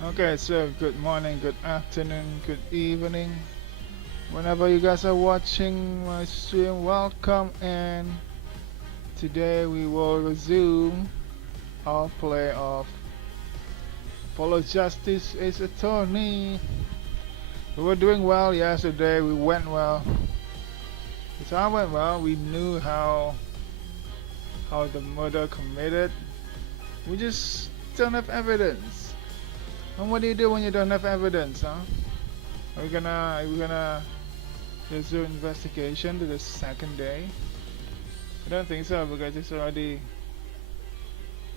Okay, so good morning, good afternoon, good evening. Whenever you guys are watching my stream, welcome. And today we will resume our play of Follow Justice Ace Attorney. We were doing well yesterday, we went well. The time went well, we knew how the murder committed. We just don't have evidence. And what do you do when you don't have evidence, huh? Are we gonna resume investigation to the second day? I don't think so because it's already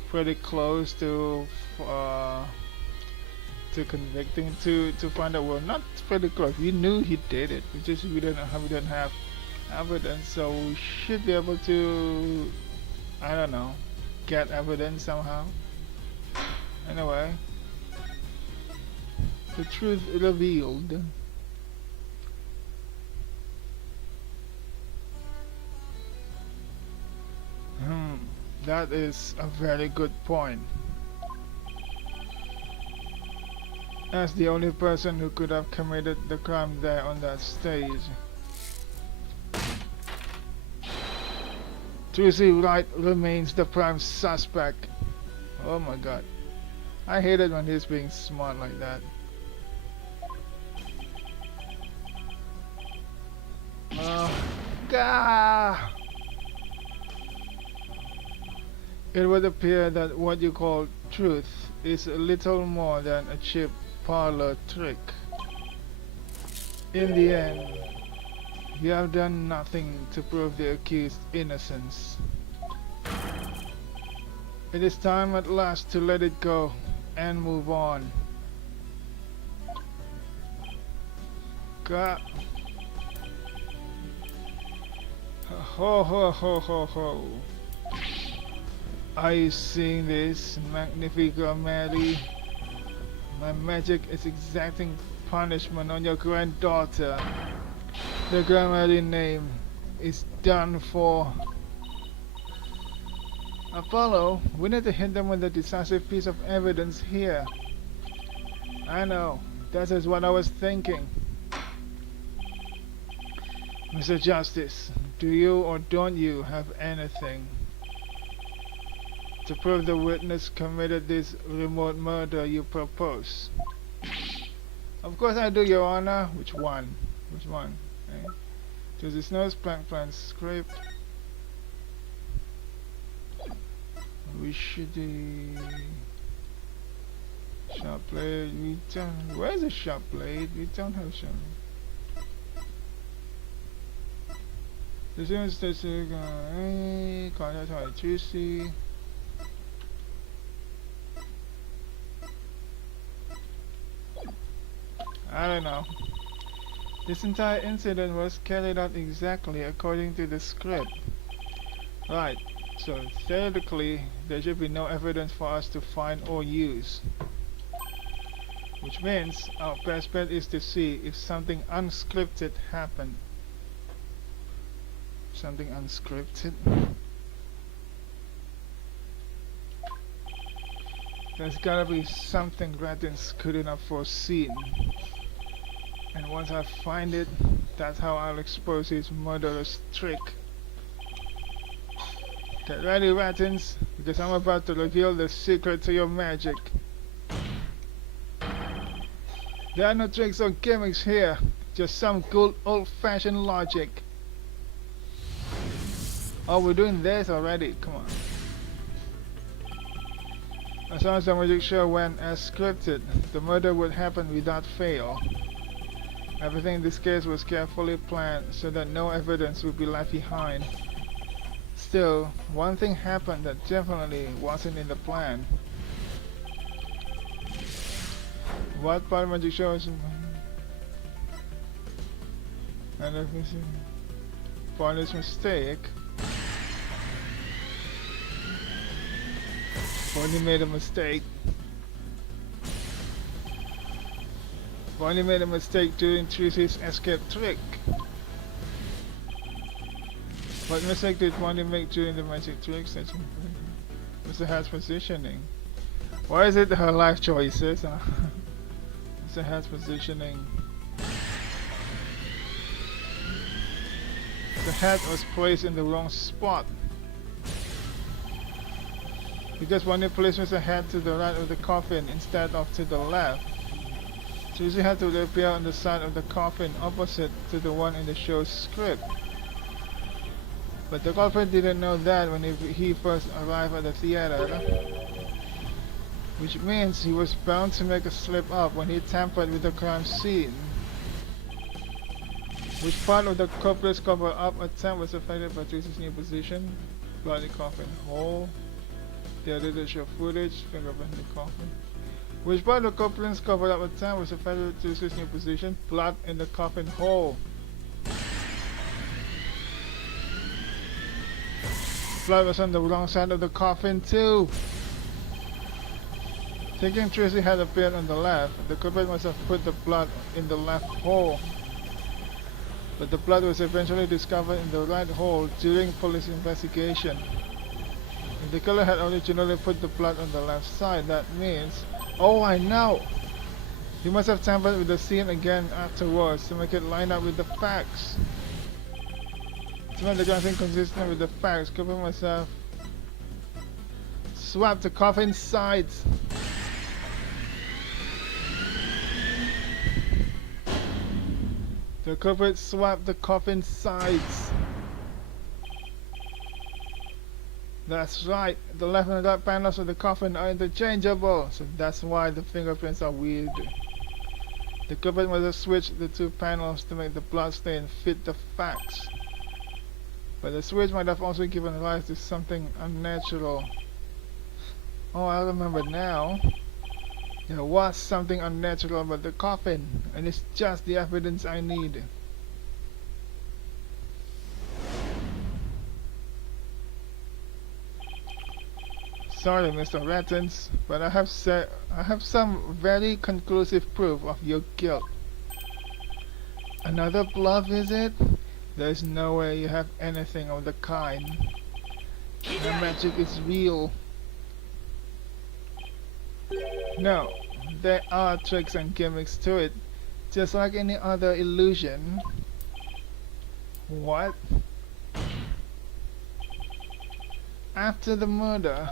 pretty close uh, to convicting to find out. Well, not pretty close. We knew he did it. We don't have evidence, so we should be able to, I don't know, get evidence somehow. Anyway, the truth revealed. Hmm, that is a very good point. As the only person who could have committed the crime there on that stage. Tracy Wright remains the prime suspect. Oh my god. I hate it when he's being smart like that. Oh, God. It would appear that what you call truth is a little more than a cheap parlor trick. In the end, you have done nothing to prove the accused's innocence. It is time at last to let it go and move on. God. Ho ho ho ho ho. Are you seeing this, Magnifico Mary? My magic is exacting punishment on your granddaughter. The grandmother name is done for. Apollo, we need to hit them with a decisive piece of evidence here. I know, that is what I was thinking. Mr. Justice, do you or don't you have anything to prove the witness committed this remote murder you propose? Of course I do, Your Honor. Which one? Which one? Eh? Does his nose plan scrape? We should sharp blade. We don't. Where's the sharp blade? We don't have sharp. The same station. Contact electricity. I don't know. This entire incident was carried out exactly according to the script. Right. So theoretically, there should be no evidence for us to find or use. Which means our best bet is to see if something unscripted happened. Something unscripted? There's gotta be something Ratten's couldn't have foreseen. And once I find it, that's how I'll expose his murderous trick. Get ready, Rattens, because I'm about to reveal the secret to your magic. There are no tricks or gimmicks here, just some good old-fashioned logic. Oh, we're doing this already, come on. As long as the magic show went as scripted, the murder would happen without fail. Everything in this case was carefully planned so that no evidence would be left behind. Still, one thing happened that definitely wasn't in the plan. What part of magic shows? And if we see Barney's mistake. Barney made a mistake. Barney made a mistake during Tracy's escape trick. What mistake did Barney make during the magic trick? Mr. Hat's positioning. Why is it her life choices? It's a head's positioning. The head was placed in the wrong spot. Because when you place the head to the right of the coffin instead of to the left, Susie had to appear on the side of the coffin opposite to the one in the show's script. But the culprit didn't know that when he first arrived at the theater, which means he was bound to make a slip up when he tampered with the crime scene. Which part of the culprit's cover-up attempt was affected by Tracy's new position? Bloody coffin hole. The editor show footage, fingerprint in the coffin. Which part of the culprit's cover-up attempt was affected by Tracy's new position? Blood in the coffin hole. Blood was on the wrong side of the coffin too. Thinking Tracy had appeared on the left, the culprit must have put the blood in the left hole. But the blood was eventually discovered in the right hole during police investigation. If the killer had originally put the blood on the left side, that means... Oh, I know! He must have tampered with the scene again afterwards to make it line up with the facts. To make the crime scene consistent with the facts, the culprit must have swapped the coffin sides. The culprit swapped the coffin sides. That's right, the left and right panels of the coffin are interchangeable, so that's why the fingerprints are weird. The culprit must have switched the two panels to make the blood stain fit the facts. But the switch might have also given rise to something unnatural. Oh, I remember now. There was something unnatural about the coffin, and it's just the evidence I need. Sorry, Mr. Rattens, but I have some very conclusive proof of your guilt. Another bluff, is it? There's no way you have anything of the kind. The magic is real. No, there are tricks and gimmicks to it, just like any other illusion. What? After the murder,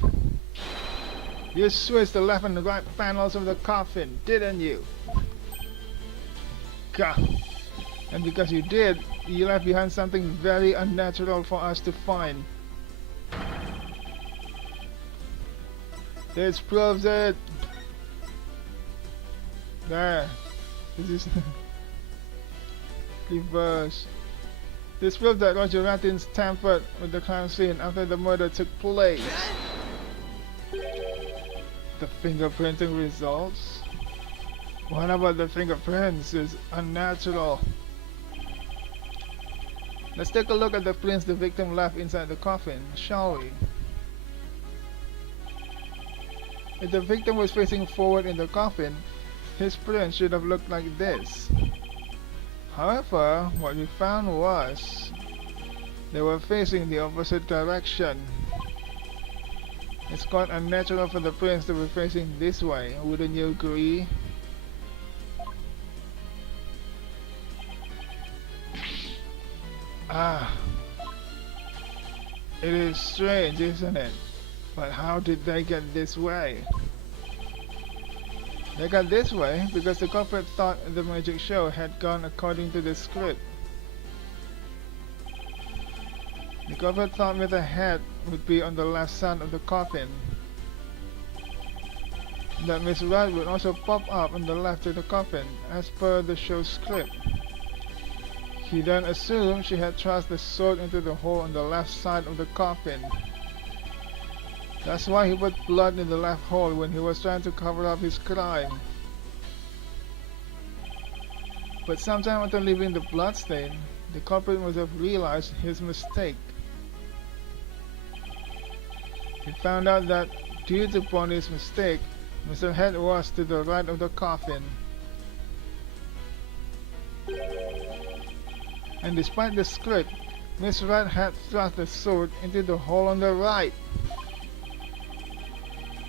you switched the left and right panels of the coffin, didn't you? Gah. And because you did, you left behind something very unnatural for us to find. This proves it. There. This is reverse. This proves that Roger Rattins tampered with the crime scene after the murder took place. The fingerprinting results? What about the fingerprints? Is unnatural. Let's take a look at the prints the victim left inside the coffin, shall we? If the victim was facing forward in the coffin, his print should have looked like this. However, what we found was they were facing the opposite direction. It's quite unnatural for the prints to be facing this way, wouldn't you agree? Ah, it is strange, isn't it? But how did they get this way? They got this way because the culprit thought the magic show had gone according to the script. The culprit thought that the head would be on the left side of the coffin. That Miss Wright would also pop up on the left of the coffin, as per the show's script. He then assumed she had thrust the sword into the hole on the left side of the coffin. That's why he put blood in the left hole when he was trying to cover up his crime. But sometime after leaving the bloodstain, the culprit must have realized his mistake. He found out that due to Bonnie's mistake, Mr. Head was to the right of the coffin. And despite the script, Miss Wright had thrust the sword into the hole on the right.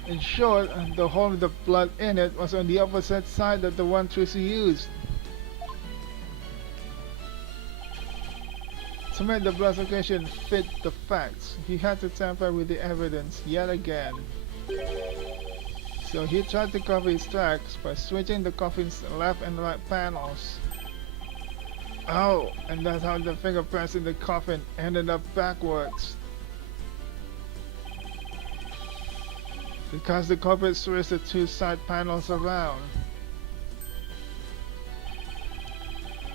In short, the hole with the blood in it was on the opposite side of the one Tracy used. To make the blood location fit the facts, he had to tamper with the evidence yet again. So he tried to cover his tracks by switching the coffin's left and right panels. Oh, and that's how the fingerprints in the coffin ended up backwards. Because the culprit switched the two side panels around.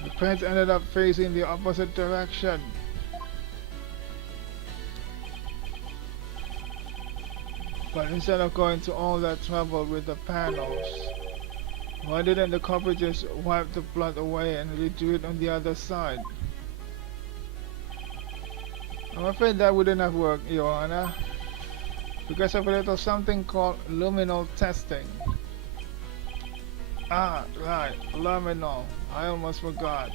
The prints ended up facing the opposite direction. But instead of going to all that trouble with the panels, why didn't the culprit just wipe the blood away and redo it on the other side? I'm afraid that wouldn't have worked, Your Honor, because of a little something called luminol testing. Ah, right, luminol. I almost forgot.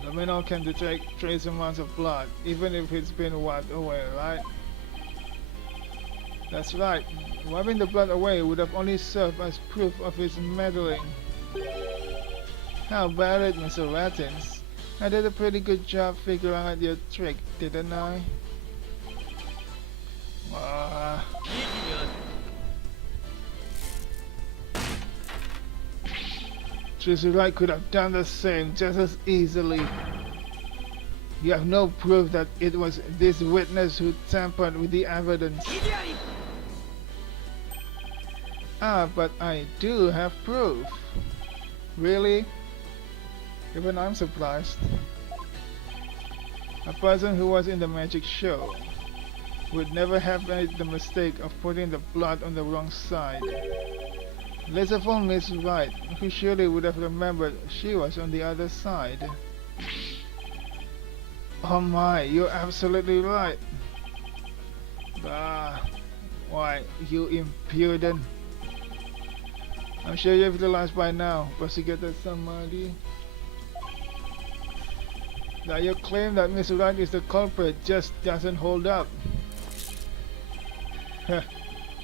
Luminol can detect trace amounts of blood, even if it's been wiped away, right? That's right. Wiping the blood away would have only served as proof of his meddling. How about it, Mr. Rattins? I did a pretty good job figuring out your trick, didn't I? Tracy Wright could have done the same just as easily. You have no proof that it was this witness who tampered with the evidence. Ah, but I do have proof. Really? Even I'm surprised. A person who was in the magic show would never have made the mistake of putting the blood on the wrong side. Let's have phone Miss Wright, who surely would have remembered she was on the other side. Oh my, you're absolutely right. Why, you impudent. I'm sure you've realized by now, Prosecutor Samadi, that your claim that Miss Wright is the culprit just doesn't hold up.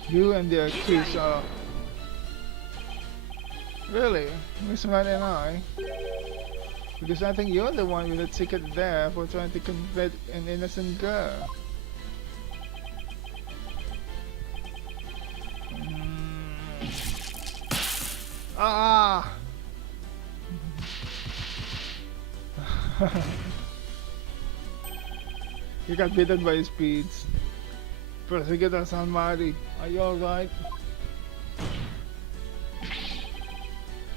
You and the accused are... Really? Miss Wright and I? Because I think you're the one with the ticket there for trying to convict an innocent girl. Ah! You got bitten by his beads. Prosecutor Samadi, are you alright?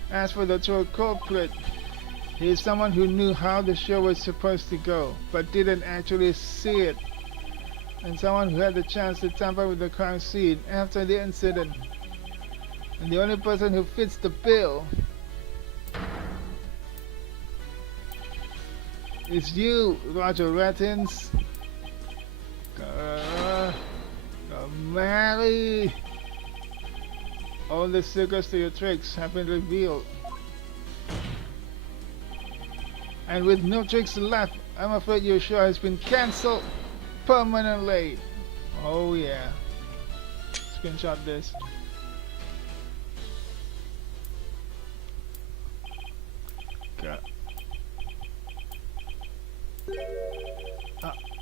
As for the true culprit, he is someone who knew how the show was supposed to go, but didn't actually see it. And someone who had the chance to tamper with the crime scene after the incident. And the only person who fits the bill is you, Roger Rattins. Mary! All the secrets to your tricks have been revealed. And with no tricks left, I'm afraid your show has been cancelled permanently. Oh yeah. Screenshot this.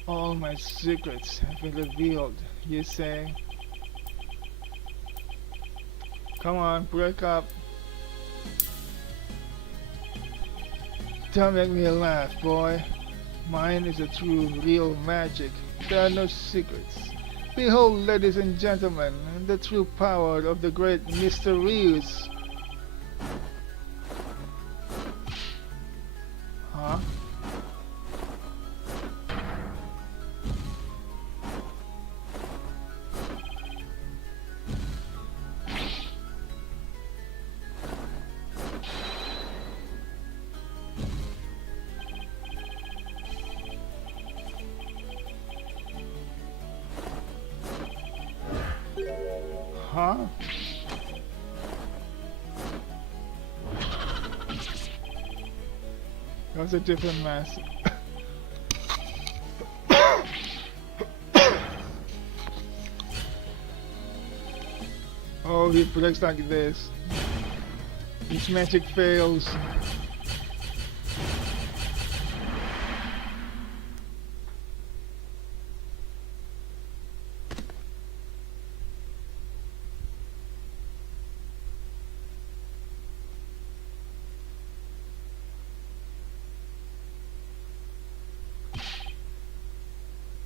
All my secrets have been revealed, you say? Come on, break up. Don't make me laugh, boy. Mine is a true, real magic. There are no secrets. Behold, ladies and gentlemen, the true power of the great Mr. Reeves. Huh? Huh? That was a different mess. Oh, he breaks like this. His magic fails.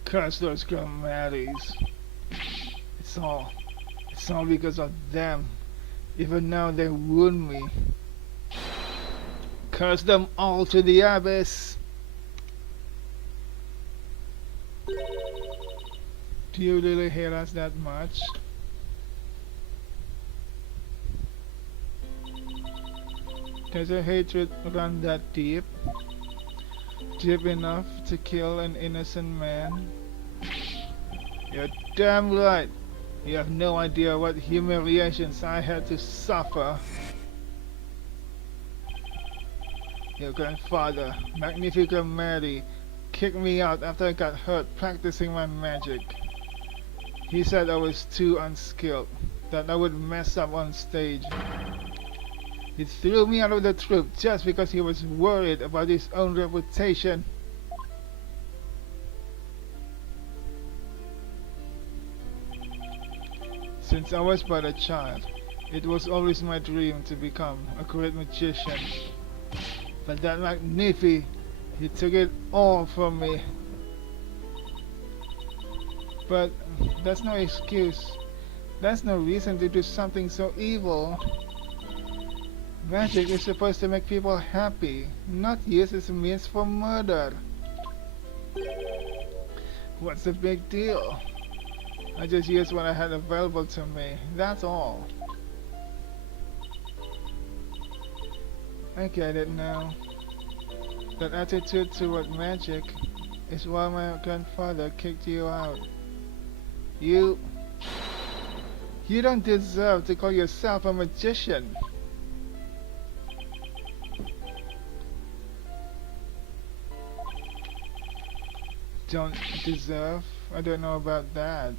Curse those Grandmaddies. It's all, it's all because of them. Even now they wound me. Curse them all to the abyss. Do you really hate us that much? Does your hatred run that deep? Deep enough to kill an innocent man? You're damn right. You have no idea what humiliations I had to suffer. Your grandfather, Magnifico Mary, kicked me out after I got hurt practicing my magic. He said I was too unskilled, that I would mess up on stage. He threw me out of the troupe just because he was worried about his own reputation. Since I was but a child, it was always my dream to become a great magician. But that Magnifi, he took it all from me. But that's no excuse. That's no reason to do something so evil. Magic is supposed to make people happy, not used as a means for murder. What's the big deal? I just used what I had available to me, that's all. I get it now. That attitude toward magic is why my grandfather kicked you out. You don't deserve to call yourself a magician. Don't deserve? I don't know about that.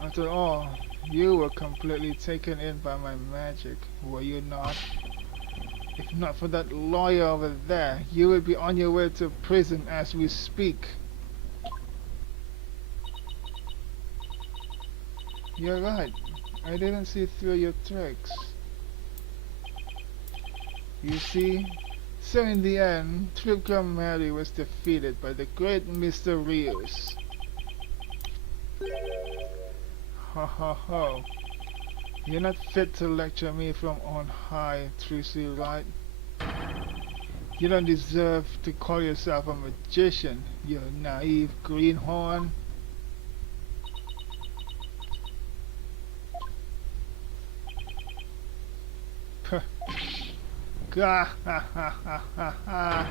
After all, you were completely taken in by my magic, were you not? If not for that lawyer over there, you would be on your way to prison as we speak. You're right. I didn't see through your tricks. You see? So in the end, Troupe Mary was defeated by the great Mr. Rios. Ha ha ha. You're not fit to lecture me from on high, Trucy, right? You don't deserve to call yourself a magician, you naive greenhorn. Gah ha ha ha ha ha.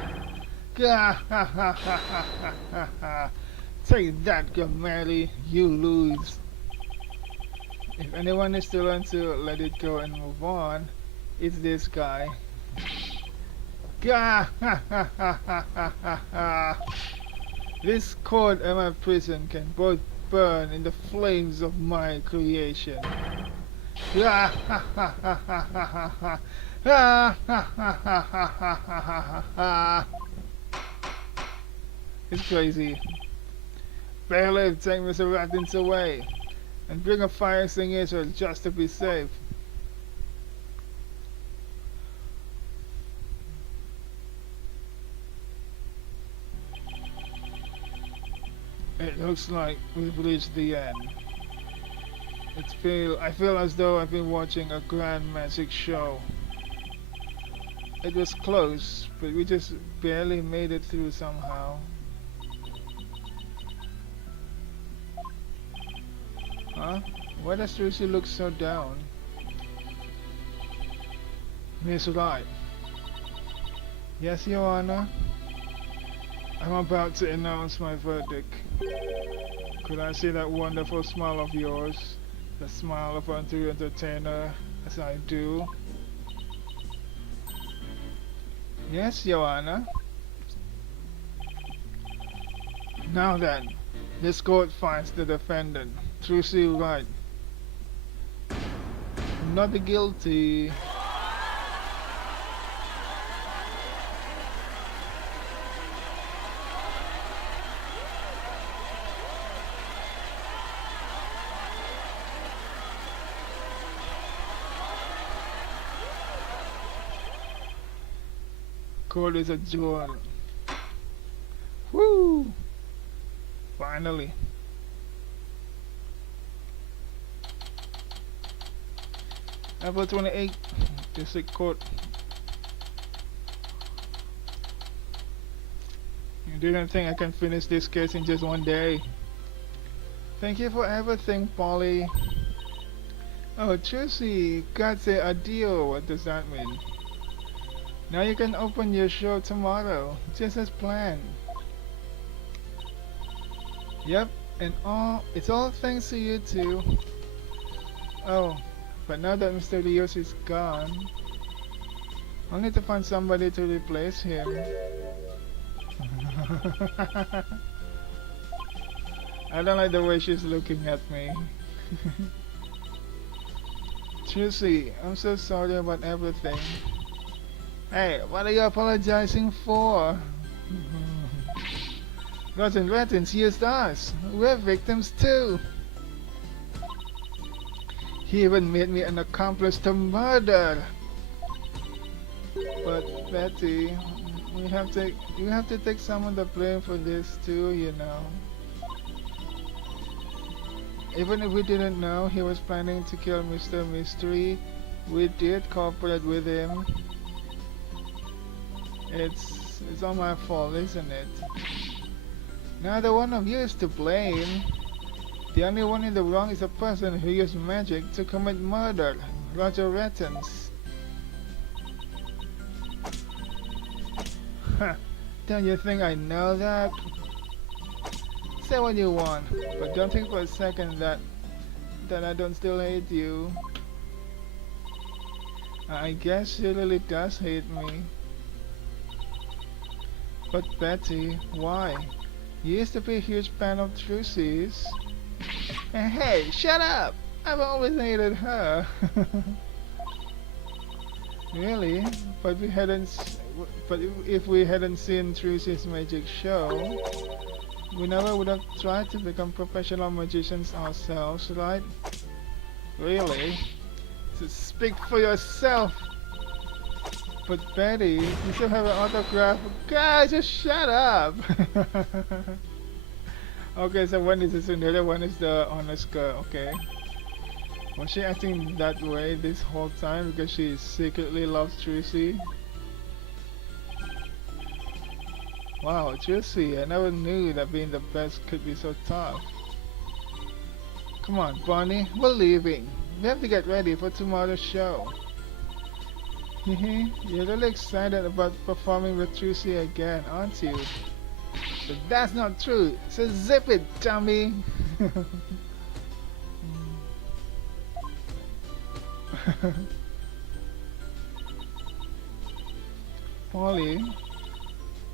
Gah ha ha ha ha ha ha. Take that, Gamali, you lose. If anyone is to learn to let it go and move on, it's this guy. Gah ha ha ha ha ha ha ha. This court and my prison can both burn in the flames of my creation. Gah ha ha ha ha ha ha ha. Ah, ha, ha, ha, ha, ha, ha, ha, ha. It's crazy. Bailiff, take Mr. Rattins away and bring a fire extinguisher just to be safe. It looks like we've reached the end. I feel as though I've been watching a grand magic show. It was close, but we just barely made it through somehow. Huh? Why does Trucy look so down? Miss Wright. Yes, Your Honor? I'm about to announce my verdict. Could I see that wonderful smile of yours? The smile of an true entertainer, as I do? Yes, Your Honor. Now then, This court finds the defendant, Trucy Wright, not guilty. Court is adjourned. Woo! Finally. April 28th, District Court. You didn't think I can finish this case in just one day. Thank you for everything, Polly. Oh, Tracy, God say adieu. What does that mean? Now you can open your show tomorrow, just as planned. Yep, and it's all thanks to you two. Oh, but now that Mr. Rios is gone, I'll need to find somebody to replace him. I don't like the way she's looking at me. Tracy, I'm so sorry about everything. Hey, what are you apologizing for? Rotten Ratins used us. We're victims too. He even made me an accomplice to murder. But Betty, you have to take some of the blame for this too, you know. Even if we didn't know he was planning to kill Mr. Mystery, we did cooperate with him. It's all my fault, isn't it? Neither one of you is to blame. The only one in the wrong is a person who used magic to commit murder, Roger Rettens. Don't you think I know that? Say what you want, but don't think for a second that I don't still hate you. I guess she really does hate me. But Betty, why? You used to be a huge fan of Trucy's. And hey, shut up! I've always hated her. Really? But if we hadn't seen Trucy's magic show, we never would have tried to become professional magicians ourselves, right? Really? So speak for yourself! But Betty, you still have an autograph. Guys, just shut up! Okay, so one is the Cinderella, one is the honest girl, okay? Was she acting that way this whole time because she secretly loves Trucy? Wow, Trucy, I never knew that being the best could be so tough. Come on, Bonnie, we're leaving. We have to get ready for tomorrow's show. You're really excited about performing with Trucy again, aren't you? But that's not true, so zip it, dummy! Polly,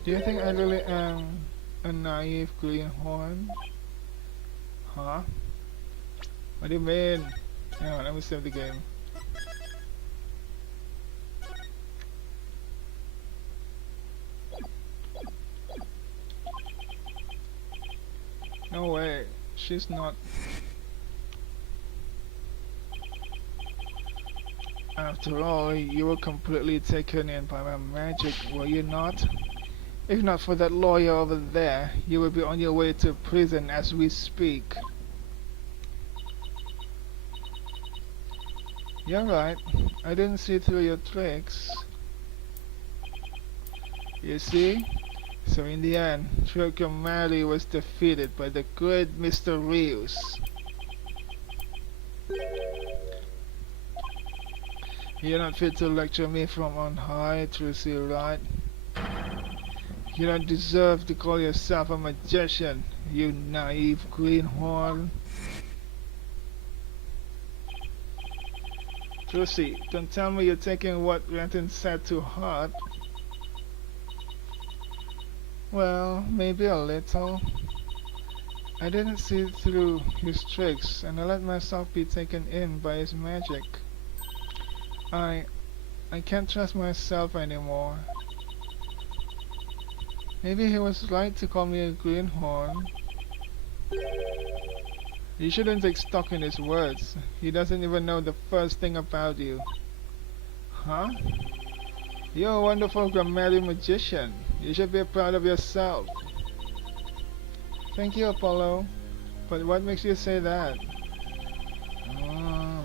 do you think I really am a naive greenhorn? Huh? What do you mean? Hang on, let me save the game. No way, she's not. After all, you were completely taken in by my magic, were you not? If not for that lawyer over there, you would be on your way to prison as we speak. You're right, I didn't see through your tricks. You see? So in the end, Draco Malloy was defeated by the good Mr. Rios. You're not fit to lecture me from on high, Trucy, right? You don't deserve to call yourself a magician, you naive greenhorn. Trucy, don't tell me you're taking what Renton said to heart. Well, maybe a little. I didn't see through his tricks, and I let myself be taken in by his magic. I I can't trust myself anymore. Maybe he was right to call me a greenhorn. You shouldn't take stock in his words. He doesn't even know the first thing about you. Huh? You're a wonderful grammar magician. You should be proud of yourself. Thank you, Apollo. But what makes you say that? Oh,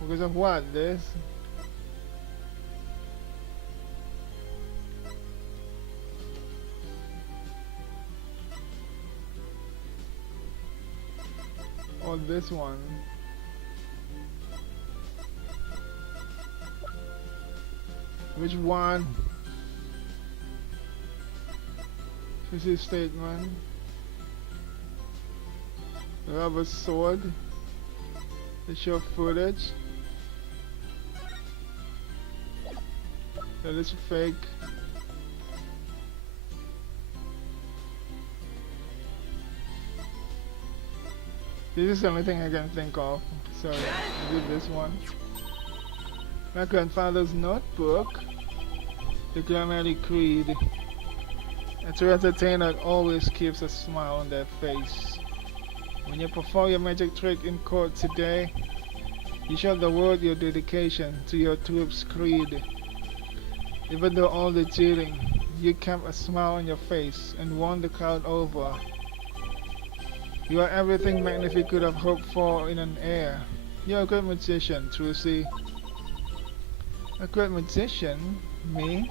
because of what, this? Or this one? Which one? This is statement. Rubber sword. They show footage. That is fake. This is the only thing I can think of. So I did this one. My grandfather's notebook. The Grammarly Creed. A true entertainer always keeps a smile on their face. When you perform your magic trick in court today, you show the world your dedication to your troop's creed. Even though all the cheating, you kept a smile on your face and won the crowd over. You are everything Magnifique could have hoped for in an heir. You're a great magician, Trucy. A great magician? Me?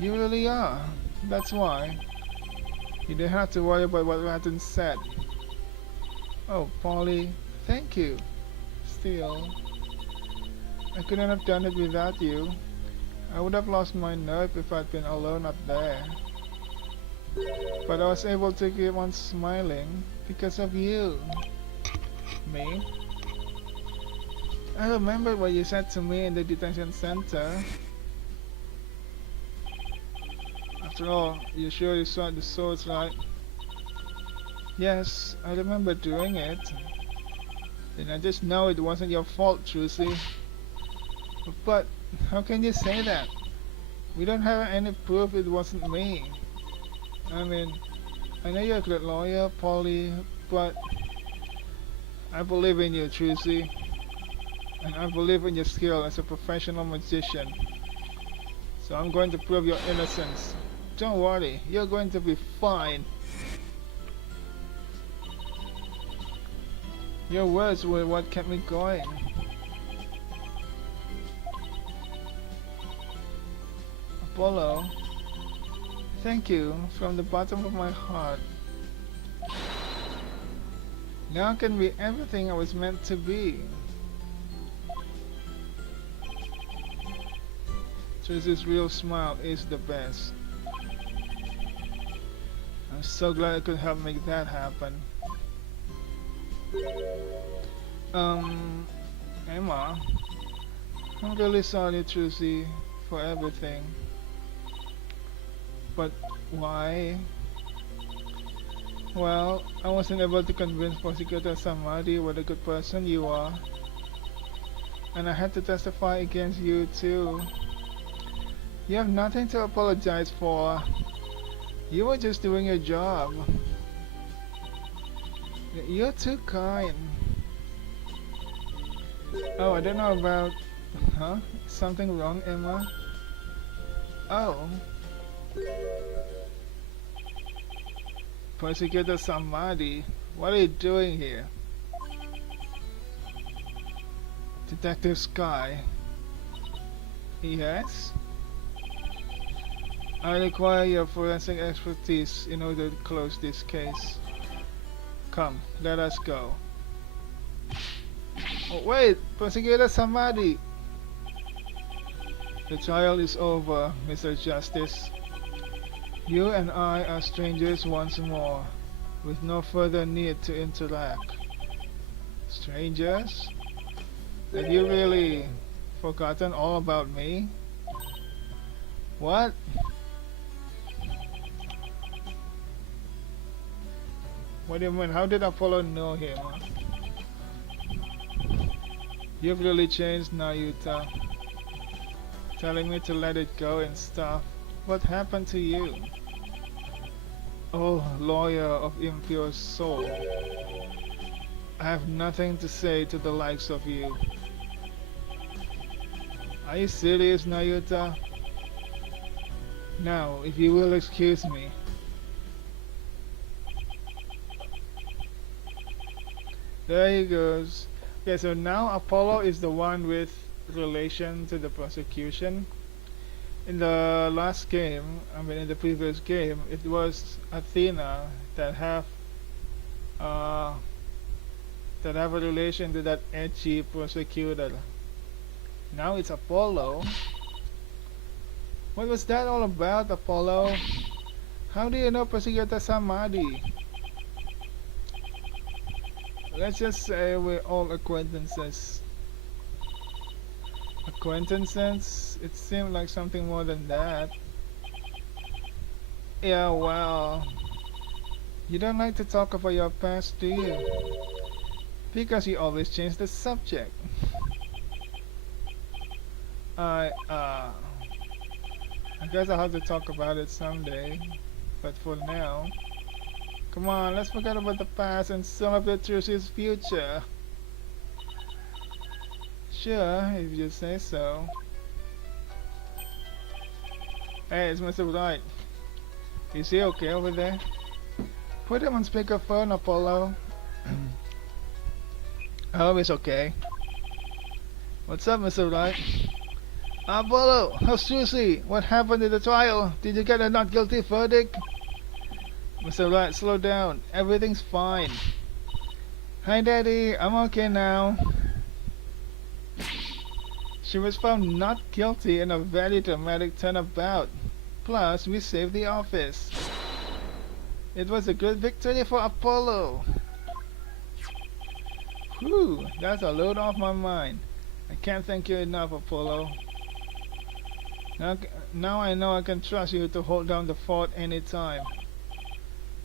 You really are. That's why. You don't have to worry about what Ratton said. Oh, Polly, thank you. Still, I couldn't have done it without you. I would have lost my nerve if I'd been alone up there. But I was able to keep on smiling because of you. Me? I remember what you said to me in the detention center. After all, you sure you saw the swords, right? Yes, I remember doing it. Then I just know it wasn't your fault, Trucy. But how can you say that? We don't have any proof it wasn't me. I mean, I know you're a good lawyer, Polly, but I believe in you, Trucy. And I believe in your skill as a professional magician. So I'm going to prove your innocence. Don't worry, you're going to be fine. Your words were what kept me going. Apollo, thank you from the bottom of my heart. Now I can be everything I was meant to be. Tracy's real smile is the best. I'm so glad I could help make that happen. Emma, I'm really sorry, Trucy, for everything. But why? Well, I wasn't able to convince Prosecutor Samadi what a good person you are. And I had to testify against you too. You have nothing to apologize for. You were just doing your job. You're too kind. Oh, I don't know about... Huh? Something wrong, Emma? Oh. Prosecutor Samadi, what are you doing here? Detective Sky. Yes? I require your forensic expertise in order to close this case. Come, let us go. Oh, wait! Prosecutor Samadi! The trial is over, Mr. Justice. You and I are strangers once more, with no further need to interact. Strangers? Have you really forgotten all about me? What? What do you mean? How did Apollo know him? You've really changed now, Yuta. Telling me to let it go and stuff. What happened to you? Oh, lawyer of impure soul. I have nothing to say to the likes of you. Are you serious, Nayuta? Now, if you will excuse me. There he goes. Okay, so now Apollo is the one with relation to the prosecution. In the last game, I mean in the previous game, it was Athena that have uh, a relation to that edgy prosecutor. Now it's Apollo. What was that all about, Apollo? How do you know Prosecutor Samadhi? Let's just say we're all acquaintances. Acquaintances? It seemed like something more than that. Yeah, well, you don't like to talk about your past, do you? Because you always change the subject. I guess I'll have to talk about it someday. But for now, come on, let's forget about the past and celebrate Trushi's future. Sure, if you say so. Hey, it's Mr. Wright. Is he okay over there? Put him on speakerphone, Apollo. I hope he's okay. What's up, Mr. Wright? Apollo, how's Susie? What happened in the trial? Did you get a not guilty verdict? Mr. Wright, slow down. Everything's fine. Hi, Daddy. I'm okay now. She was found not guilty in a very dramatic turnabout. Plus, we saved the office. It was a good victory for Apollo. Whew, that's a load off my mind. I can't thank you enough, Apollo. Now I know I can trust you to hold down the fort anytime.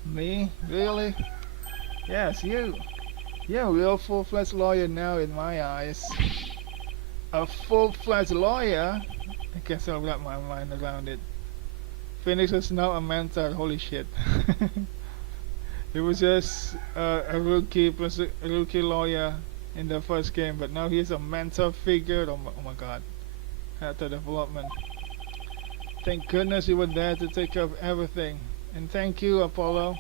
Me? Really? Yes, you. You're a real full-fledged lawyer now in my eyes. A full-fledged lawyer? I guess I'll wrap my mind around it. Phoenix is now a mentor, holy shit. He was just a rookie lawyer in the first game, but now he's a mentor figure. Oh my god. Character development. Thank goodness you were there to take care of everything. And thank you, Apollo.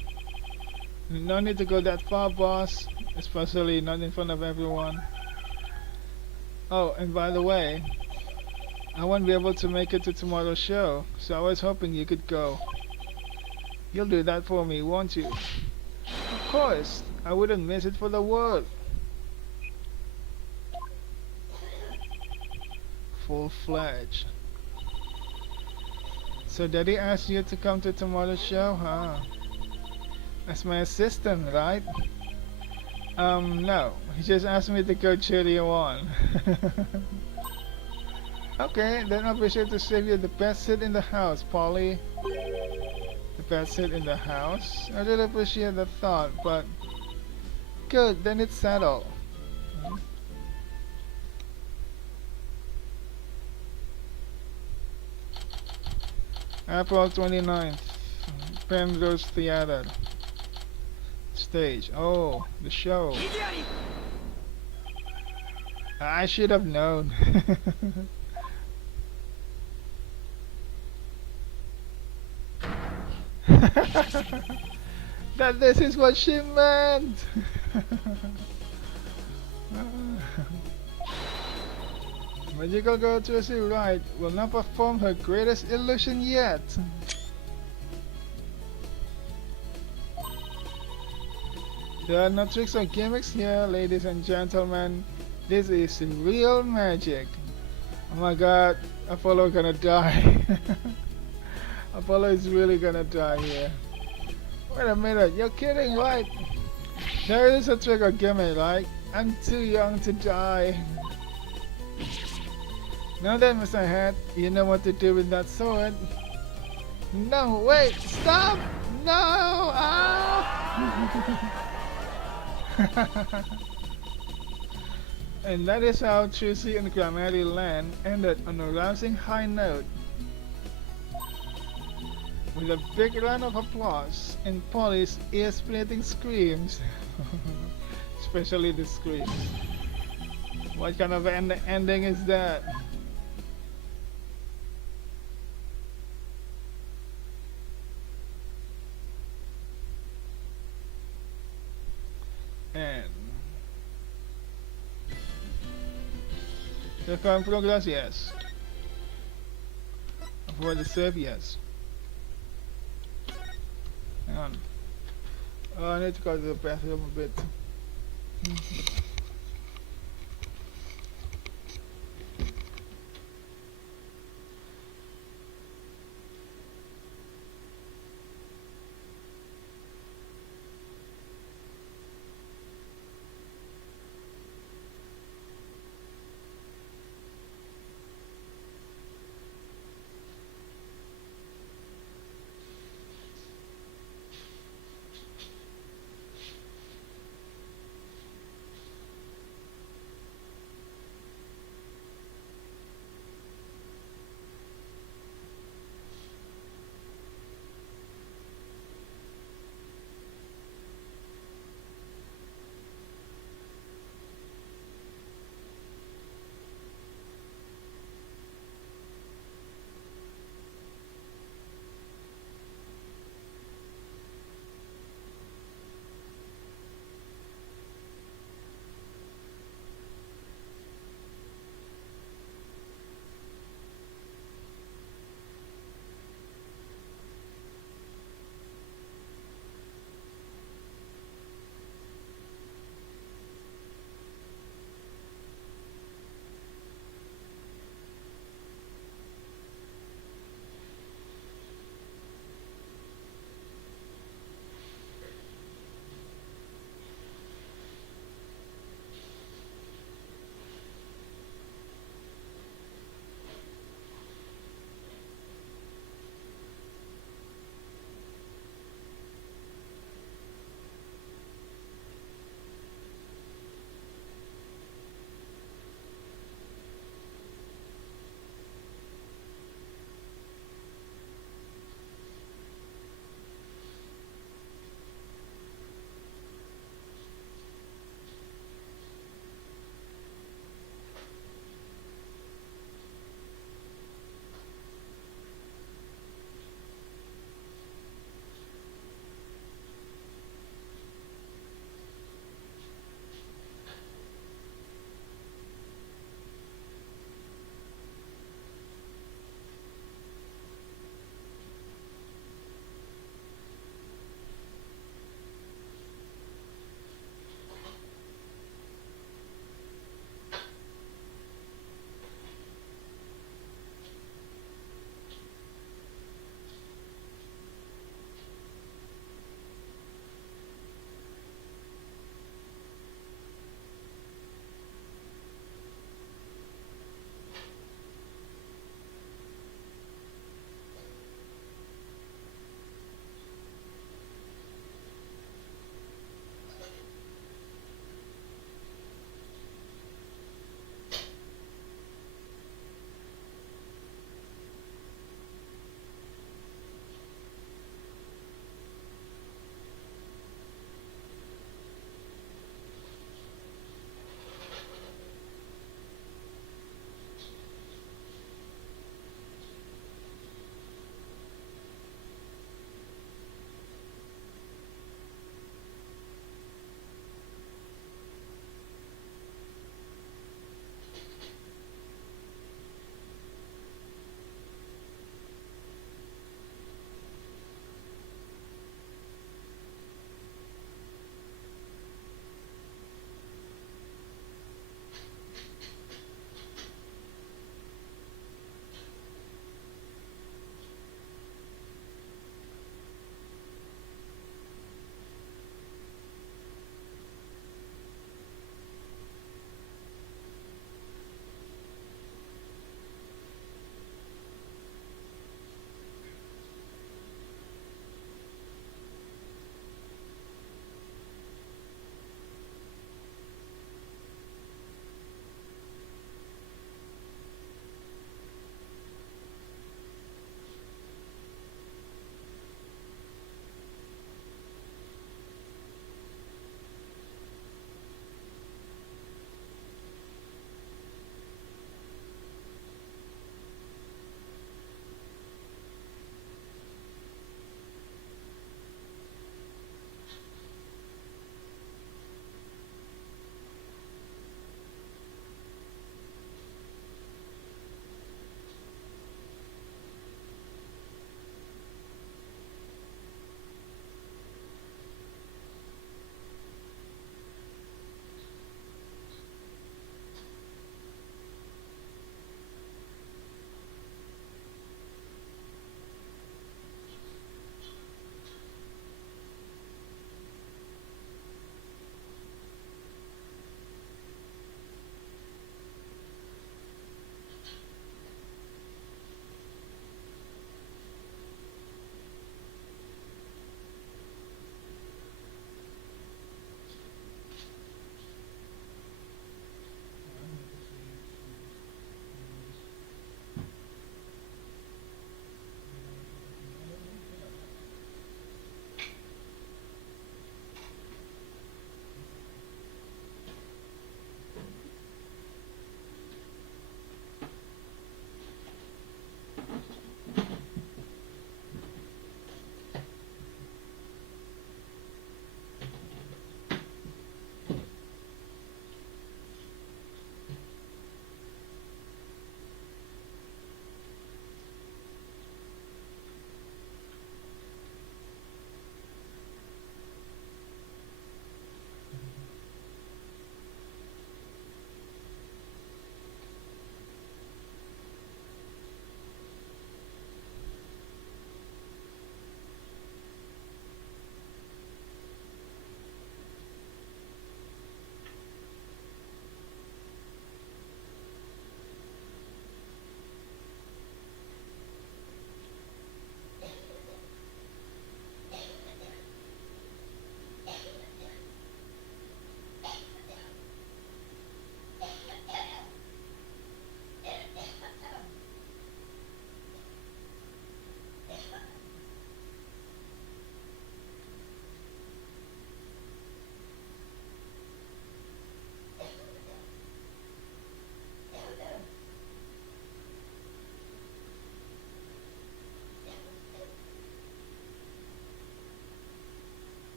No need to go that far, boss. Especially not in front of everyone. Oh, and by the way, I won't be able to make it to tomorrow's show, so I was hoping you could go. You'll do that for me, won't you? Of course, I wouldn't miss it for the world. Full-fledged. So Daddy asked you to come to tomorrow's show, huh? As my assistant, right? No. He just asked me to go cheer you on. Okay, then I'll be sure to save you the best seat in the house, Polly. The best seat in the house? I really appreciate the thought, but... Good, then it's settled. April 29th, Penrose Theater. Stage. Oh, the show. I should have known. That this is what she meant. Magical girl Tracy Wright will not perform her greatest illusion yet. There are no tricks or gimmicks here, ladies and gentlemen. This is real magic. Oh my god, Apollo gonna die. Apollo is really gonna die here. Wait a minute, you're kidding, right? There is a trick or gimmick, right? I'm too young to die. Now then, Mr. Head, you know what to do with that sword. No, wait, stop! No! Ah! And that is how Tracy and Grammarly Land ended on a rousing high note, with a big round of applause and Polly's ear-splitting screams. Especially the screams. What kind of ending is that? And the current progress, yes. Avoid the save, yes. Hang on. I need to go to the bathroom a bit.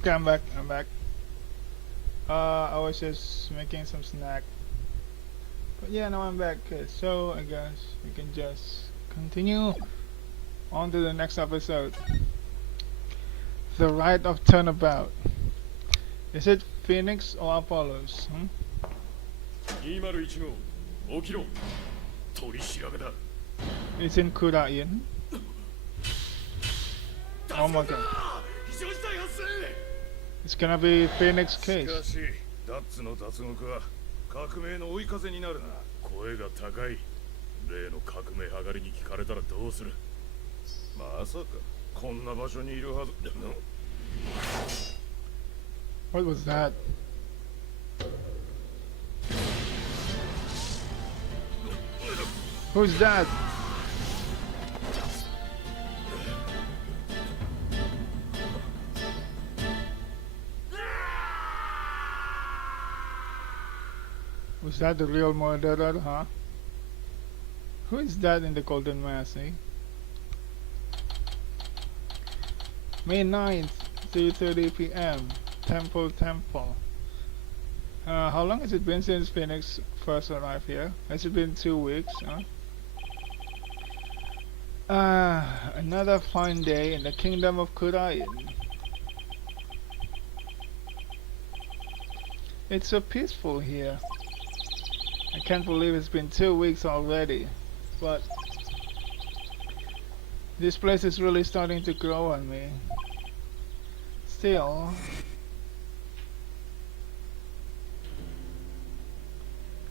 Okay, I'm back. I'm back. I was just making some snack. But yeah, now I'm back. So I guess we can just continue on to the next episode. The Rite of Turnabout. Is it Phoenix or Apollos? 201号起きろ取り調べだ It's in Kurain. Oh my god. 非常事態発生 It's gonna be Phoenix し case. かしダッツの脱獄は革命の追い風になるな声が高い例の革命はがりに聞かれたらどうするまさかこんな場所にいるはず What was that? Who's that? Was that the real murderer, huh? Who is that in the golden mask, eh? May 9th, 3:30 p.m. Temple. How long has it been since Phoenix first arrived here? Has it been 2 weeks, huh? Another fine day in the kingdom of Kurain. It's so peaceful here. I can't believe it's been 2 weeks already, but this place is really starting to grow on me. Still,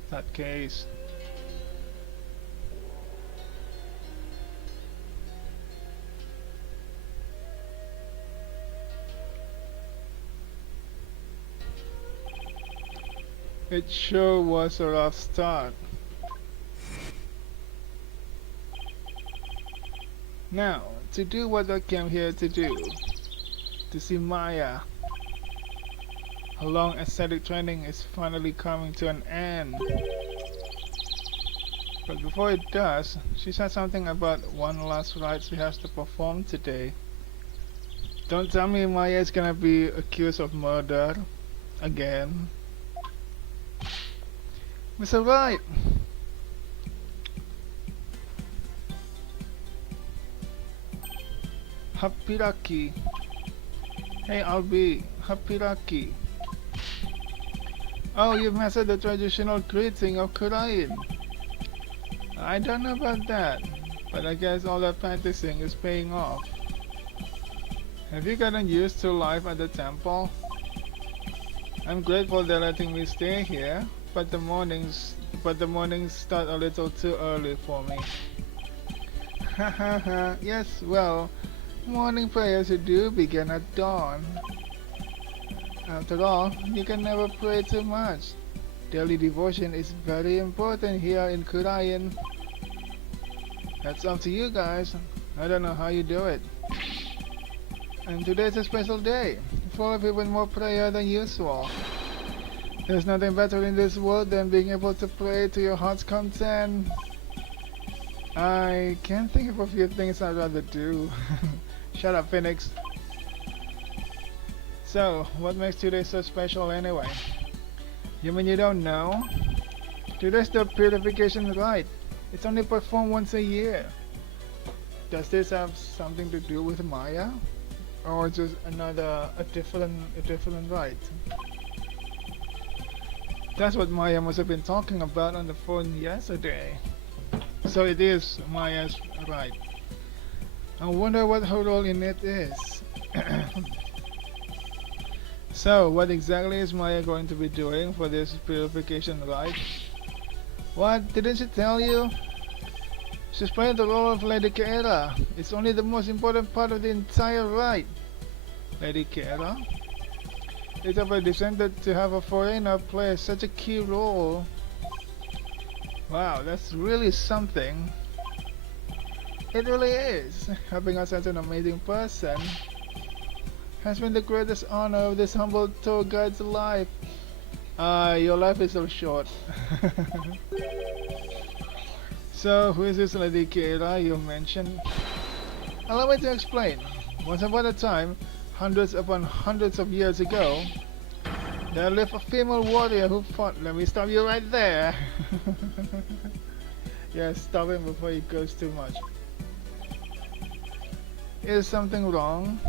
that case. It sure was a rough start. Now, to do what I came here to do, to see Maya. Her long ascetic training is finally coming to an end. But before it does, she said something about one last rite she has to perform today. Don't tell me Maya is gonna be accused of murder again. Mr. Wright! Hapiraki. Hey Albi, Hapiraki. Oh, you've mastered the traditional greeting of Kurain. I don't know about that, but I guess all that practicing is paying off. Have you gotten used to life at the temple? I'm grateful they're letting me stay here, but the mornings start a little too early for me. Hahaha, yes, well, morning prayers do begin at dawn. After all, you can never pray too much. Daily devotion is very important here in Kurain. That's up to you guys. I don't know how you do it. And today's a special day, full of even more prayer than usual. There's nothing better in this world than being able to pray to your heart's content. I can't think of a few things I'd rather do. Shut up, Phoenix. So, what makes today so special anyway? You mean you don't know? Today's the purification rite. It's only performed once a year. Does this have something to do with Maya? Or just a different rite? That's what Maya must have been talking about on the phone yesterday. So it is Maya's rite. I wonder what her role in it is. So, what exactly is Maya going to be doing for this purification rite? What? Didn't she tell you? She's playing the role of Lady Keira. It's only the most important part of the entire rite. Lady Keira? It's ever descended to have a foreigner play such a key role. Wow, that's really something. It really is. Having us as an amazing person has been the greatest honor of this humble tour guide's life. Your life is so short. So, who is this Lady Keira you mentioned? Allow me to explain. Once upon a time, hundreds upon hundreds of years ago, there lived a female warrior who fought. Let me stop you right there. Yeah, stop him before he goes too much. Is something wrong?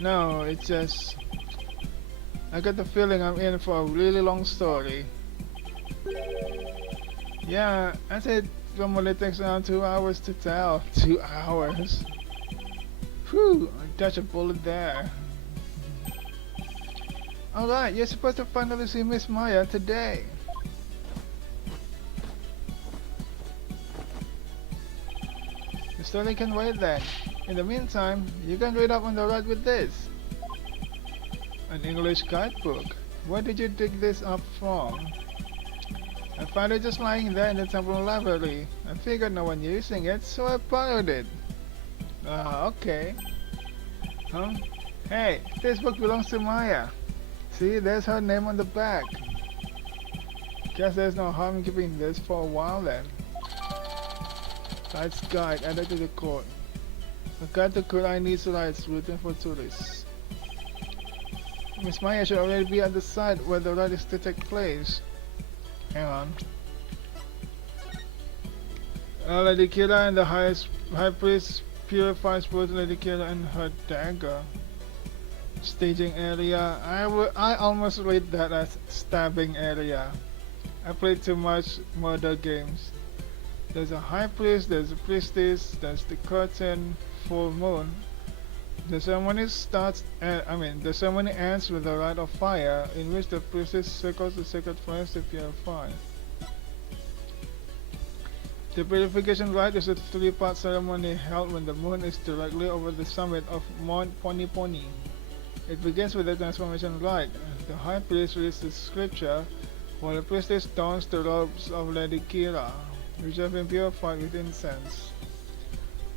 No, it's just I got the feeling I'm in for a really long story. Yeah, I said normally it takes around 2 hours to tell. 2 hours. Whew, I dodged a bullet there. Alright, you're supposed to finally see Miss Maya today. The story can wait then. In the meantime, you can read up on the road with this. An English guidebook. Where did you dig this up from? I found it just lying there in the temple library. I figured no one using it, so I borrowed it. Ah, okay. Huh? Hey, this book belongs to Maya. See, there's her name on the back. Guess there's no harm in keeping this for a while then. Rights guide added to the court. A guide to Kurai needs rights written for tourists. Miss Maya should already be at the site where the rite is to take place. Hang on. Lady Kira and the High Priest purifies both Lady Kira and her dagger. Staging area. I almost read that as stabbing area. I played too much murder games. There's a High Priest, there's a Priestess, there's the curtain, full moon. The ceremony the ceremony ends with a rite of fire, in which the priestess circles the sacred flames to purify. The purification rite is a 3-part ceremony held when the moon is directly over the summit of Mount Poniponi. It begins with the transformation rite. The high priest reads the scripture, while the priestess dons the robes of Lady Kira, which have been purified with incense.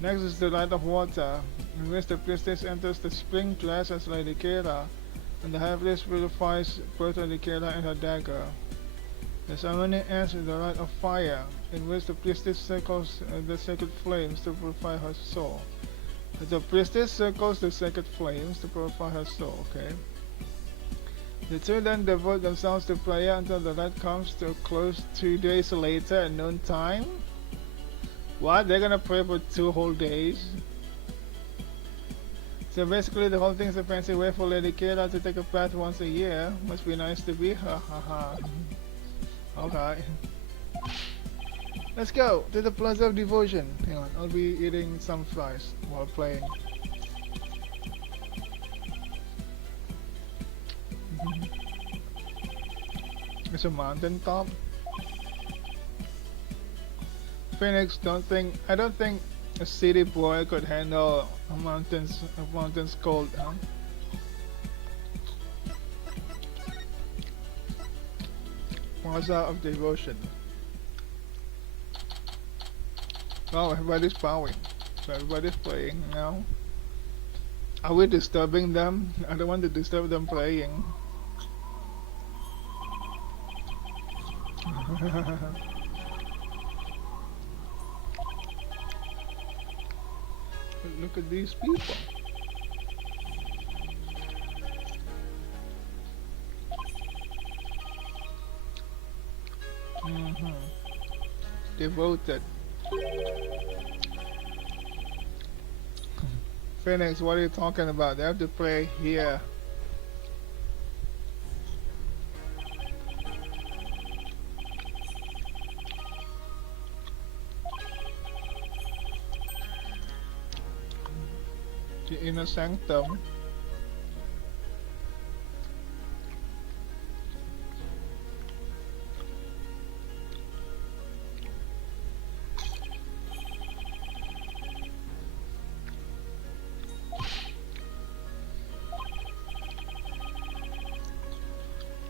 Next is the rite of water, in which the priestess enters the spring dress as Lady Kira, and the high priest purifies both Lady Kira and her dagger. The ceremony ends with the rite of fire, in which the priestess circles the sacred flames to purify her soul. The priestess circles the sacred flames to purify her soul, okay? The two then devote themselves to prayer until the rite comes to a close 2 days later at noon time? What? They're gonna pray for 2 whole days? So basically the whole thing's a fancy way for Lady Kira to take a bath once a year. Must be nice to be her, haha. Okay. Let's go to the Plaza of Devotion. Hang on, I'll be eating some fries while playing. It's a mountain top. Phoenix, I don't think a city boy could handle a mountain's cold, huh? Plaza of Devotion. Oh, everybody's bowing. So everybody's playing now. Are we disturbing them? I don't want to disturb them playing. Look at these people. Devoted. Phoenix, what are you talking about? They have to play here. The inner sanctum.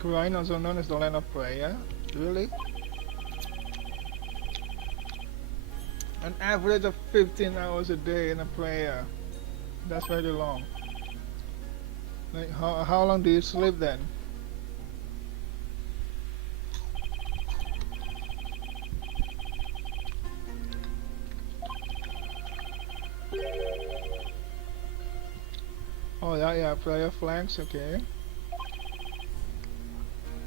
Quran, also known as the land of prayer. Really? An average of 15 hours a day in a prayer. That's very long. Like how long do you sleep then? Oh yeah, player flags, okay.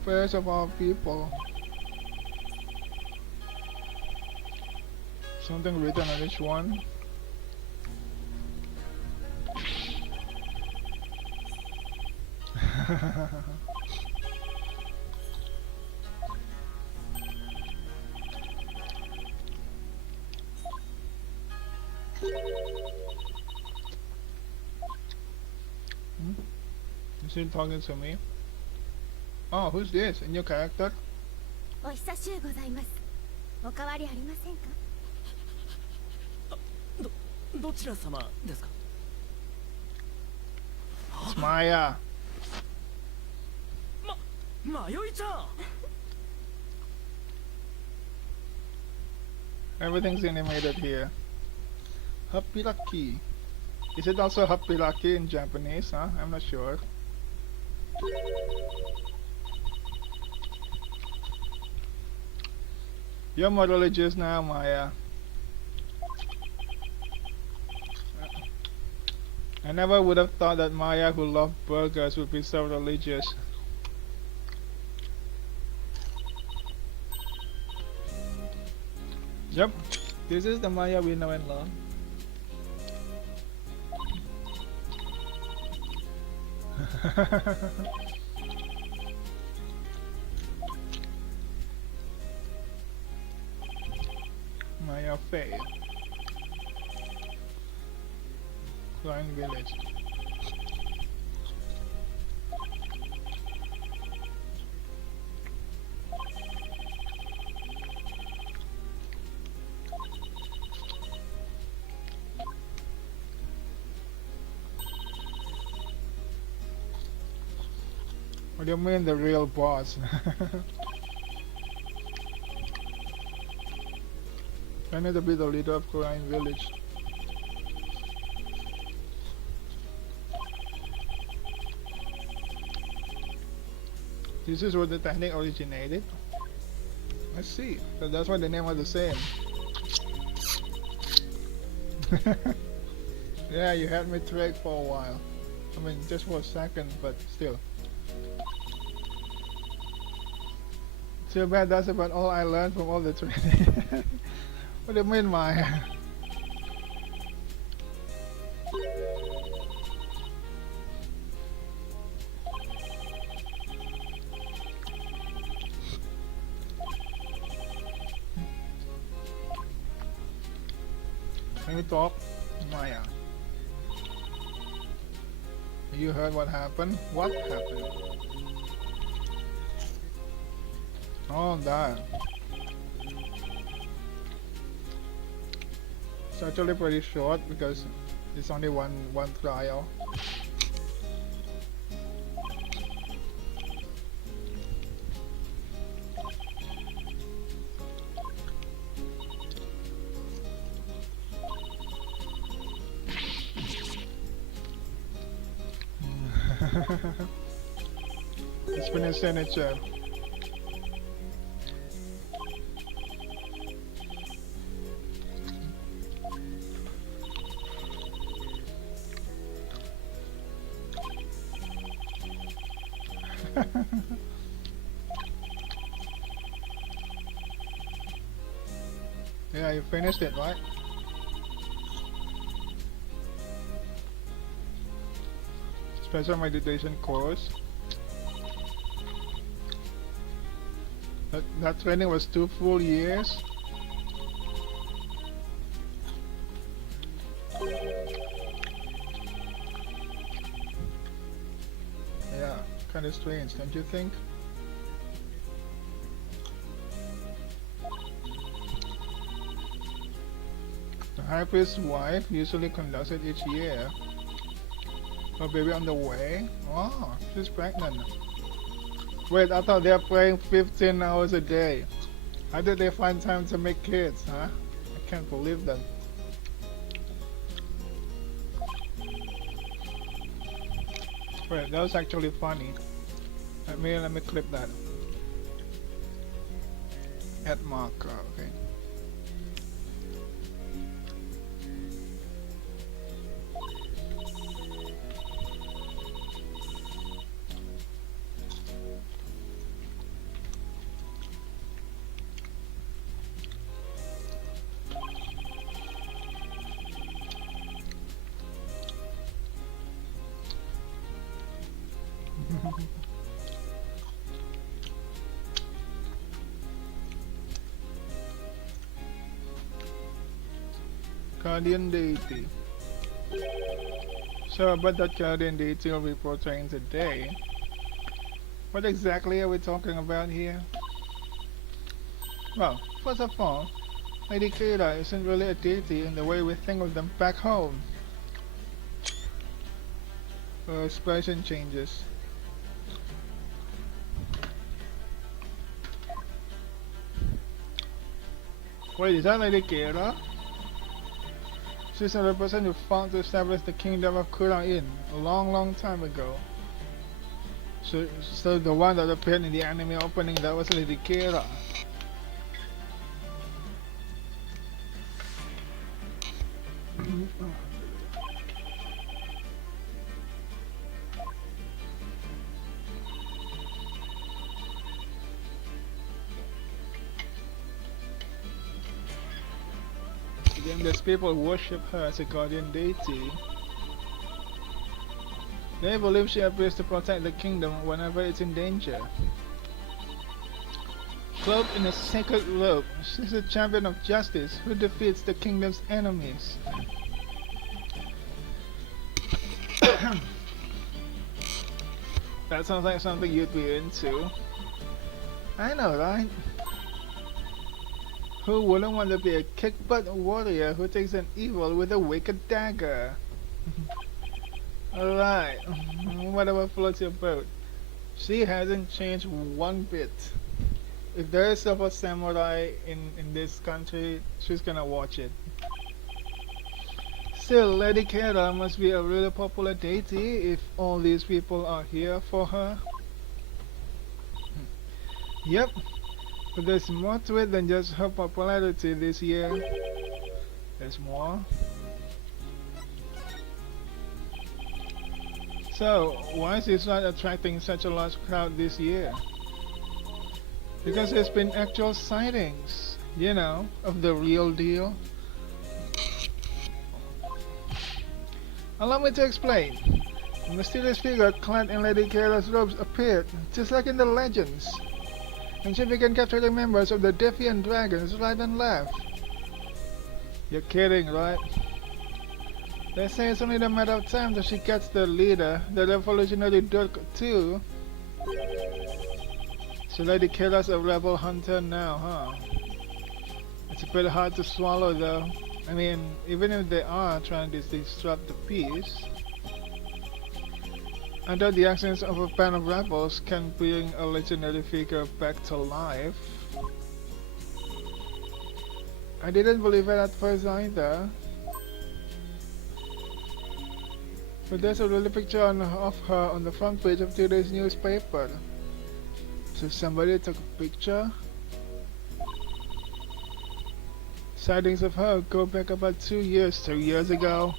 Prayers of all people. Something written on each one. Hmm? Is he talking to me? Oh, who's this? A new character? お久しゅうございます。おかわりありませんか？どちら様ですか？ It's Maya. 迷いちゃん。 Everything's animated here. Happy. Is it also Happy in Japanese, huh? I'm not sure. You're more religious now, Maya. I never would have thought that Maya, who loved burgers, would be so religious. Yep, this is the Maya we know and love. Maya Faye. Flying Village. What do you mean the real boss? I need to be the leader of Flying Village. This is where the technique originated. I see. So that's why the name was the same. Yeah, you had me tricked for a while. I mean, just for a second, but still. Too bad that's about all I learned from all the training. What do you mean, Maya? Can we talk? Maya. You heard what happened? What happened? Oh, that. It's actually pretty short because it's only one trial. It's been a signature. Yeah, you finished it, right? Special meditation course. That training was 2 full years. Yeah, kind of strange, don't you think? The high priest's wife usually conducts it each year. Her baby on the way? Oh, she's pregnant. Wait, I thought they're praying 15 hours a day. How did they find time to make kids, huh? I can't believe that. Wait, that was actually funny. Let me clip that. Add marker, okay. Guardian deity. So about that guardian deity we'll be portraying today. What exactly are we talking about here? Well, first of all, Lady Kira isn't really a deity in the way we think of them back home. Her expression changes. Wait, is that Lady Kira? She's the person who fought to establish the kingdom of Kurain a long time ago. So the one that appeared in the anime opening, that was Lady Kira. Again, these people worship her as a guardian deity. They believe she appears to protect the kingdom whenever it's in danger. Cloaked in a sacred robe, she's a champion of justice who defeats the kingdom's enemies. That sounds like something you'd be into. I know, right? Who wouldn't want to be a kick-butt warrior who takes an evil with a wicked dagger? Alright, whatever floats your boat. She hasn't changed one bit. If there is a samurai in this country, she's gonna watch it. Still, Lady Kira must be a really popular deity if all these people are here for her. Yep, but there's more to it than just her popularity this year. There's more. So, why is this not attracting such a large crowd this year? Because there's been actual sightings, you know, of the real deal. Allow me to explain. A mysterious figure clad in Lady Kira's robes appeared, just like in the legends, and she began capturing members of the Defiant Dragons right and left. You're kidding, right? They say it's only a matter of time that she gets the leader, the revolutionary Dirk too. So Lady Kira's a rebel hunter now, huh? It's a bit hard to swallow though. I mean, even if they are trying to disrupt the peace, I doubt the actions of a band of rebels can bring a legendary figure back to life. I didn't believe it at first either. But there's a really picture of her on the front page of today's newspaper. So somebody took a picture? Sightings of her go back about 2 years ago.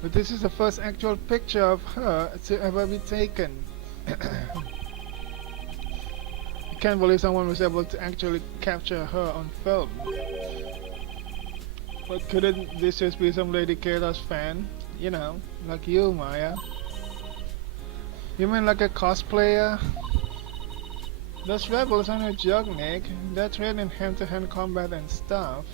But this is the first actual picture of her to ever be taken. I can't believe someone was able to actually capture her on film. But couldn't this just be some Lady Kira's fan? You know, like you, Maya. You mean like a cosplayer? Those rebels aren't a joke, Nick. They're trained in hand-to-hand combat and stuff.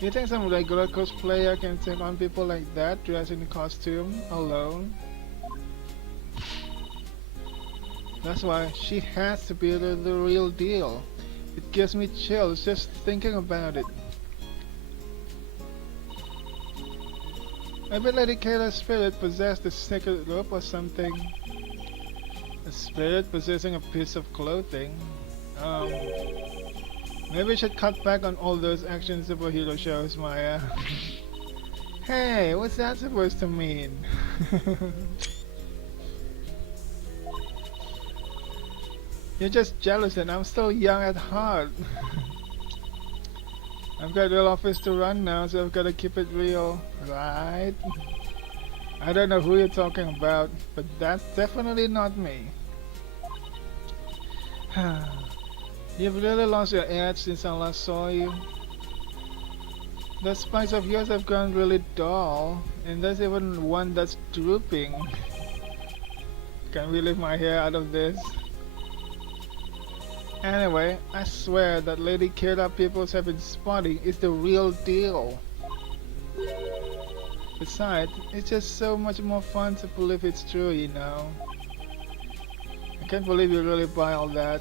You think some regular cosplayer can take on people like that dressed in costume, alone? That's why she has to be the real deal. It gives me chills just thinking about it. Maybe Lady Kira's spirit possessed a sacred rope or something. A spirit possessing a piece of clothing. Maybe we should cut back on all those action superhero shows, Maya. Hey, what's that supposed to mean? You're just jealous and I'm still young at heart. I've got a real office to run now, so I've got to keep it real, right? I don't know who you're talking about, but that's definitely not me. You've really lost your edge since I last saw you. The spikes of yours have gone really dull, and there's even one that's drooping. Can we leave my hair out of this? Anyway, I swear that Lady Kira Peoples have been spotting is the real deal. Besides, it's just so much more fun to believe it's true, you know. I can't believe you really buy all that.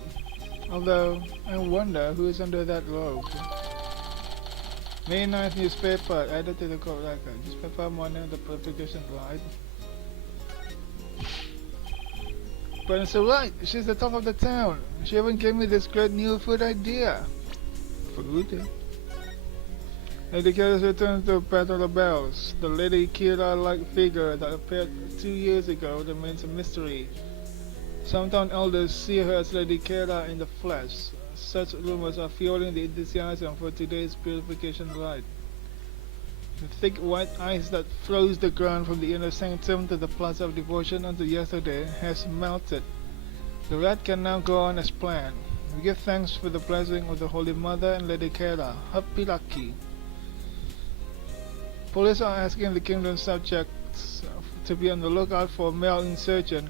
Although, I wonder who is under that robe. May 9th newspaper, added to the court record. Newspaper morning, the publication right. But it's alright, she's the talk of the town. She even gave me this great new food idea. Food? Lady Kira's return to Battle of the Bells. The Lady Kira-like figure that appeared 2 years ago remains a mystery. Some town elders see her as Lady Kira in the flesh. Such rumors are fueling the enthusiasm for today's purification rite. The thick white ice that froze the ground from the inner sanctum to the plaza of devotion until yesterday has melted. The rite can now go on as planned. We give thanks for the blessing of the Holy Mother and Lady Kira. Happy lucky. Police are asking the kingdom's subjects to be on the lookout for a male insurgent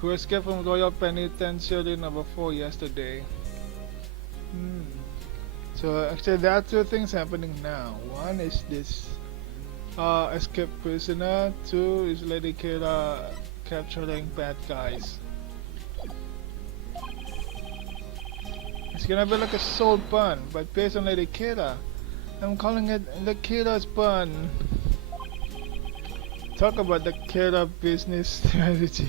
who escaped from Royal Penitentiary number 4 yesterday. So actually there are two things happening now. One is this escaped prisoner. Two is Lady Kira capturing bad guys. It's gonna be like a soul bun, but based on Lady Kira. I'm calling it the Kira's bun. Talk about the Kira business strategy.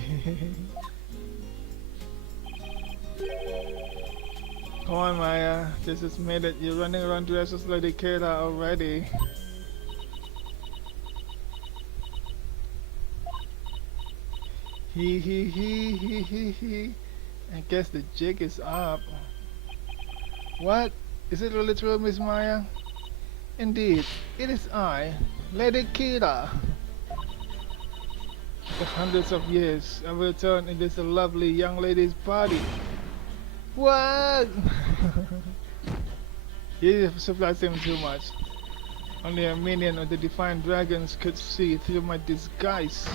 Come on, Maya, this has made it. You're running around dressed as Lady Kira already. He. I guess the jig is up. What? Is it really true, Miss Maya? Indeed, it is I, Lady Kira. For hundreds of years, I will return in this lovely young lady's body. What? You surprised him too much. Only a minion of the Defiant Dragons could see through my disguise.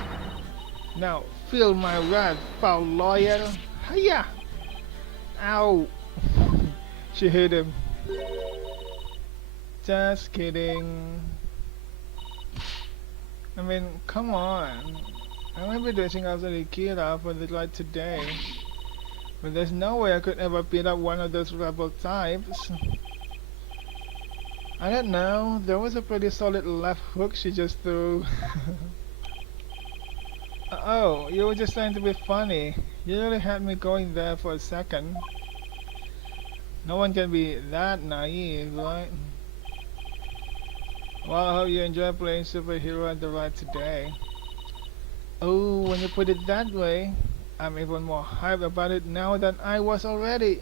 Now, feel my wrath, foul lawyer. Hiya! Ow! She hit him. Just kidding. I mean, come on. I might be dressing as Lady Kira for the ride today. But there's no way I could ever beat up one of those rebel types. I don't know, there was a pretty solid left hook she just threw. Oh, you were just trying to be funny. You really had me going there for a second. No one can be that naive, right? Well, I hope you enjoy playing superhero at the ride today. Oh, when you put it that way, I'm even more hyped about it now than I was already.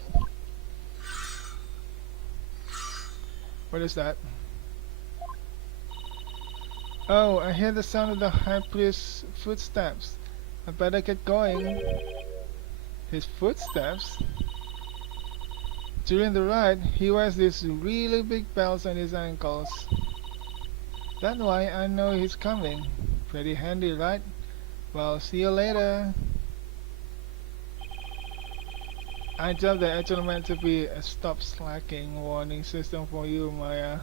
What is that? Oh, I hear the sound of the high priest's footsteps. I better get going. His footsteps? During the ride, he wears these really big bells on his ankles. That's why I know he's coming. Pretty handy, right? Well, see you later. I thought that actually meant to be a stop slacking warning system for you, Maya.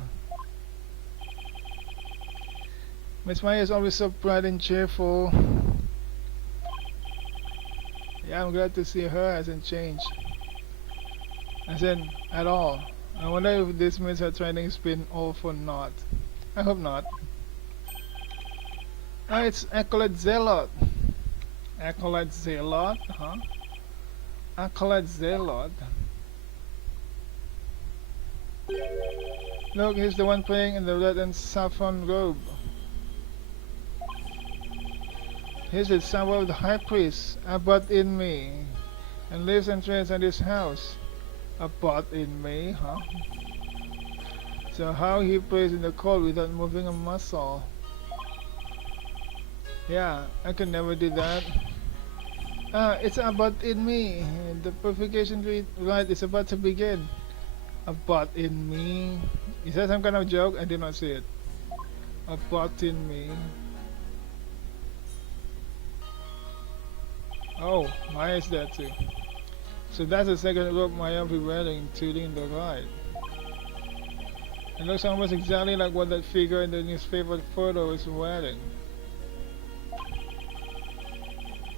Miss Maya is always so bright and cheerful. Yeah, I'm glad to see her hasn't changed. As in, at all. I wonder if this means her training's been all for naught. I hope not. Ah, it's Acolyte Zealot. Acolyte Zealot, huh? Acolyte Zealot. Look, he's the one playing in the red and saffron robe. He's the son of the high priest, Abbot in me, and lives and trains at his house. Abbot in me, huh? So how he plays in the cold without moving a muscle? Yeah, I could never do that. Ah, it's Abbot in me. The purification rite is about to begin. Abbot in me. Is that some kind of joke? I did not see it. Abbot in me. Oh, Maya's there too. So that's the second robe Maya will be wearing, including the ride. It looks almost exactly like what that figure in the newspaper photo is wearing.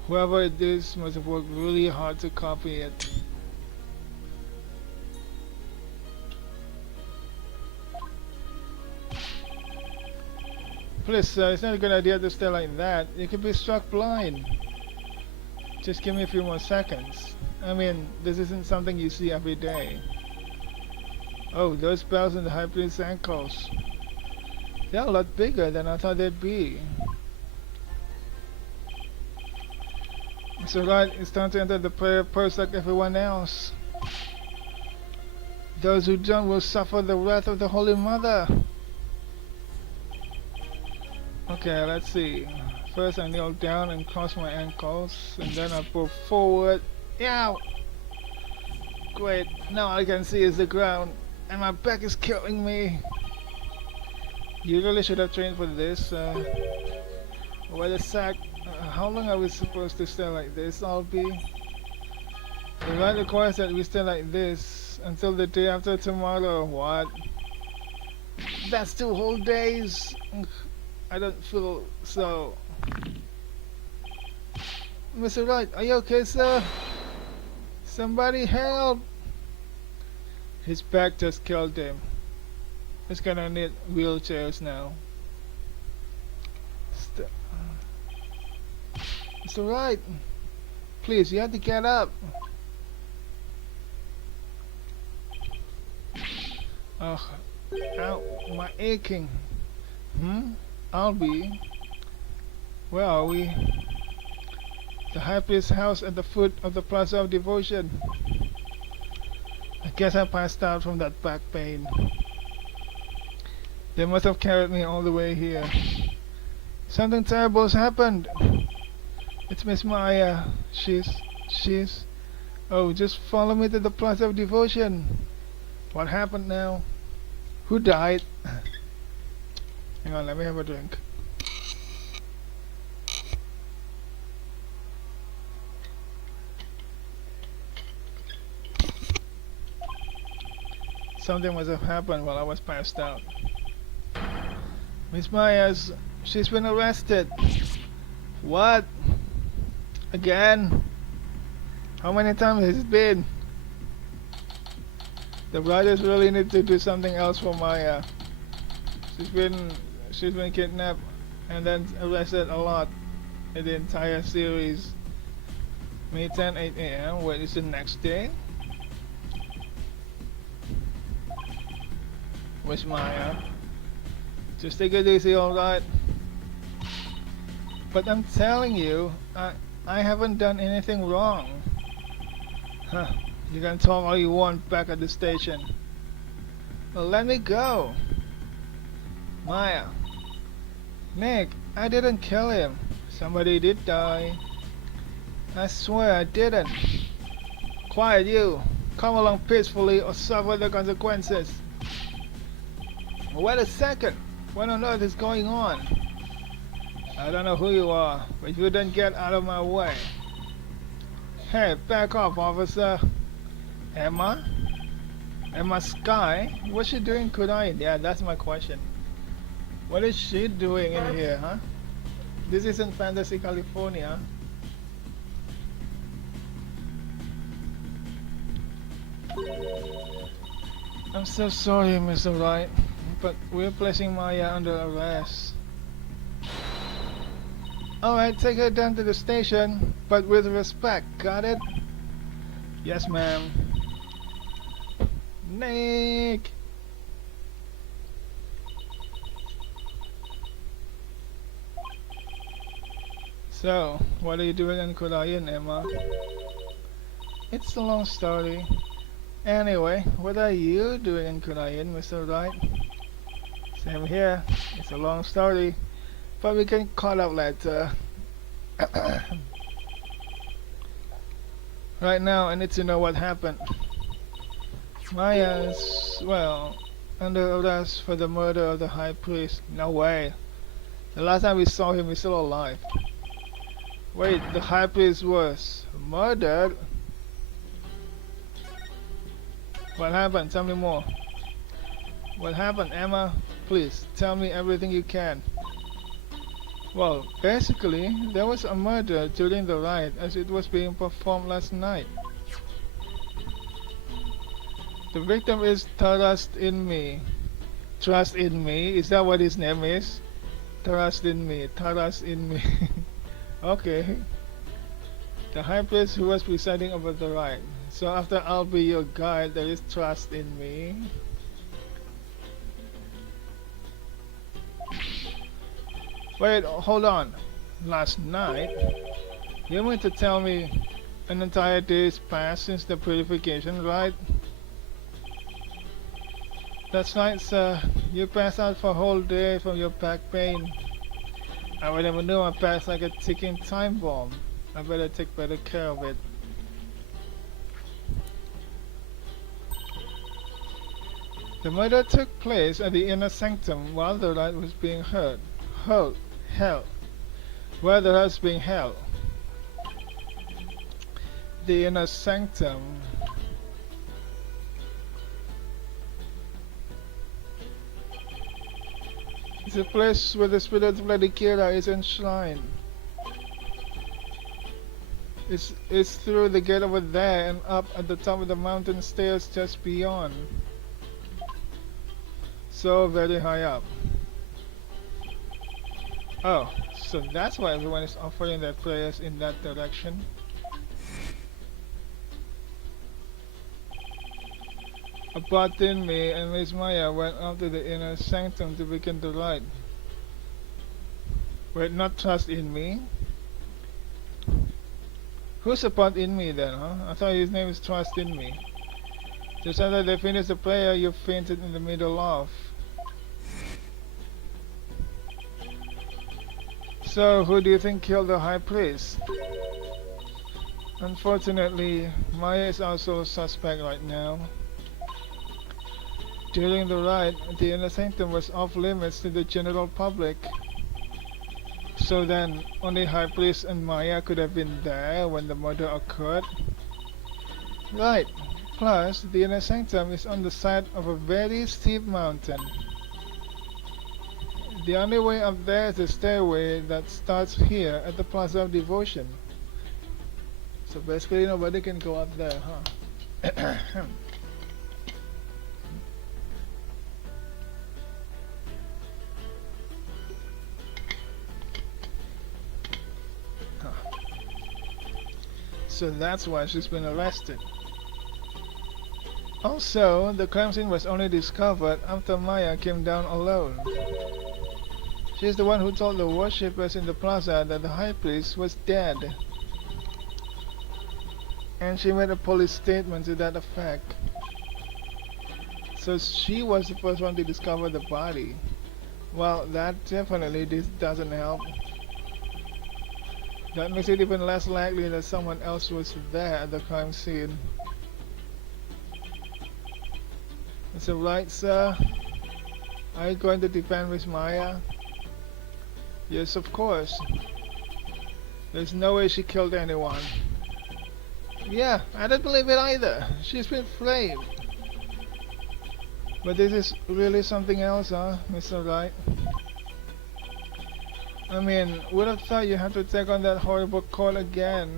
Whoever it is must have worked really hard to copy it. Please, sir, it's not a good idea to stay like that. You could be struck blind. Just give me a few more seconds. I mean, this isn't something you see every day. Oh, those bells in the high priest's ankles. They're a lot bigger than I thought they'd be. So right, it's time to enter the prayer post like everyone else. Those who don't will suffer the wrath of the Holy Mother. Okay, let's see. First I kneel down and cross my ankles, and then I pull forward. Yow! Great, now all I can see is the ground, and my back is killing me. You really should have trained for this. Wait a sec. How long are we supposed to stay like this, Albie? The right requires that we stay like this until the day after tomorrow. What? That's 2 whole days. I don't feel so. Mr. Wright, are you okay, sir? Somebody help! His back just killed him. He's gonna need wheelchairs now. Mr. Wright, please, you have to get up. Oh, ow, my aching. Albie, where are we? The high priest's house at the foot of the Plaza of Devotion. I guess I passed out from that back pain. They must have carried me all the way here. Something terrible has happened. It's Miss Maya. She's... Oh, just follow me to the Plaza of Devotion. What happened now? Who died? Hang on, let me have a drink. Something must have happened while I was passed out. Miss Myers, she's been arrested. What? Again? How many times has it been? The brothers really need to do something else for Maya. She's been kidnapped and then arrested a lot in the entire series. May 10, 8 AM. Wait, is the next day? Where's Maya? Just take it easy, alright? But I'm telling you, I haven't done anything wrong. Huh, you can talk all you want back at the station. Well, let me go. Maya. Nick, I didn't kill him. Somebody did die. I swear I didn't. Quiet, you. Come along peacefully or suffer the consequences. Wait a second. What on earth is going on? I don't know who you are, but you don't get out of my way. Hey, back off, officer. Emma? Emma Sky? What's she doing tonight? Yeah, that's my question. What is she doing in here, huh? This isn't Fantasy California. I'm so sorry, Mr. Wright, but we're placing Maya under arrest. Alright, take her down to the station, but with respect, got it? Yes, ma'am. Nick! So, what are you doing in Kodayan, Emma? It's a long story. Anyway, what are you doing in Kodayan, Mr. Wright? Same here. It's a long story, but we can call up later. Right now, I need to know what happened. Maya's, well, under arrest for the murder of the high priest. No way. The last time we saw him, he's still alive. Wait, the high priest was murdered? What happened? Tell me more. What happened, Emma? Please, tell me everything you can. Well, basically, there was a murder during the rite as it was being performed last night. The victim is Trust in Me. Trust in Me? Is that what his name is? Trust in Me. Trust in Me. Okay. The high priest who was presiding over the rite. So after I'll be your guide, there is trust in me. Wait, hold on. Last night? You mean to tell me an entire day has passed since the purification, right? That's right, sir. You passed out for a whole day from your back pain. I would never knew I passed like a ticking time bomb. I better take better care of it. The murder took place at the inner sanctum while the rite was being held. Where the rite was being held. The inner sanctum. It's a place where the spirit of Lady Kira is enshrined. It's through the gate over there and up at the top of the mountain stairs just beyond. So very high up. Oh, so that's why everyone is offering their prayers in that direction. Abatinmi and Miss Maya went up to the inner sanctum to begin the rite. Wait, not trust in me? Who's about in me then, huh? I thought his name is Trust in Me. Just after they finished the prayer, you fainted in the middle of. So, who do you think killed the high priest? Unfortunately, Maya is also a suspect right now. During the rite, the inner sanctum was off limits to the general public. So then, only High Priest and Maya could have been there when the murder occurred. Right. Plus, the inner sanctum is on the side of a very steep mountain. The only way up there is the stairway that starts here at the Plaza of Devotion. So basically nobody can go up there, huh? So that's why she's been arrested. Also, the crime scene was only discovered after Maya came down alone. She's the one who told the worshippers in the plaza that the high priest was dead. And she made a police statement to that effect. So she was the first one to discover the body. Well, that definitely doesn't help. That makes it even less likely that someone else was there at the crime scene. Is it right, sir? Are you going to defend Miss Maya? Yes, of course. There's no way she killed anyone. Yeah, I don't believe it either. She's been framed. But this is really something else, huh, Mr. Wright? I mean, would have thought you had to take on that horrible call again.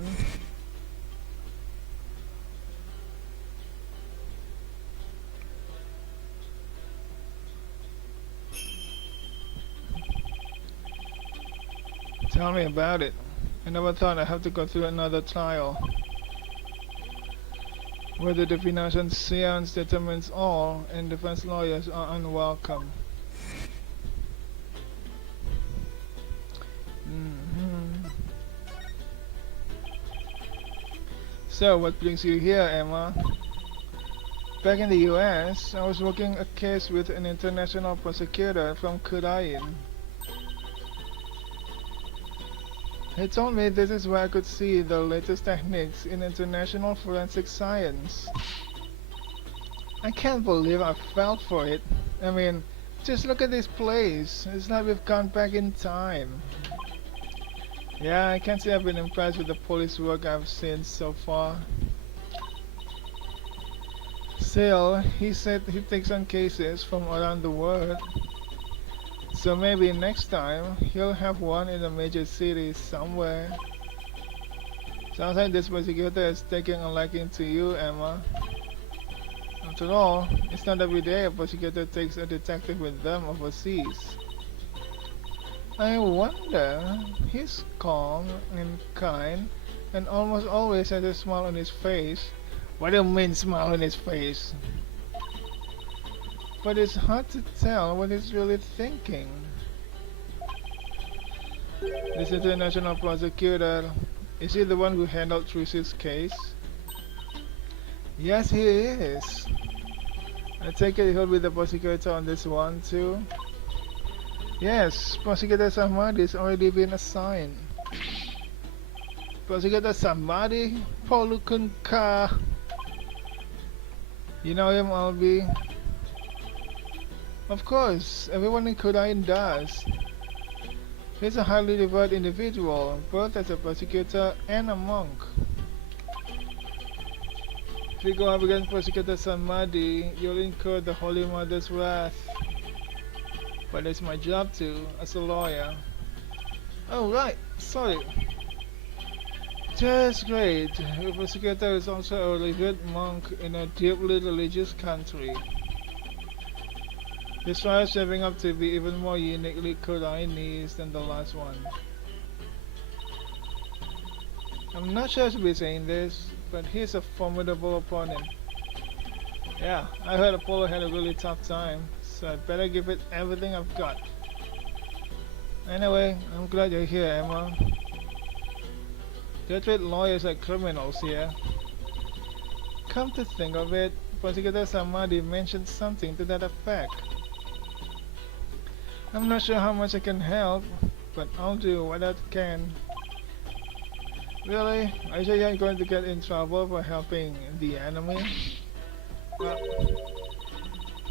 Tell me about it. I never thought I'd have to go through another trial. Whether the financial seance determines all, and defense lawyers are unwelcome. So, what brings you here, Emma? Back in the US, I was working a case with an international prosecutor from Kurain. He told me this is where I could see the latest techniques in international forensic science. I can't believe I fell for it. I mean, just look at this place. It's like we've gone back in time. Yeah, I can't say I've been impressed with the police work I've seen so far. Still, he said he takes on cases from around the world. So maybe next time he'll have one in a major city somewhere. Sounds like this prosecutor is taking a liking to you, Emma. After all, it's not every day a prosecutor takes a detective with them overseas. I wonder, he's calm and kind and almost always has a smile on his face. What do you mean smile on his face? But it's hard to tell what he's really thinking. This international prosecutor, is he the one who handled Trucy's case? Yes, he is. I take it he'll be the prosecutor on this one too. Yes, Prosecutor Samadi's already been assigned. Prosecutor Samadi, Paulo Kunka. You know him, Albi? Of course, everyone in Kodain does. He's a highly devout individual, both as a prosecutor and a monk. If you go up against Prosecutor Samadi, you'll incur the Holy Mother's wrath. But it's my job to, as a lawyer. Oh right, sorry. Just great. The prosecutor is also a revered monk in a deeply religious country. This trial is shaping up to be even more uniquely Kodainese than the last one. I'm not sure I should be saying this, but he's a formidable opponent. Yeah, I heard Apollo had a really tough time, so I'd better give it everything I've got. Anyway, I'm glad you're here, Emma. They treat lawyers like criminals here. Come to think of it, Prosecutor Samadi mentioned something to that effect. I'm not sure how much I can help, but I'll do what I can. Really? Are you sure you're going to get in trouble for helping the enemy? Well,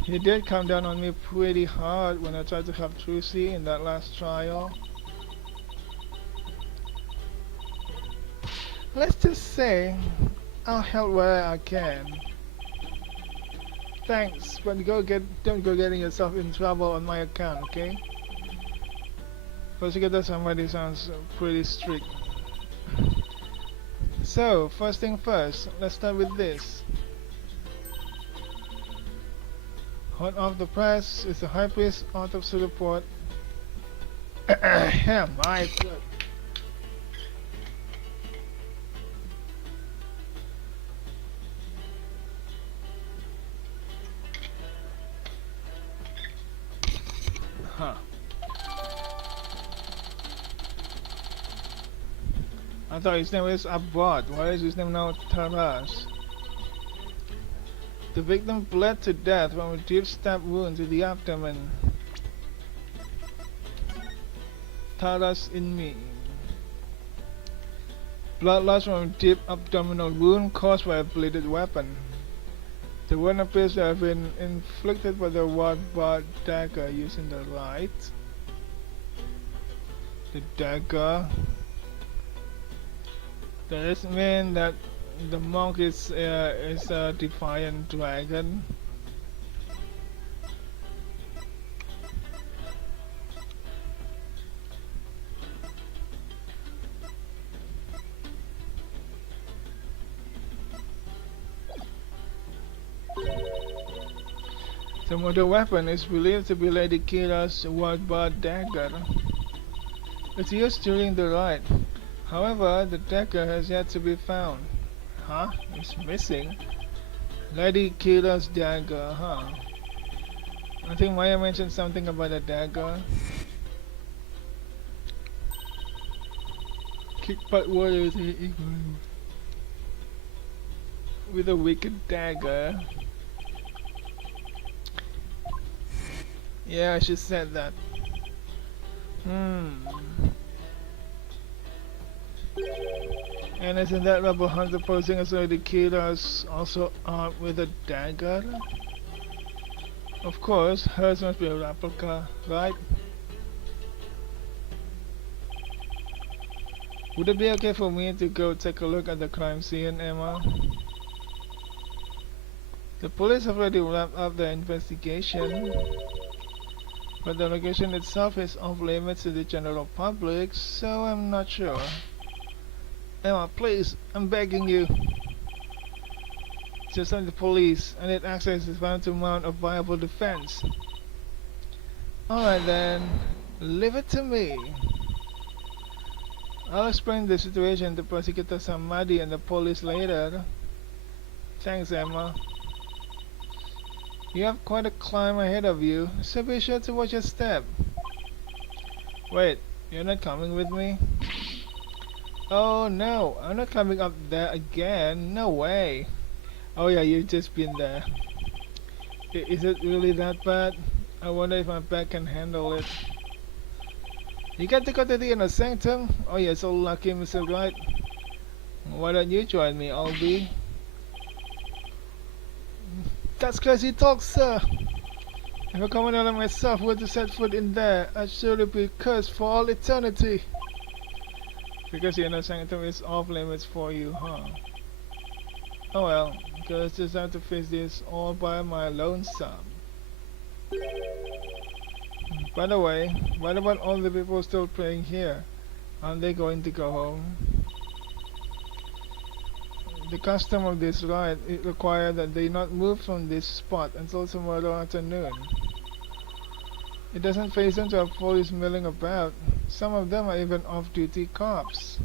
he did come down on me pretty hard when I tried to help Trucy in that last trial. Let's just say, I'll help where I can. Thanks, but don't go getting yourself in trouble on my account, okay? Prosecutor Samadi sounds pretty strict. So, first thing first, let's start with this. Hot off the press is the High Priest autopsy report. My foot. Huh. I thought his name was Abad. Why is his name now Taras? The victim bled to death from a deep stab wound to the abdomen. Taras in me. Blood loss from a deep abdominal wound caused by a bladed weapon. The wound appears to have been inflicted by the ward-barred dagger used in the right. The dagger. Does this mean that the monk is a defiant dragon? The murder weapon is believed to be Lady Kira's ward-barred dagger. It's used during the rite. However, the dagger has yet to be found. Huh? It's missing? Lady Kira's dagger, huh? I think Maya mentioned something about a dagger. Kick butt warriors with a wicked dagger. Yeah, she said that. And isn't that Rebel Hunter posing as Lady Kira's also armed with a dagger? Of course, hers must be a replica, right? Would it be okay for me to go take a look at the crime scene, Emma? The police have already wrapped up their investigation, but the location itself is off limits to the general public, so I'm not sure. Emma, please, I'm begging you. Just like the police, I need access if I'm to mount a viable defense. Alright then, leave it to me. I'll explain the situation to Prosecutor Samadi and the police later. Thanks, Emma. You have quite a climb ahead of you, so be sure to watch your step. Wait, you're not coming with me? Oh no, I'm not climbing up there again, no way. Oh yeah, you've just been there. Is it really that bad? I wonder if my back can handle it. You got to go to the inner sanctum? Oh you're so lucky, Mr. Wright. Why don't you join me, Albie? That's crazy talk, sir. If a commoner like myself were to set foot in there, I'd surely be cursed for all eternity. Because the inner sanctum is off limits for you, huh? Oh well, guess just have to face this all by my lonesome. By the way, what about all the people still playing here? Aren't they going to go home? The custom of this ride, it requires that they not move from this spot until tomorrow afternoon. It doesn't faze them to have police milling about. Some of them are even off-duty cops.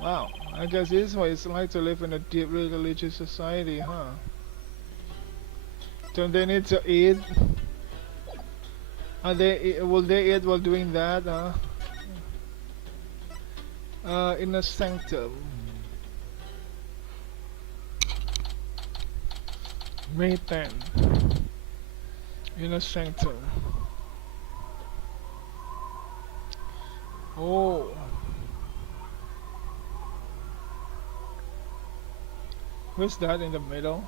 Wow, I guess this is what it's like to live in a deeply religious society, huh? Don't they need to eat? Will they eat while doing that, huh? In a sanctum. May 10. In a sanctum. Oh. Who's that in the middle?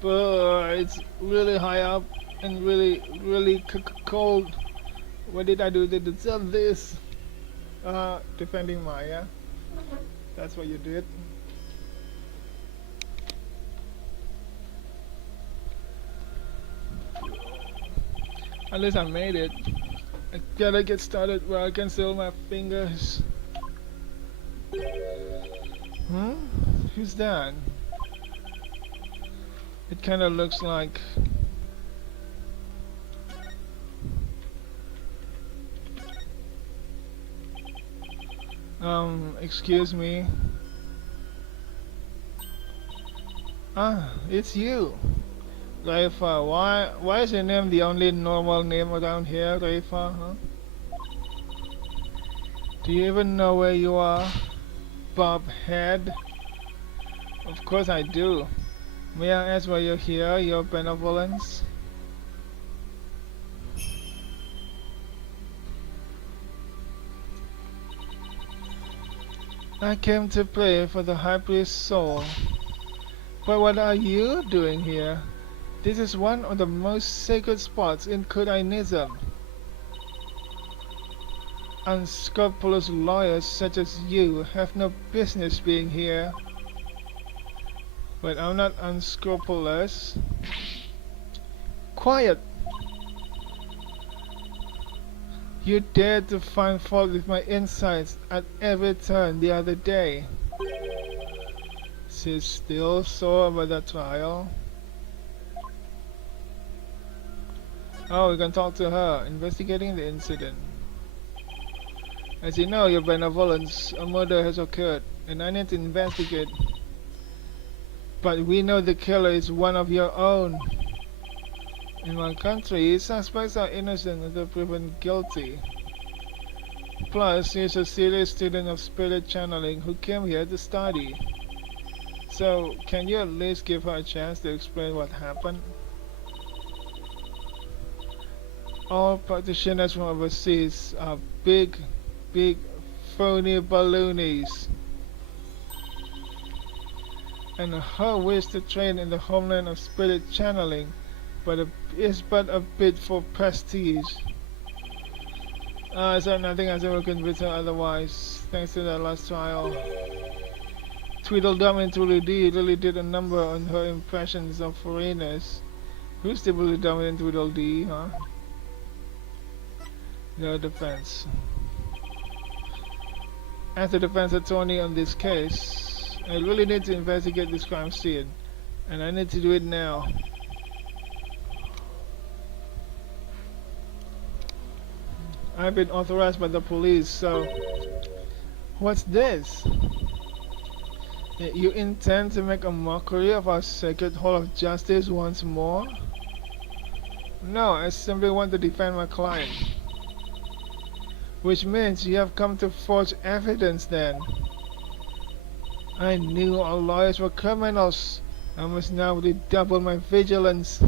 But it's really high up and really cold. What did I do to deserve this? Defending Maya. That's what you did. At least I made it. I gotta get started where I can seal my fingers. Who's that? It kinda looks like... excuse me. Ah, it's you. Raifa, why is your name the only normal name around here, Raifa, huh? Do you even know where you are, Bob Head? Of course I do. May I ask why you're here, your benevolence? I came to pray for the High Priest's soul. But what are you doing here? This is one of the most sacred spots in Kudainism. Unscrupulous lawyers such as you have no business being here. But I'm not unscrupulous. Quiet! You dared to find fault with my insights at every turn the other day. She's still sore about that trial. Oh, we can talk to her, investigating the incident. As you know, your benevolence, a murder has occurred, and I need to investigate. But we know the killer is one of your own. In my country, suspects are innocent until proven guilty. Plus, he's a serious student of spirit channeling who came here to study. So, can you at least give her a chance to explain what happened? All practitioners from overseas are big phony balloonies. And her wish to train in the homeland of spirit channeling it's but a bid for prestige. So nothing has ever convinced her otherwise. Thanks to that last trial, Tweedledum and Tweedledee really did a number on her impressions of foreigners. Who's Tweedledum and Tweedledee, huh? No defense. As the defense attorney on this case, I really need to investigate this crime scene, and I need to do it now. I've been authorized by the police, so what's this? You intend to make a mockery of our sacred hall of justice once more? No, I simply want to defend my client. Which means you have come to forge evidence then. I knew our lawyers were criminals. I must now redouble my vigilance.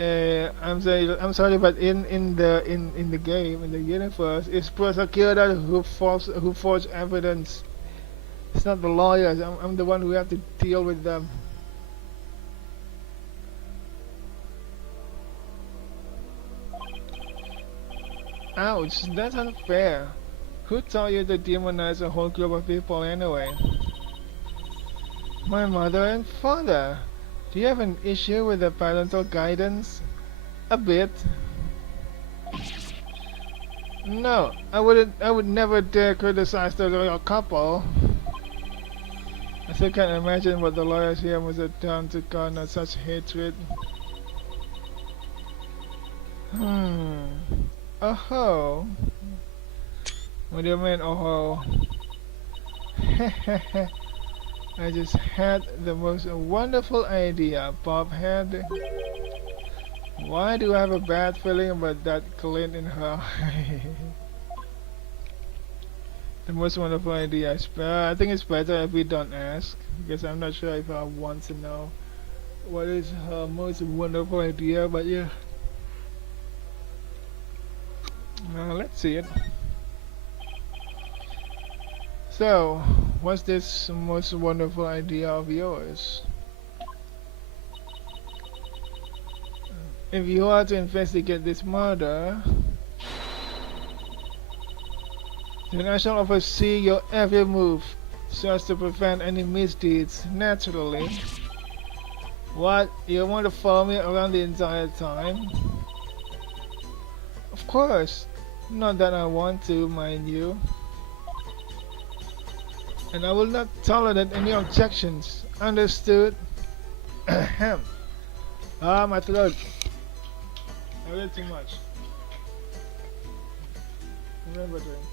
I'm sorry, but in the game, in the universe, it's prosecutor who forged evidence. It's not the lawyers. I'm the one who have to deal with them. Ouch, that's unfair. Who taught you to demonize a whole group of people anyway? My mother and father. Do you have an issue with the parental guidance? A bit. No, I would never dare criticize the royal couple. I still can't imagine what the lawyers here must have done to garner such hatred. Oh-ho. What do you mean, oh-ho? I just had the most wonderful idea Bob had. Why do I have a bad feeling about that glint in her eye? The most wonderful idea. I think it's better if we don't ask, because I'm not sure if I want to know what is her most wonderful idea, but yeah. Let's see it. So, what's this most wonderful idea of yours? If you are to investigate this murder, then I shall oversee your every move so as to prevent any misdeeds naturally. What? You want to follow me around the entire time? Of course. Not that I want to, mind you. And I will not tolerate any objections. Understood? Ahem. My throat. I read too much. Remember drink.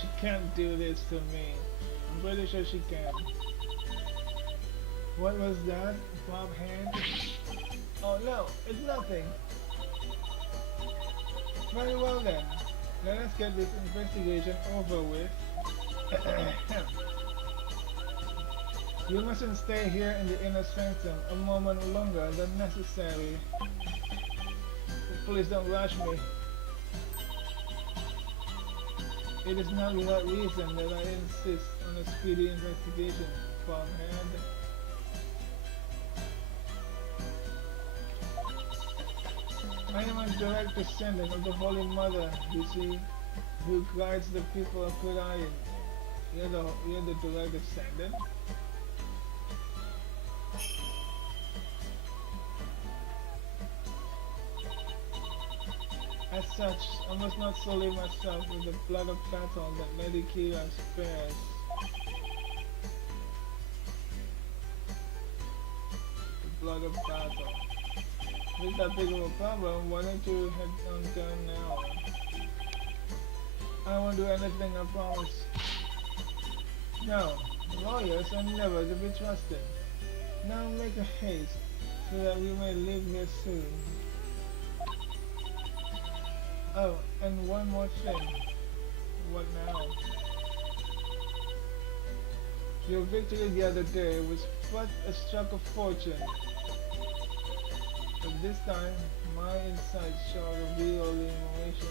She can't do this to me. I'm pretty sure she can. What was that? Bob hand? Oh no, it's nothing. Very well then. Let us get this investigation over with. You mustn't stay here in the inner sanctum a moment longer than necessary. Please don't rush me. It is not without reason that I insist on a speedy investigation, Farmhand. I am a direct descendant of the Holy Mother, you see, who guides the people of Kurayan. You're the direct descendant? As such, I must not sully myself with the blood of battle that Lady Kira spares. The blood of battle. With that big of a problem, why don't you head on down now? I won't do anything, I promise. No, lawyers are never to be trusted. Now make a haste, so that we may leave here soon. Oh, and one more thing. What now? Your victory the other day was but a stroke of fortune. But this time, my insight shall reveal the information.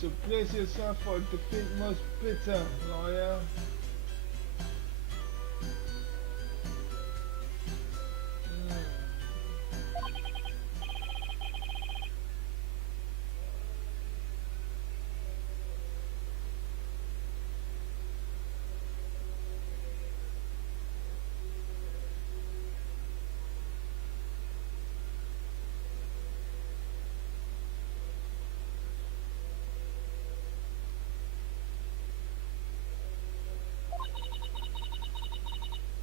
So place yourself for defeat most bitter, lawyer.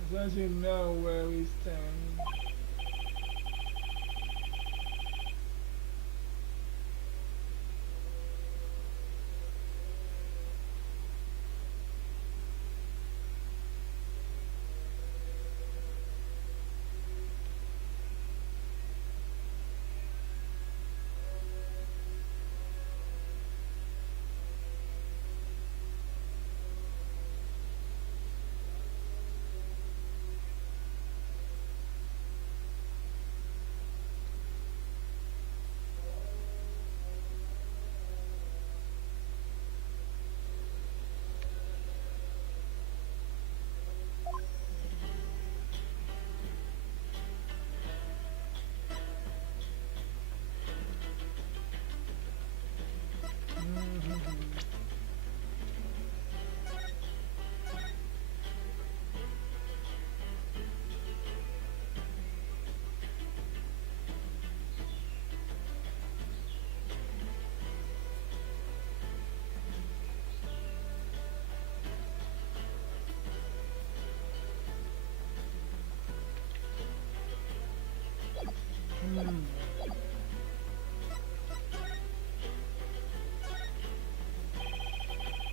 As long as you know where we stand.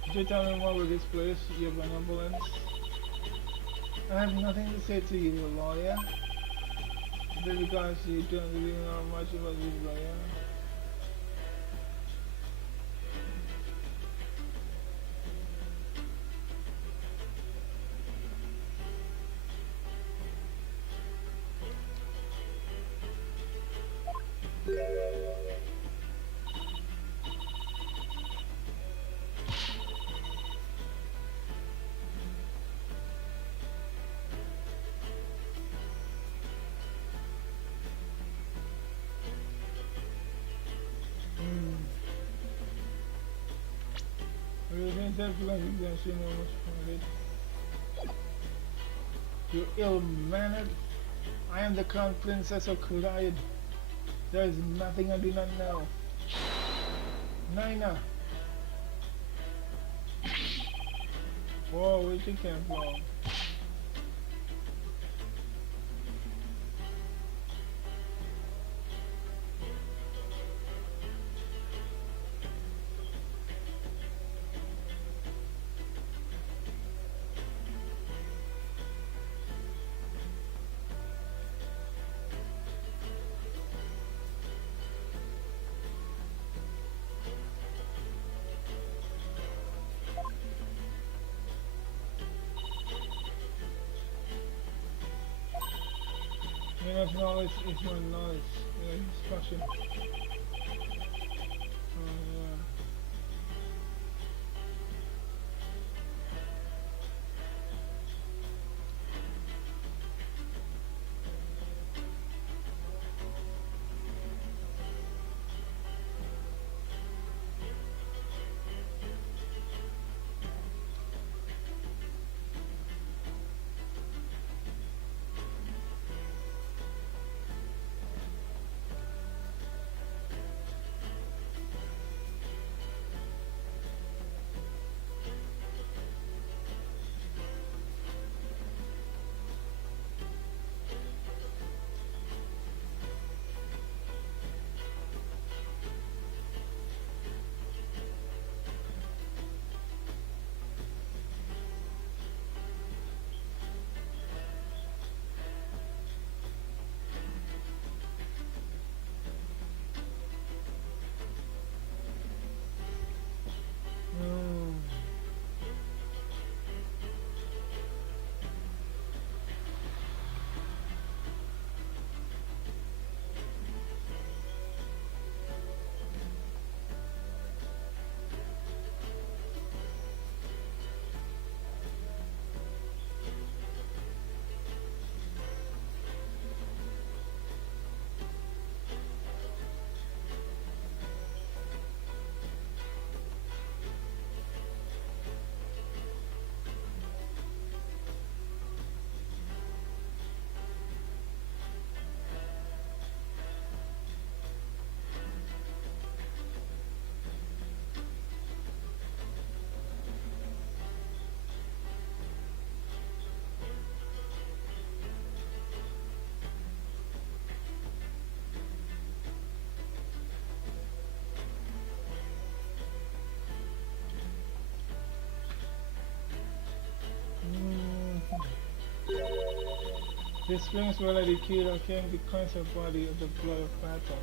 Could you tell me more about this place, your benevolence? I have nothing to say to you, lawyer. Is it because you don't really know much about this lawyer? That's because you can see no much from it. You ill-mannered. I am the Crown Princess of Kulayid. There is nothing I do not know. Naina! Whoa, where'd you come from? Enough knowledge is my knowledge. Discussion. Yeah. This springs where Lady Kira came to cleanse her body of the blood of battle.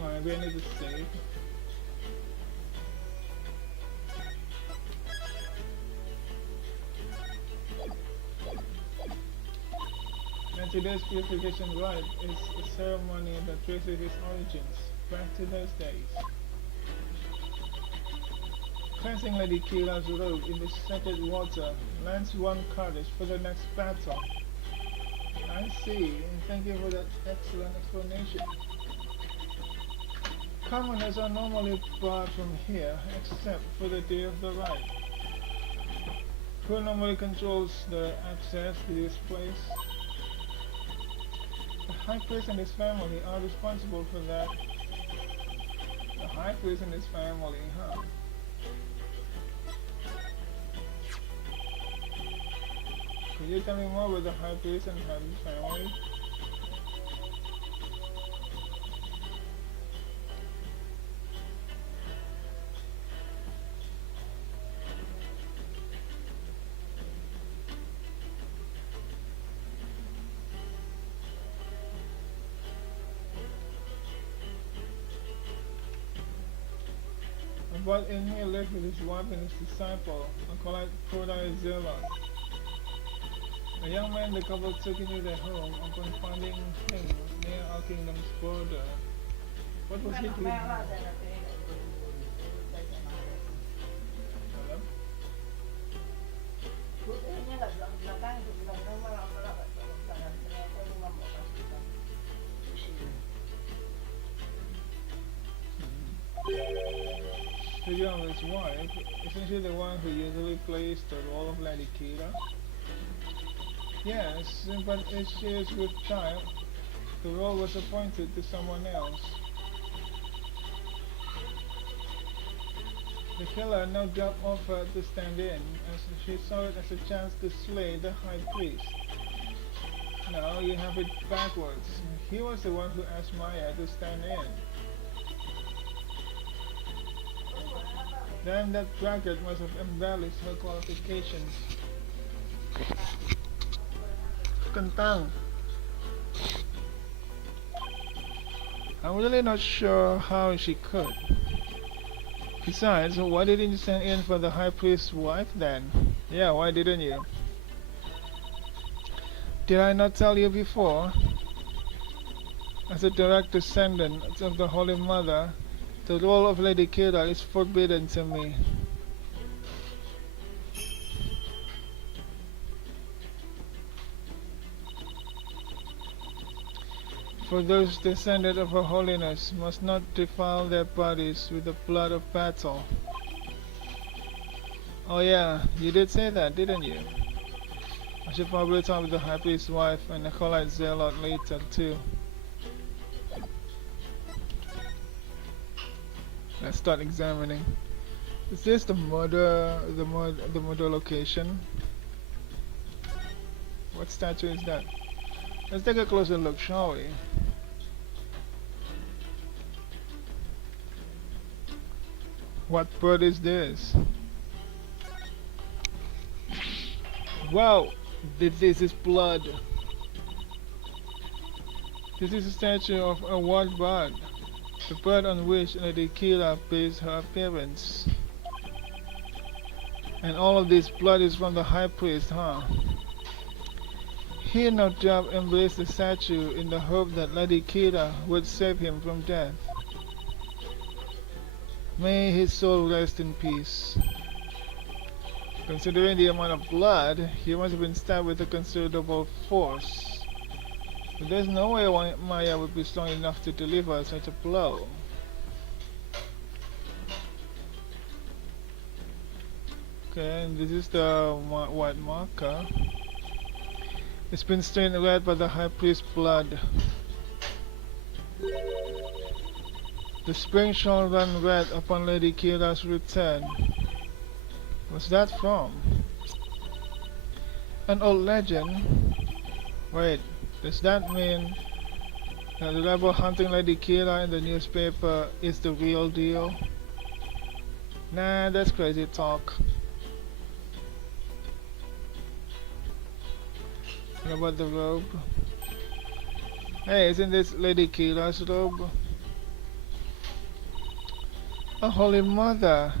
Alright, we need to save. And today's purification rite is a ceremony that traces its origins back to those days. Cleansing Lady Kira's robe in the sacred water lands one cottage for the next battle. I see, and thank you for that excellent explanation. Commoners are normally barred from here, except for the day of the rite. Who normally controls the access to this place? The High Priest and his family are responsible for that. The High Priest and his family, huh? Could you tell me more about the High Priest and his family? But in here lived with his wife and his disciple, Acolyte Kodai Zerlon. A young man the couple took into their home upon finding him near our kingdom's border. What was he doing? Speaking of his wife, isn't she the one who usually plays the role of Lady Kira? Yes, but as she is with child, the role was appointed to someone else. The killer no doubt offered to stand in, as she saw it as a chance to slay the High Priest. No, you have it backwards. He was the one who asked Maya to stand in. Then that bracket must have embellished her qualifications. Kentang. I'm really not sure how she could. Besides, why didn't you send in for the High Priest's wife then? Yeah, why didn't you? Did I not tell you before? As a direct descendant of the Holy Mother, the role of Lady Kira is forbidden to me. For those descended of Her Holiness must not defile their bodies with the blood of battle. Oh yeah, you did say that, didn't you? I should probably talk with the High Priest's wife and Acolyte Zealot later too. Let's start examining. Is this the murder location? What statue is that? Let's take a closer look, shall we? What bird is this? Wow! This is blood. This is a statue of a wild bird. The bird on which Lady Kira based her appearance. And all of this blood is from the High Priest, huh? He no doubt embraced the statue in the hope that Lady Kira would save him from death. May his soul rest in peace. Considering the amount of blood, he must have been stabbed with a considerable force. But there's no way Maya would be strong enough to deliver such a blow. Okay, and this is the white marker. It's been stained red by the High Priest's blood. The spring shall run red upon Lady Kira's return. What's that from? An old legend? Wait, does that mean that the rebel hunting Lady Kira in the newspaper is the real deal? Nah, that's crazy talk. What about the robe? Hey, isn't this Lady Kila's robe? Oh, Holy Mother!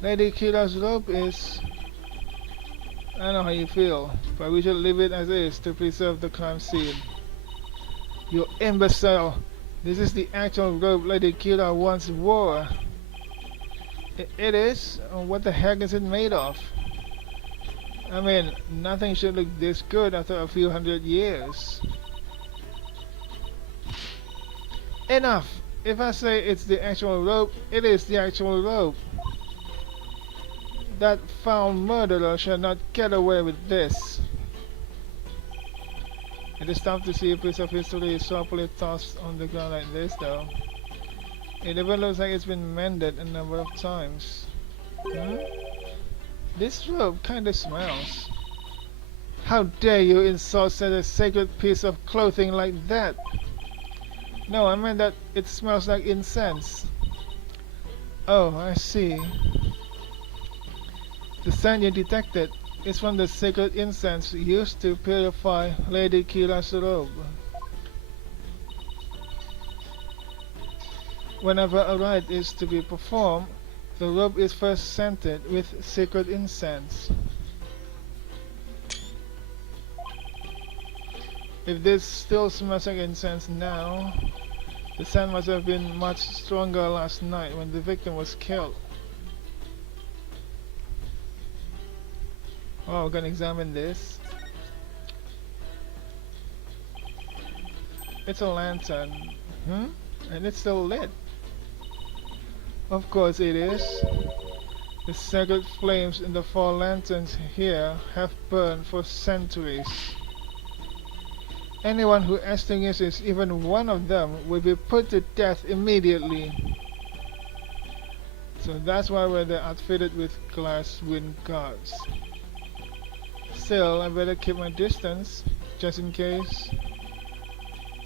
Lady Kila's robe is... I don't know how you feel, but we should leave it as is to preserve the crime scene. You imbecile! This is the actual robe Lady Kila once wore. It is? What the heck is it made of? I mean, nothing should look this good after a few hundred years. Enough! If I say it's the actual robe, it is the actual robe. That foul murderer shall not get away with this. It is tough to see a piece of history sharply tossed on the ground like this, though. It even looks like it's been mended a number of times. Hmm? This robe kinda smells. How dare you insult such a sacred piece of clothing like that? No, I meant that it smells like incense. Oh, I see. The scent you detected is from the sacred incense used to purify Lady Kila's robe. Whenever a rite is to be performed, the robe is first scented with sacred incense. If this still smells like incense now, the scent must have been much stronger last night when the victim was killed. Oh, we're gonna examine this. It's a lantern. And it's still lit. Of course it is. The sacred flames in the 4 lanterns here have burned for centuries. Anyone who extinguishes even one of them will be put to death immediately. So that's why they're outfitted with glass wind guards. Still, I better keep my distance, just in case.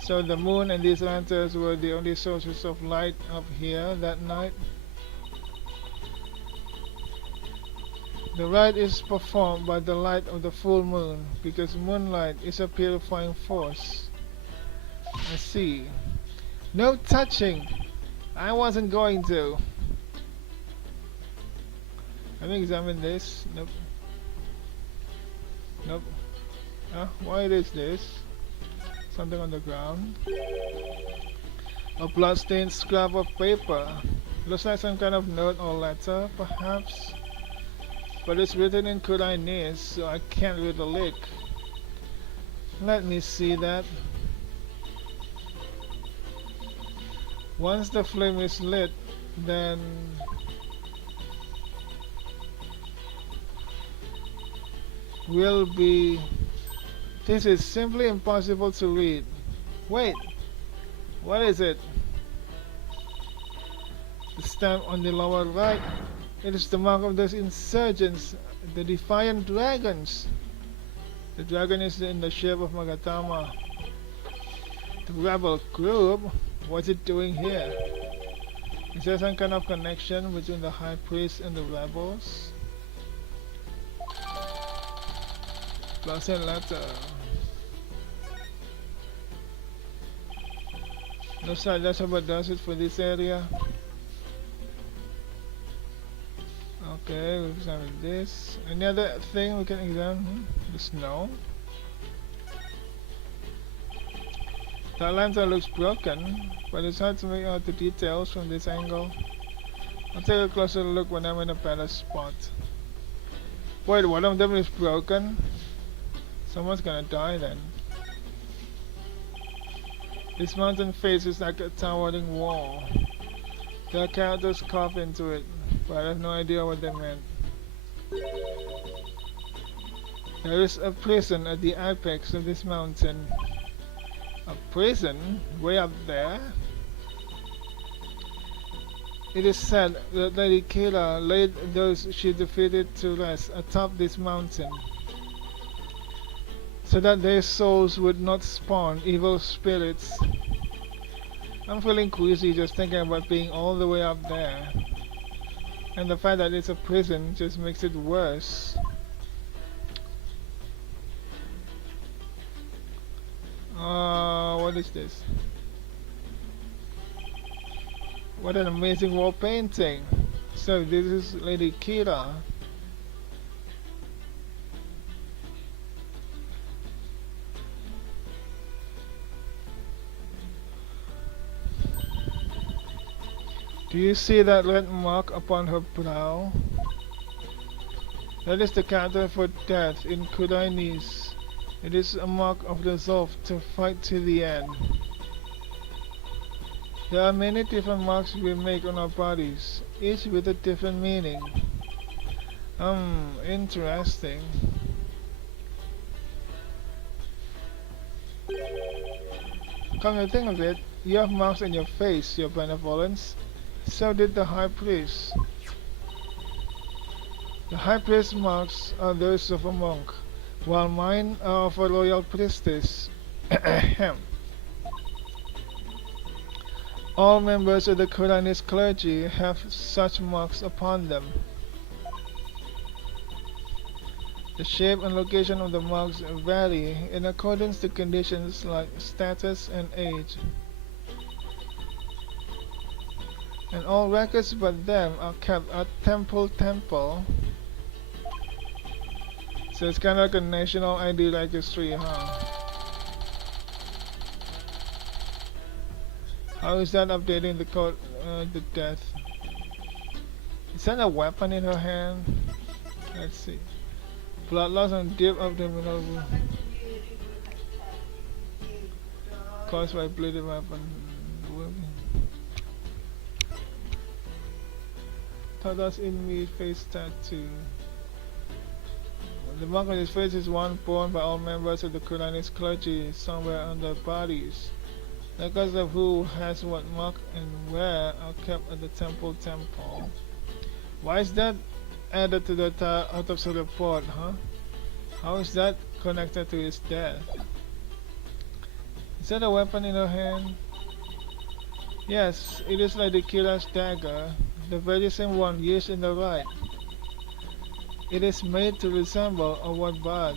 So the moon and these lanterns were the only sources of light up here that night. The rite is performed by the light of the full moon, because moonlight is a purifying force. I see. No touching! I wasn't going to. Let me examine this. Nope. Nope. Why is this? Something on the ground. A bloodstained scrap of paper. Looks like some kind of note or letter, perhaps. But it's written in Koreanese, so I can't read a lick. Let me see that. Once the flame is lit, then will be... This is simply impossible to read. Wait, what is it? The stamp on the lower right. It is the mark of those insurgents, the Defiant Dragons. The dragon is in the shape of Magatama. The rebel group? What's it doing here? Is there some kind of connection between the high priest and the rebels? Plus a letter. Looks like that's about does it for this area. Okay, we've examined this. Any other thing we can examine? The snow. That lantern looks broken, but it's hard to make out the details from this angle. I'll take a closer look when I'm in a better spot. Wait, one of them is broken? Someone's gonna die then. This mountain face is like a towering wall. There are characters carved into it, but I have no idea what they meant. There is a prison at the apex of this mountain. A prison? Way up there? It is said that Lady Kila laid those she defeated to rest atop this mountain, so that their souls would not spawn evil spirits. I'm feeling queasy just thinking about being all the way up there. And the fact that it's a prison just makes it worse. What is this? What an amazing wall painting! So this is Lady Kira. Do you see that red mark upon her brow? That is the counter for death in Kudainese. It is a mark of resolve to fight to the end. There are many different marks we make on our bodies, each with a different meaning. Interesting. Come to think of it, you have marks on your face, your benevolence. So did the High Priest. The High Priest's marks are those of a monk, while mine are of a royal priestess. All members of the Kuranese clergy have such marks upon them. The shape and location of the marks vary in accordance to conditions like status and age. And all records but them are kept at Temple. So it's kind of like a national ID registry, huh? How is that updating the code, the death? Is that a weapon in her hand? Let's see. Blood loss and deep abdominal wound caused by bleeding weapon. Tada's enemy face tattoo. The mark on his face is one borne by all members of the Kuranese clergy somewhere on their bodies. Records of who has what mark and where are kept at the temple. Why is that added to the autopsy report, huh? How is that connected to his death? Is that a weapon in her hand? Yes, it is like the killer's dagger, the very same one used in the rite. It is made to resemble a white bird,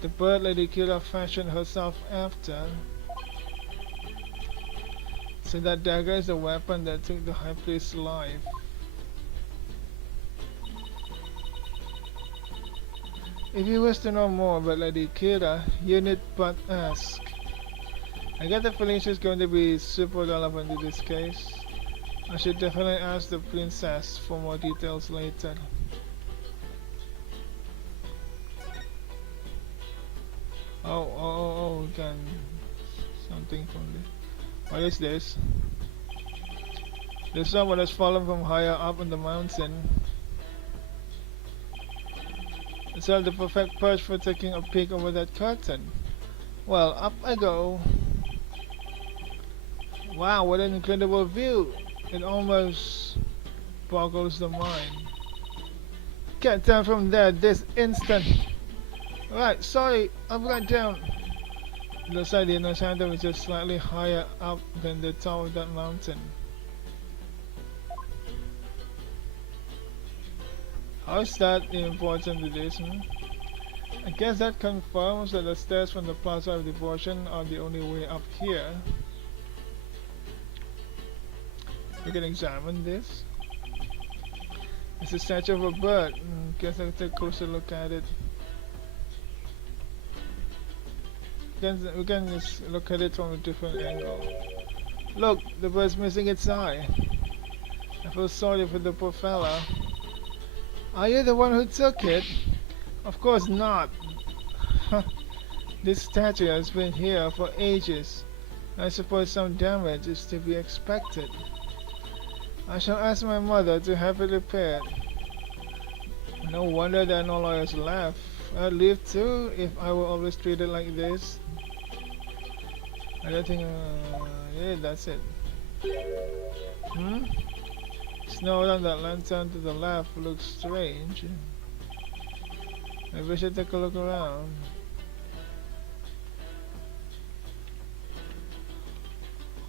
the bird Lady Kira fashioned herself after. So that dagger is the weapon that took the High Priest's life. If you wish to know more about Lady Kira, you need but ask. I get the feeling she's going to be super relevant in this case. I should definitely ask the princess for more details later. Oh, we can something from this. What is this? There's someone has fallen from higher up in the mountain. It's the perfect perch for taking a peek over that curtain. Well, up I go. Wow, what an incredible view! It almost boggles the mind. Get down from there this instant! Right, sorry, I've got down. It looks like the inner center is just slightly higher up than the top of that mountain. How is that important to this? I guess that confirms that the stairs from the Plaza of Devotion are the only way up here. We can examine this. It's a statue of a bird. Guess I'll take a closer look at it. We can just look at it from a different angle. Look, the bird's missing its eye. I feel sorry for the poor fella. Are you the one who took it? Of course not. This statue has been here for ages. I suppose some damage is to be expected. I shall ask my mother to have it repaired. No wonder there are no lawyers left. I'd live too if I were always treated like this. I don't think, yeah, that's it. Snow on that lantern to the left looks strange. Maybe I should take a look around.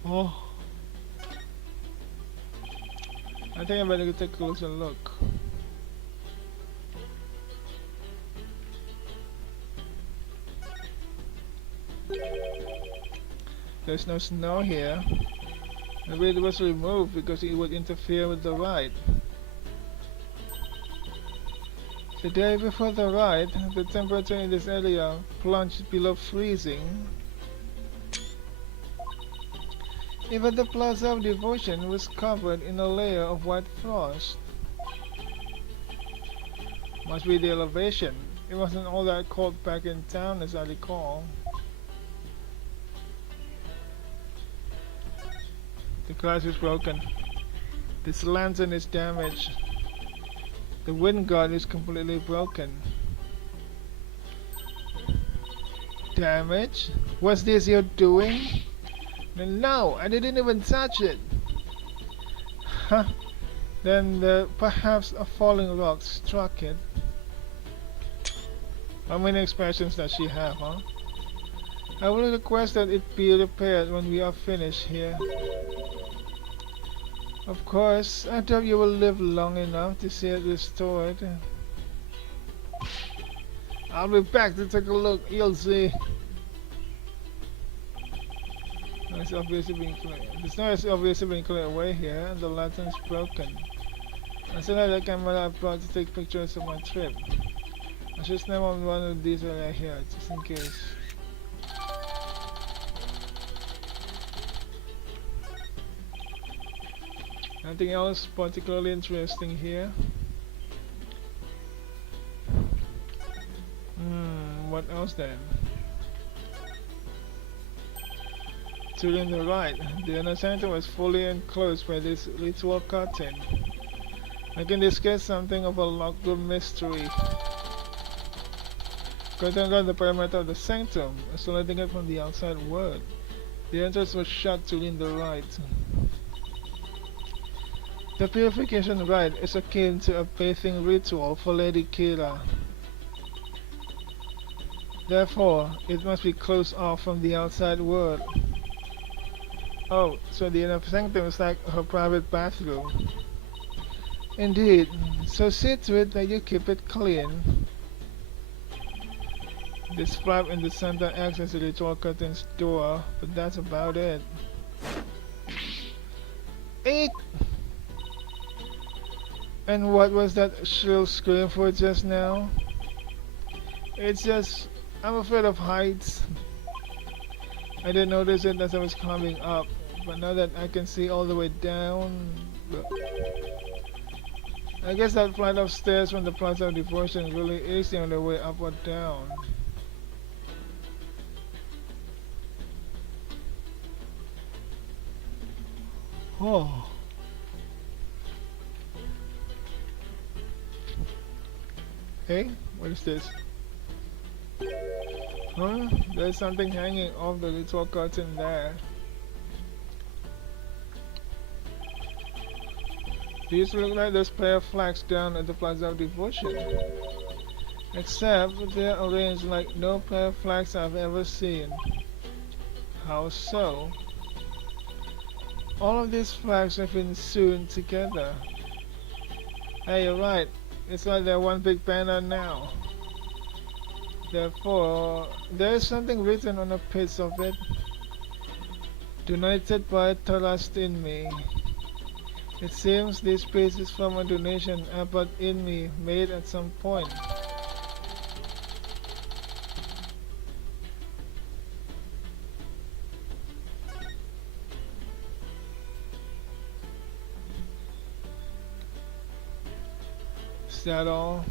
Oh. I think I better go take a closer look. There's no snow here. Maybe it was removed because it would interfere with the ride. The day before the ride, the temperature in this area plunged below freezing. Even the Plaza of Devotion was covered in a layer of white frost. Must be the elevation. It wasn't all that cold back in town as I recall. The glass is broken. This lantern is damaged. The wind guard is completely broken. Damage? Was this your doing? No, I didn't even touch it. Huh? Then perhaps a falling rock struck it. How many expressions does she have, huh? I will request that it be repaired when we are finished here. Of course, I hope you will live long enough to see it restored. I'll be back to take a look, you'll see. It's obviously been cleared. The snow has obviously been cleared away here, and the lantern is broken. I still have the camera I brought to take pictures of my trip. I should snap on one of these right here, just in case. Nothing else particularly interesting here. What else then? To the right, the inner center was fully enclosed by this ritual curtain, making this case something of a locked room mystery. Curtain around the perimeter of the sanctum, isolating it from the outside world. The entrance was shut to the right. The purification rite is akin to a bathing ritual for Lady Kira. Therefore, it must be closed off from the outside world. Oh, so the inner sanctum is like her private bathroom. Indeed, so see to it that you keep it clean. This flap in the center acts as a ritual curtain's door, but that's about it. Eek! And what was that shrill scream for just now? It's just, I'm afraid of heights. I didn't notice it as I was climbing up, but now that I can see all the way down, I guess that flight of stairs from the Plaza of Devotion really is the only way up or down. Oh. Hey, what is this? Huh? There's something hanging off the ritual curtain there. These look like those pair of flags down at the Plaza of Devotion. Except they're arranged like no pair of flags I've ever seen. How so? All of these flags have been sewn together. Hey, you're right. It's like they're one big banner now. Therefore, there is something written on a piece of it. Donated by Trust in Me. It seems this piece is from a donation Abbot in Me made at some point. Is that all?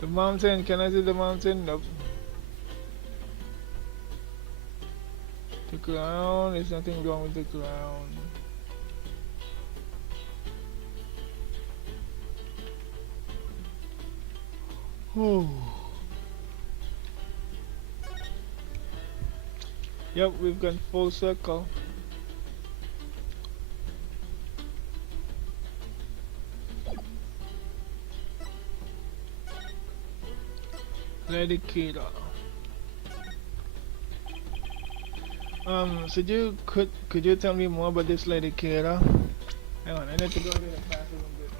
The mountain, can I see the mountain? Nope. The ground, there's nothing wrong with the ground. Whew. Yep, we've gone full circle. Lady Kira. So could you tell me more about this Lady Kira? Hang on, I need to go to the bathroom a bit.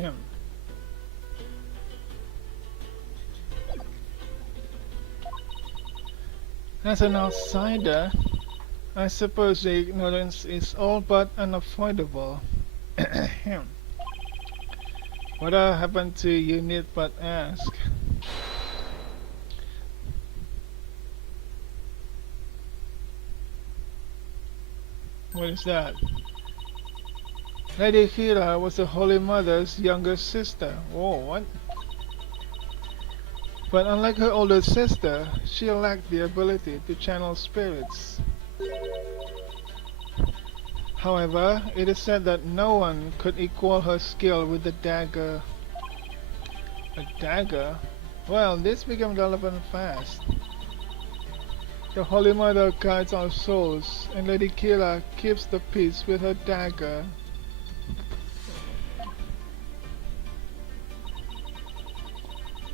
him. As an outsider, I suppose the ignorance is all but unavoidable. Whatever happened to you need but ask. What is that? Lady Kira was the Holy Mother's younger sister. Whoa, what? But unlike her older sister, she lacked the ability to channel spirits. However, it is said that no one could equal her skill with the dagger. A dagger? Well, this became relevant fast. The Holy Mother guides our souls, and Lady Kira keeps the peace with her dagger.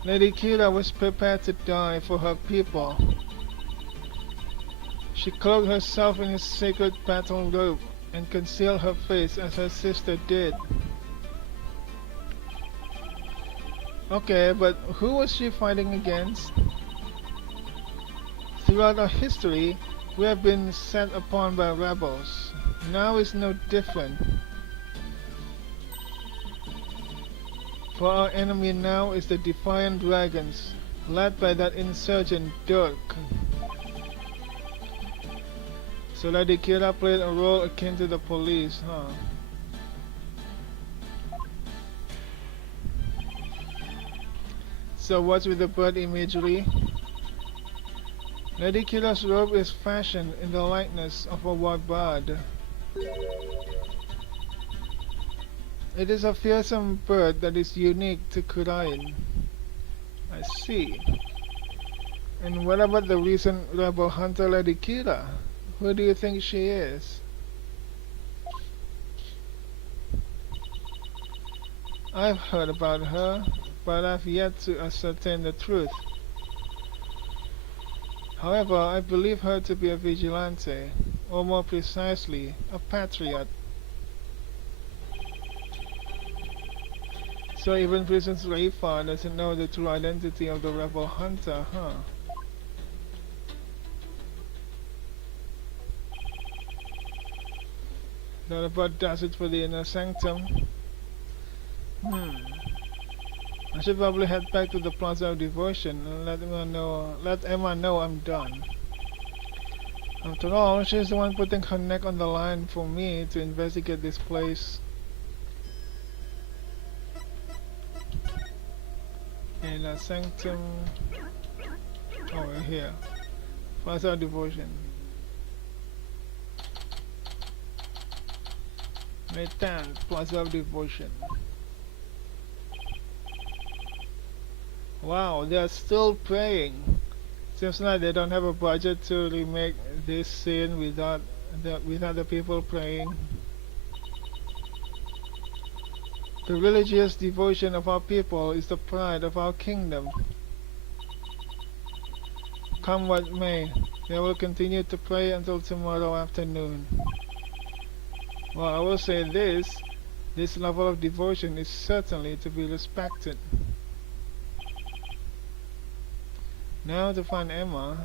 Lady Kira was prepared to die for her people. She clothed herself in his sacred battle robe and concealed her face as her sister did. Okay, but who was she fighting against? Throughout our history, we have been set upon by rebels. Now is no different. For our enemy now is the Defiant Dragons, led by that insurgent Dirk. So Lady Kira played a role akin to the police, huh? So what's with the bird imagery? Lady Kira's robe is fashioned in the likeness of a war bird. It is a fearsome bird that is unique to Khura'in. I see. And what about the recent rebel hunter Lady Kira? Who do you think she is? I've heard about her, but I've yet to ascertain the truth. However, I believe her to be a vigilante, or more precisely, a patriot. So even Princess Reifa doesn't know the true identity of the rebel hunter, huh? That about does it for the inner sanctum. I should probably head back to the Plaza of Devotion and let Emma know I'm done. After all, she's the one putting her neck on the line for me to investigate this place. Inner sanctum. Oh, we're here. Plaza of Devotion. May 10th, Plaza of Devotion. Wow, they are still praying. Seems like they don't have a budget to remake this scene without the people praying. The religious devotion of our people is the pride of our kingdom. Come what may, they will continue to pray until tomorrow afternoon. Well, I will say this level of devotion is certainly to be respected. Now to find Emma.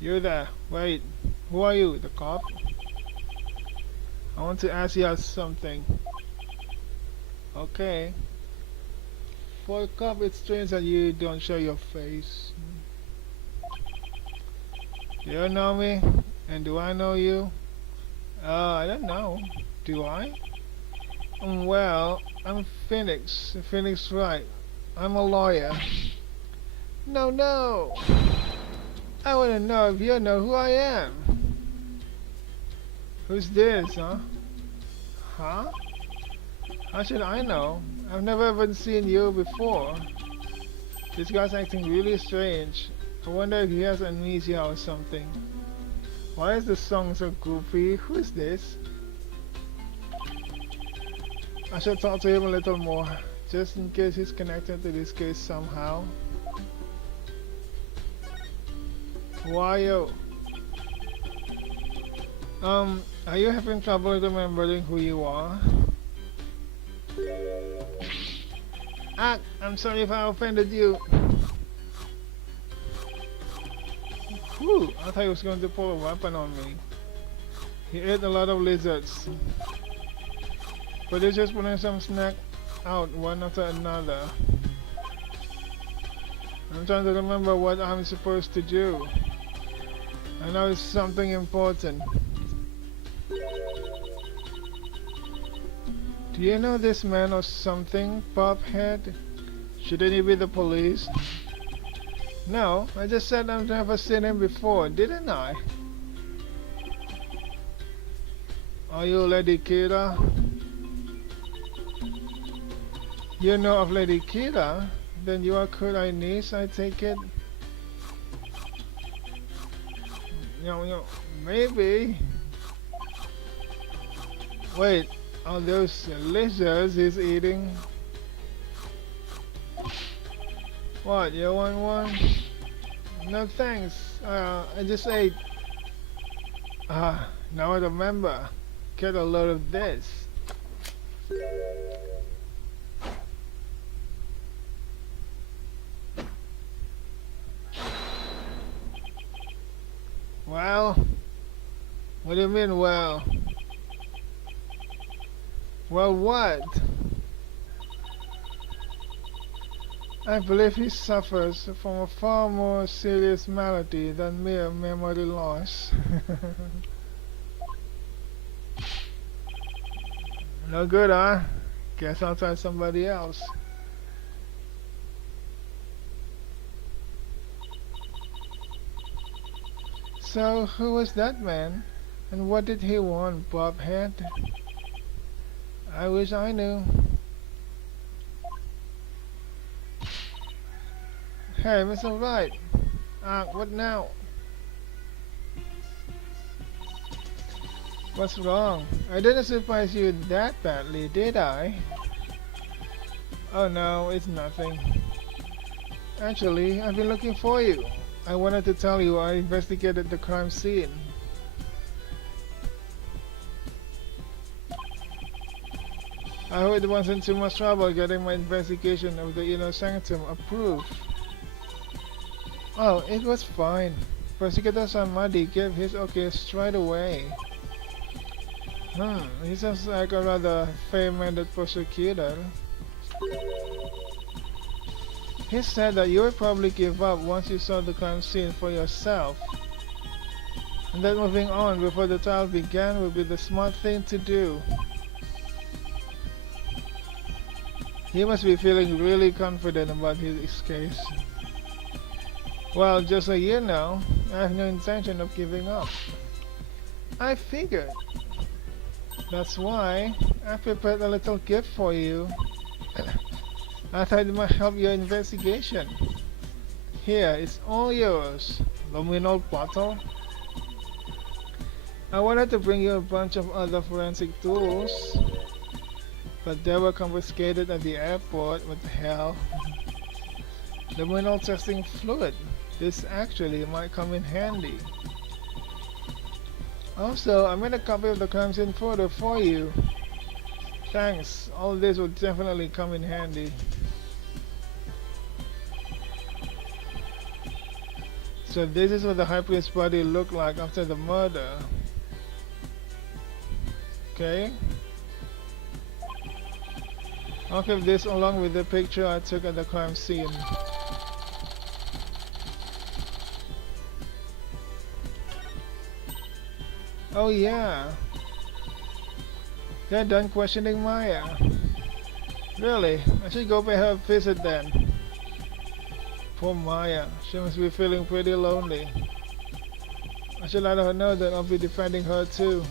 You're there. Wait. Who are you? The cop? I want to ask you something. Okay. For a cop, it's strange that you don't show your face. You know me? And do I know you? I don't know. Do I? Well, I'm Phoenix. Phoenix Wright. I'm a lawyer. No. I want to know if you know who I am. Who's this, huh? Huh? How should I know? I've never even seen you before. This guy's acting really strange. I wonder if he has amnesia or something. Why is the song so goofy? Who is this? I should talk to him a little more, just in case he's connected to this case somehow. Why yo? Are you having trouble remembering who you are? Ah, I'm sorry if I offended you. Whew, I thought he was going to pull a weapon on me. He ate a lot of lizards. But he's just putting some snack out one after another. I'm trying to remember what I'm supposed to do. I know it's something important. Do you know this man or something, Bobhead? Shouldn't he be the police? No, I just said I've never seen him before, didn't I? Are you Lady Kira? You know of Lady Kira? Then you are Kurai niece, I take it? Maybe. Wait, are those lizards he's eating? What, you want one? No thanks, I just ate. Ah, now I remember. Get a load of this. Well? What do you mean, well? Well, what? I believe he suffers from a far more serious malady than mere memory loss. No good, huh? Guess I'll try somebody else. So, who was that man? And what did he want, Bobhead? I wish I knew. Hey, Mr. Wright. What now? What's wrong? I didn't surprise you that badly, did I? Oh no, it's nothing. Actually, I've been looking for you. I wanted to tell you I investigated the crime scene. I hope it wasn't too much trouble getting my investigation of the Inner Sanctum approved. Oh, it was fine. Prosecutor Samadi gave his okay straight away. He sounds like a rather fair-minded prosecutor. He said that you would probably give up once you saw the crime scene for yourself, and that moving on before the trial began would be the smart thing to do. He must be feeling really confident about his case. Well, just so you know, I have no intention of giving up. I figured. That's why I prepared a little gift for you. I thought it might help your investigation. Here, it's all yours. Luminol bottle. I wanted to bring you a bunch of other forensic tools, but they were confiscated at the airport. What the hell? Luminol testing fluid. This actually might come in handy. Also, I made a copy of the crime scene photo for you. Thanks, all this will definitely come in handy. So this is what the High Priest's body looked like after the murder. Okay. I'll keep this along with the picture I took at the crime scene. Oh yeah. They're done questioning Maya. Really? I should go pay her a visit then. Poor Maya. She must be feeling pretty lonely. I should let her know that I'll be defending her too.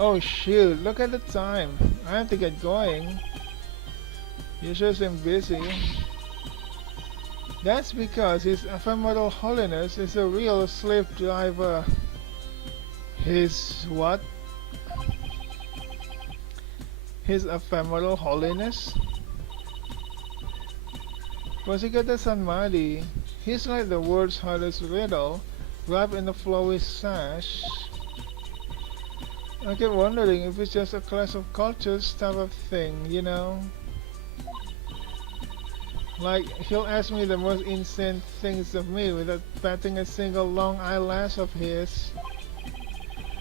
Oh shoot, look at the time. I have to get going. You sure seem busy. That's because His Ephemeral Holiness is a real slave driver. His what? His Ephemeral Holiness? Prosecutor Sanmadi, he's like the world's hardest riddle, wrapped in a flowy sash. I kept wondering if it's just a clash of cultures type of thing, you know? Like, he'll ask me the most insane things of me without batting a single long eyelash of his.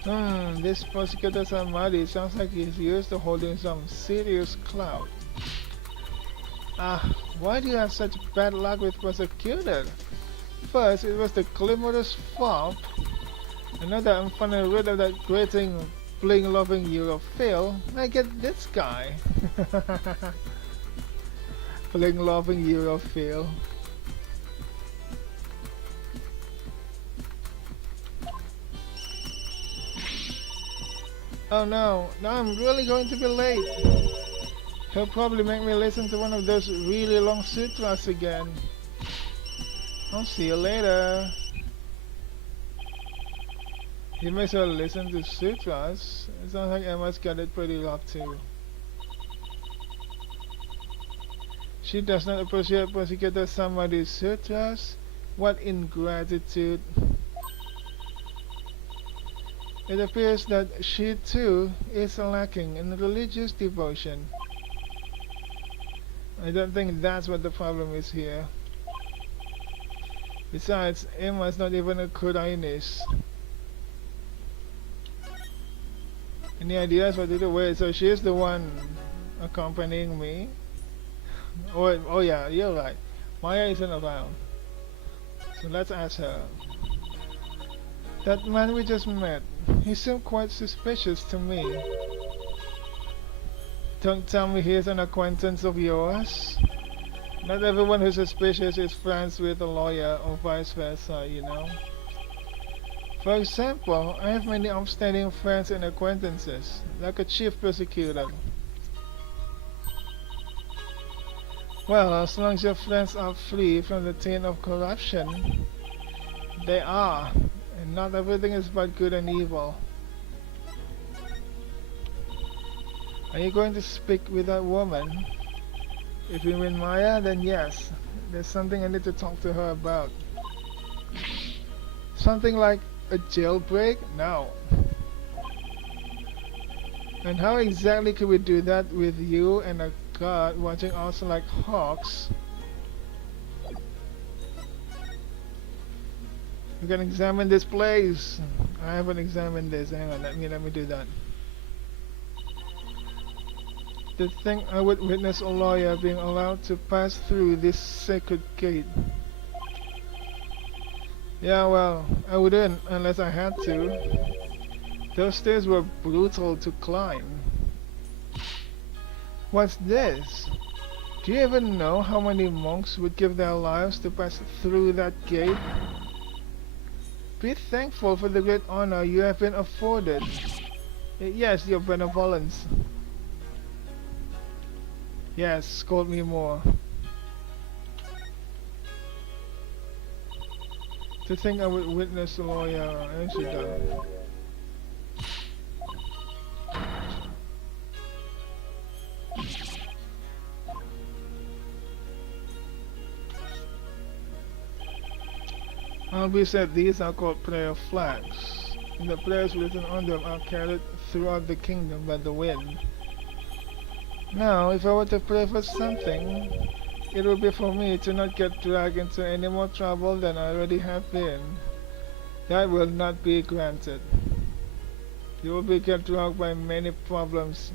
This prosecutor Samadi sounds like he's used to holding some serious clout. Why do you have such bad luck with prosecutor? First, it was the glamorous fop, and now that I'm finally rid of that grating, bling-loving Europhil, I get this guy. Bling-loving Europhil. Oh no, now I'm really going to be late. He'll probably make me listen to one of those really long sutras again. I'll see you later. You may as well listen to sutras. It sounds like Emma's got it pretty rough too. She does not appreciate prosecutor somebody's sutras? What ingratitude. It appears that she too is lacking in religious devotion. I don't think that's what the problem is here. Besides, Emma's not even a Kodainist. Any ideas what to do? Wait, so she's the one accompanying me? Oh yeah, you're right. Maya isn't around. So let's ask her. That man we just met, he seemed quite suspicious to me. Don't tell me he's an acquaintance of yours. Not everyone who's suspicious is friends with a lawyer or vice versa, you know. For example, I have many upstanding friends and acquaintances, like a chief prosecutor. Well, as long as your friends are free from the taint of corruption, they are, and not everything is but good and evil. Are you going to speak with that woman? If you mean Maya, then yes. There's something I need to talk to her about. Something like a jailbreak? No. And how exactly could we do that with you and a guard watching us like hawks? We can examine this place. I haven't examined this. Hang on, let me do that. To think I would witness a lawyer being allowed to pass through this sacred gate. Yeah, well, I wouldn't unless I had to. Those stairs were brutal to climb. What's this? Do you even know how many monks would give their lives to pass through that gate? Be thankful for the great honor you have been afforded. Yes, your benevolence. Yes, scold me more. To think I would witness a lawyer, I should done. Albie said these are called prayer flags, and the prayers written on them are carried throughout the kingdom by the wind. Now, if I were to pray for something, it would be for me to not get dragged into any more trouble than I already have been. That will not be granted. You will be get dragged by many problems.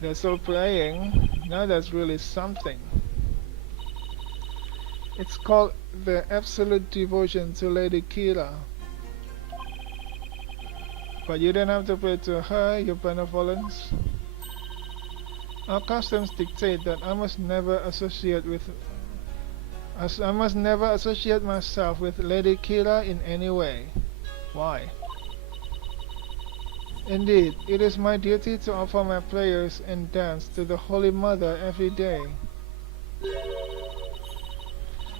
They're still praying. Now that's really something. It's called the absolute devotion to Lady Kira. But you don't have to pray to her, your benevolence. Our customs dictate that I must never associate myself with Lady Kira in any way. Why? Indeed, it is my duty to offer my prayers and dance to the Holy Mother every day.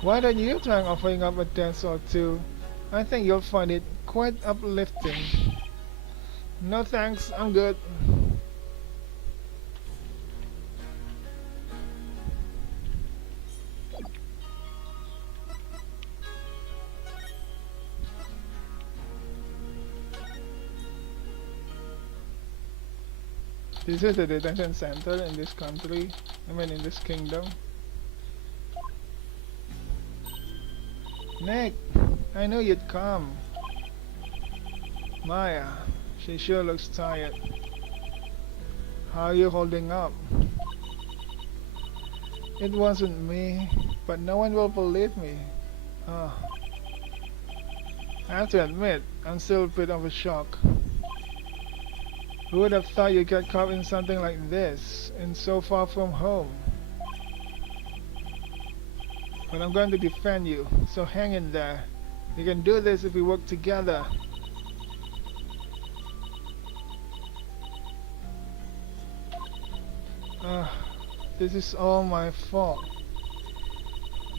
Why don't you try offering up a dance or two? I think you'll find it quite uplifting. No thanks, I'm good. This is the detention center in this country. I mean, in this kingdom. Nick, I knew you'd come. Maya, she sure looks tired. How are you holding up? It wasn't me, but no one will believe me. Oh. I have to admit, I'm still a bit of a shock. Who would have thought you'd get caught in something like this, and so far from home? But I'm going to defend you, so hang in there. We can do this if we work together. This is all my fault.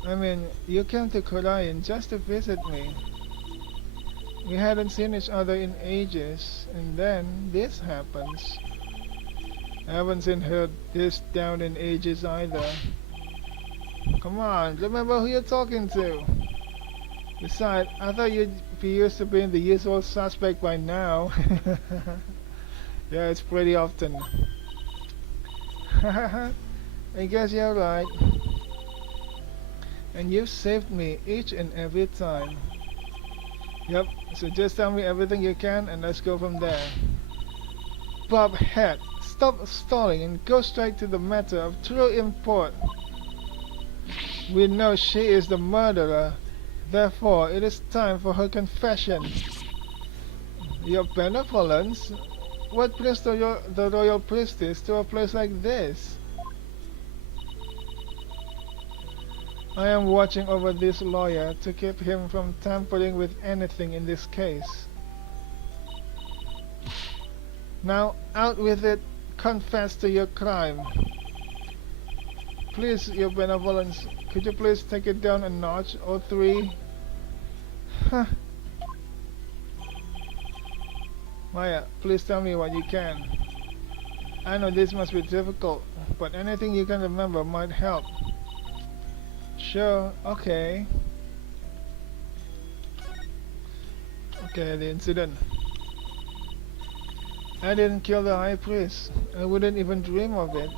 I mean, you came to Korain just to visit me. We hadn't seen each other in ages, and then this happens. I haven't seen her this down in ages either. Come on, remember who you're talking to. Besides, I thought you'd be used to being the usual suspect by now. Yeah, it's pretty often. I guess you're right. And you've saved me each and every time. Yep, so just tell me everything you can and let's go from there. Bob Head, stop stalling and go straight to the matter of true import. We know she is the murderer, therefore it is time for her confession. Your benevolence? What brings the royal priestess to a place like this? I am watching over this lawyer to keep him from tampering with anything in this case. Now, out with it. Confess to your crime. Please, your benevolence, could you please take it down a notch or three? Huh. Maya, please tell me what you can. I know this must be difficult, but anything you can remember might help. Sure, okay. Okay, the incident. I didn't kill the high priest. I wouldn't even dream of it.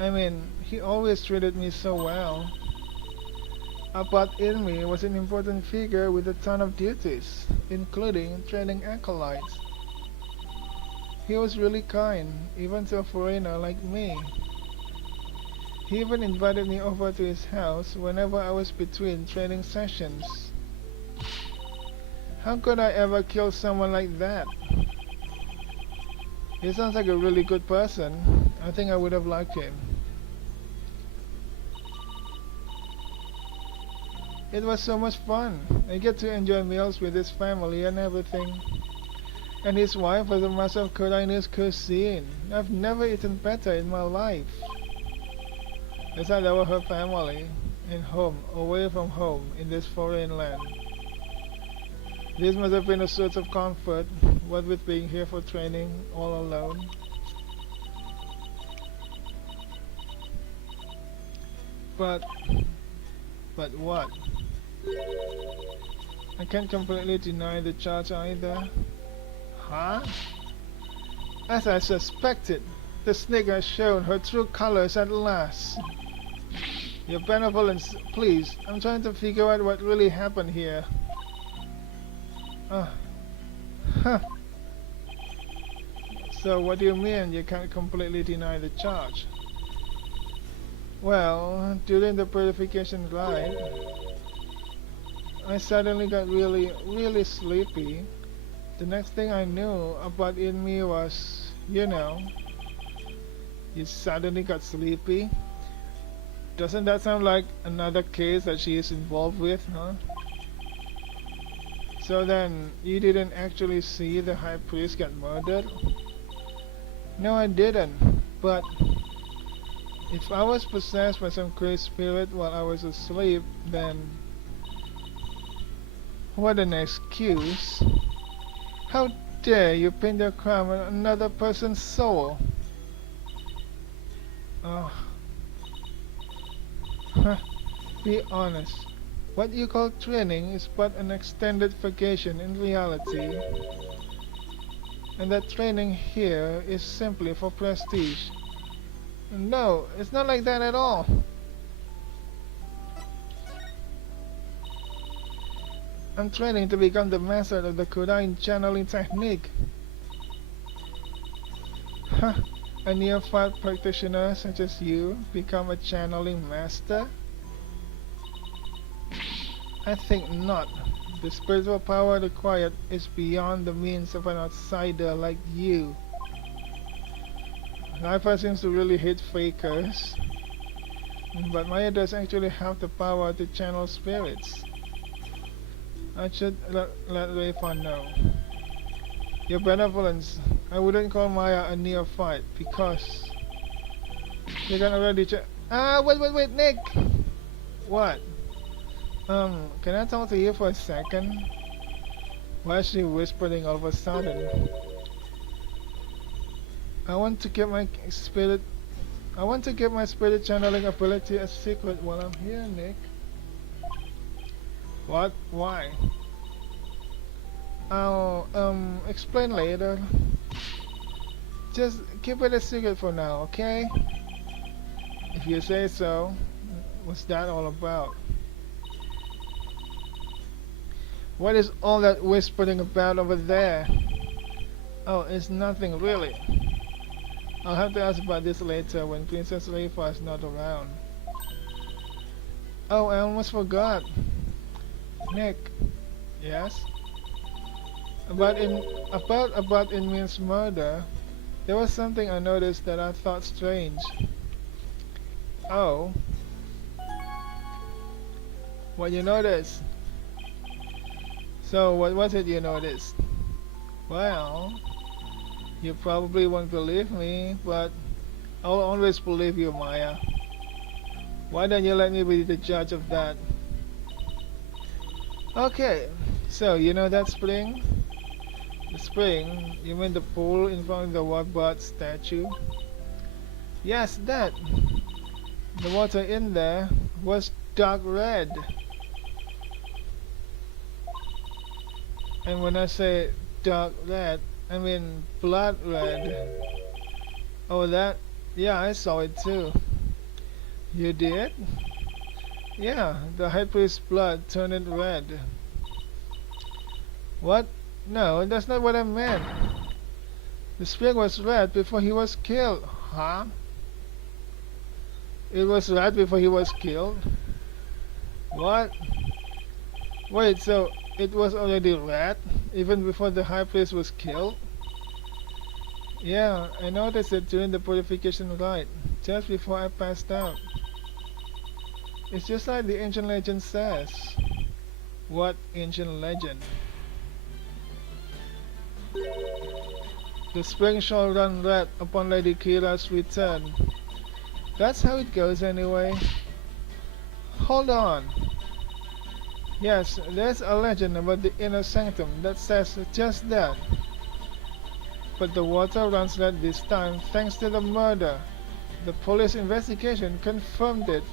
I mean, he always treated me so well. Abbot Ilmi was an important figure with a ton of duties, including training acolytes. He was really kind, even to a foreigner like me. He even invited me over to his house whenever I was between training sessions. How could I ever kill someone like that? He sounds like a really good person. I think I would have liked him. It was so much fun. I get to enjoy meals with his family and everything. And his wife was a master of Korean cuisine. I've never eaten better in my life. Besides, I was her family, and home, away from home, in this foreign land. This must have been a source of comfort, what with being here for training, all alone. But what? I can't completely deny the charge either. Huh? As I suspected, the snake has shown her true colors at last. Your benevolence, please. I'm trying to figure out what really happened here. Huh. So what do you mean you can't completely deny the charge? Well, during the purification rite, I suddenly got really sleepy. The next thing I knew about in me was, you suddenly got sleepy. Doesn't that sound like another case that she is involved with, huh? So then, you didn't actually see the high priest get murdered? No, I didn't. But if I was possessed by some crazy spirit while I was asleep, then what an excuse. How dare you pin your crime on another person's soul? Be honest. What you call training is but an extended vacation in reality. and that training here is simply for prestige. No, it's not like that at all. I'm training to become the master of the Kodain channeling technique. Huh, a neophyte practitioner such as you become a channeling master? I think not. The spiritual power required is beyond the means of an outsider like you. Life seems to really hate fakers. But Maya does actually have the power to channel spirits. I should let Rayfan know. Your benevolence, I wouldn't call Maya a neophyte because you can already wait, Nick! What? Can I talk to you for a second? Why is she whispering all of a sudden? I want to keep my spirit channeling ability a secret while I'm here, Nick. What? Why? I'll explain later. Just keep it a secret for now, okay? If you say so. What's that all about? What is all that whispering about over there? Oh, it's nothing really. I'll have to ask about this later when Princess Rayfa is not around. Oh, I almost forgot. Nick. Yes? About Inmin's murder, there was something I noticed that I thought strange. Oh? What you noticed? So, what was it you noticed? Well, you probably won't believe me, but I'll always believe you, Maya. Why don't you let me be the judge of that? Okay, so you know that spring? The spring? You mean the pool in front of the Warbot statue? Yes, that. The water in there was dark red. And when I say dark red, I mean blood red. Oh, that? Yeah, I saw it too. You did? Yeah, the High Priest's blood turned it red. What? No, that's not what I meant. The spring was red before he was killed. Huh? It was red before he was killed? What? Wait, so it was already red even before the High Priest was killed? Yeah, I noticed it during the purification rite, just before I passed out. It's just like the ancient legend says. What ancient legend? The spring shall run red upon Lady Kira's return. That's how it goes anyway. Hold on. Yes, there's a legend about the inner sanctum that says just that. But the water runs red this time thanks to the murder. The police investigation confirmed it.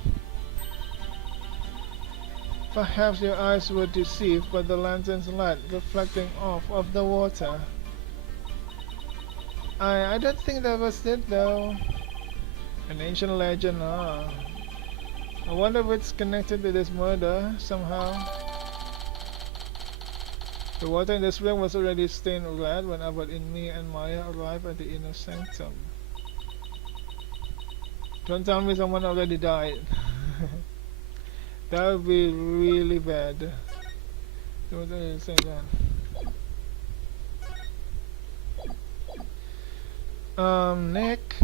Perhaps your eyes were deceived by the lantern's light reflecting off of the water. I don't think that was it though. An ancient legend, huh? I wonder if it's connected to this murder somehow. The water in the spring was already stained red when Abbot Inmi and Maya arrived at the inner sanctum. Don't tell me someone already died. That would be really bad. Don't say that. Nick?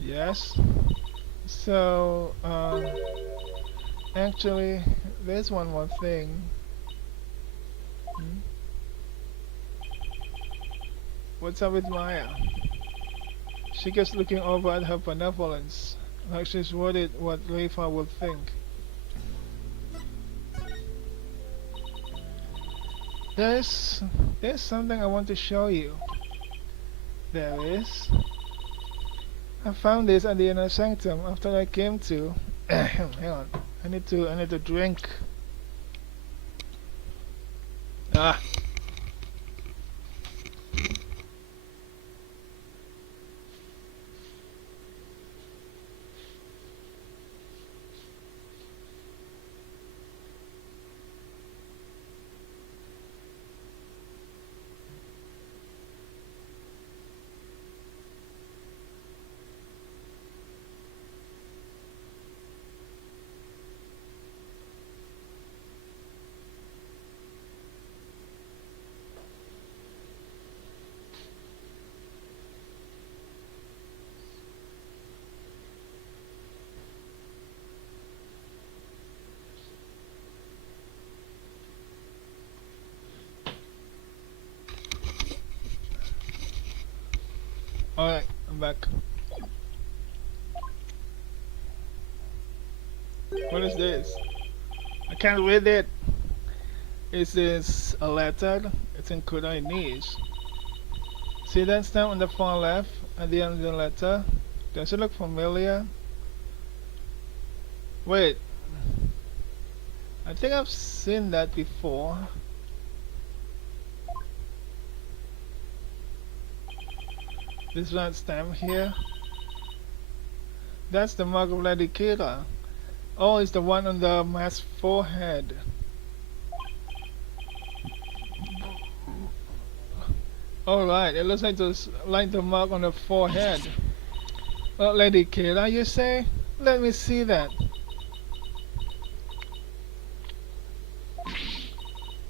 Yes? So, actually, there's one more thing. What's up with Maya? She keeps looking over at her benevolence, like she's worried what Rayfa will think. There's something I want to show you. There is. I found this at the inner sanctum after I came to. Hang on. I need to drink. Alright, I'm back. What is this? I can't read it. Is this a letter? It's in Chinese. See that stamp on the far left at the end of the letter? Does it look familiar? Wait. I think I've seen that before. This red stamp here. That's the mark of Lady Kira. Oh, it's the one on the mask's forehead. Alright, it looks like the mark on the forehead. Well, Lady Kira, you say? Let me see that.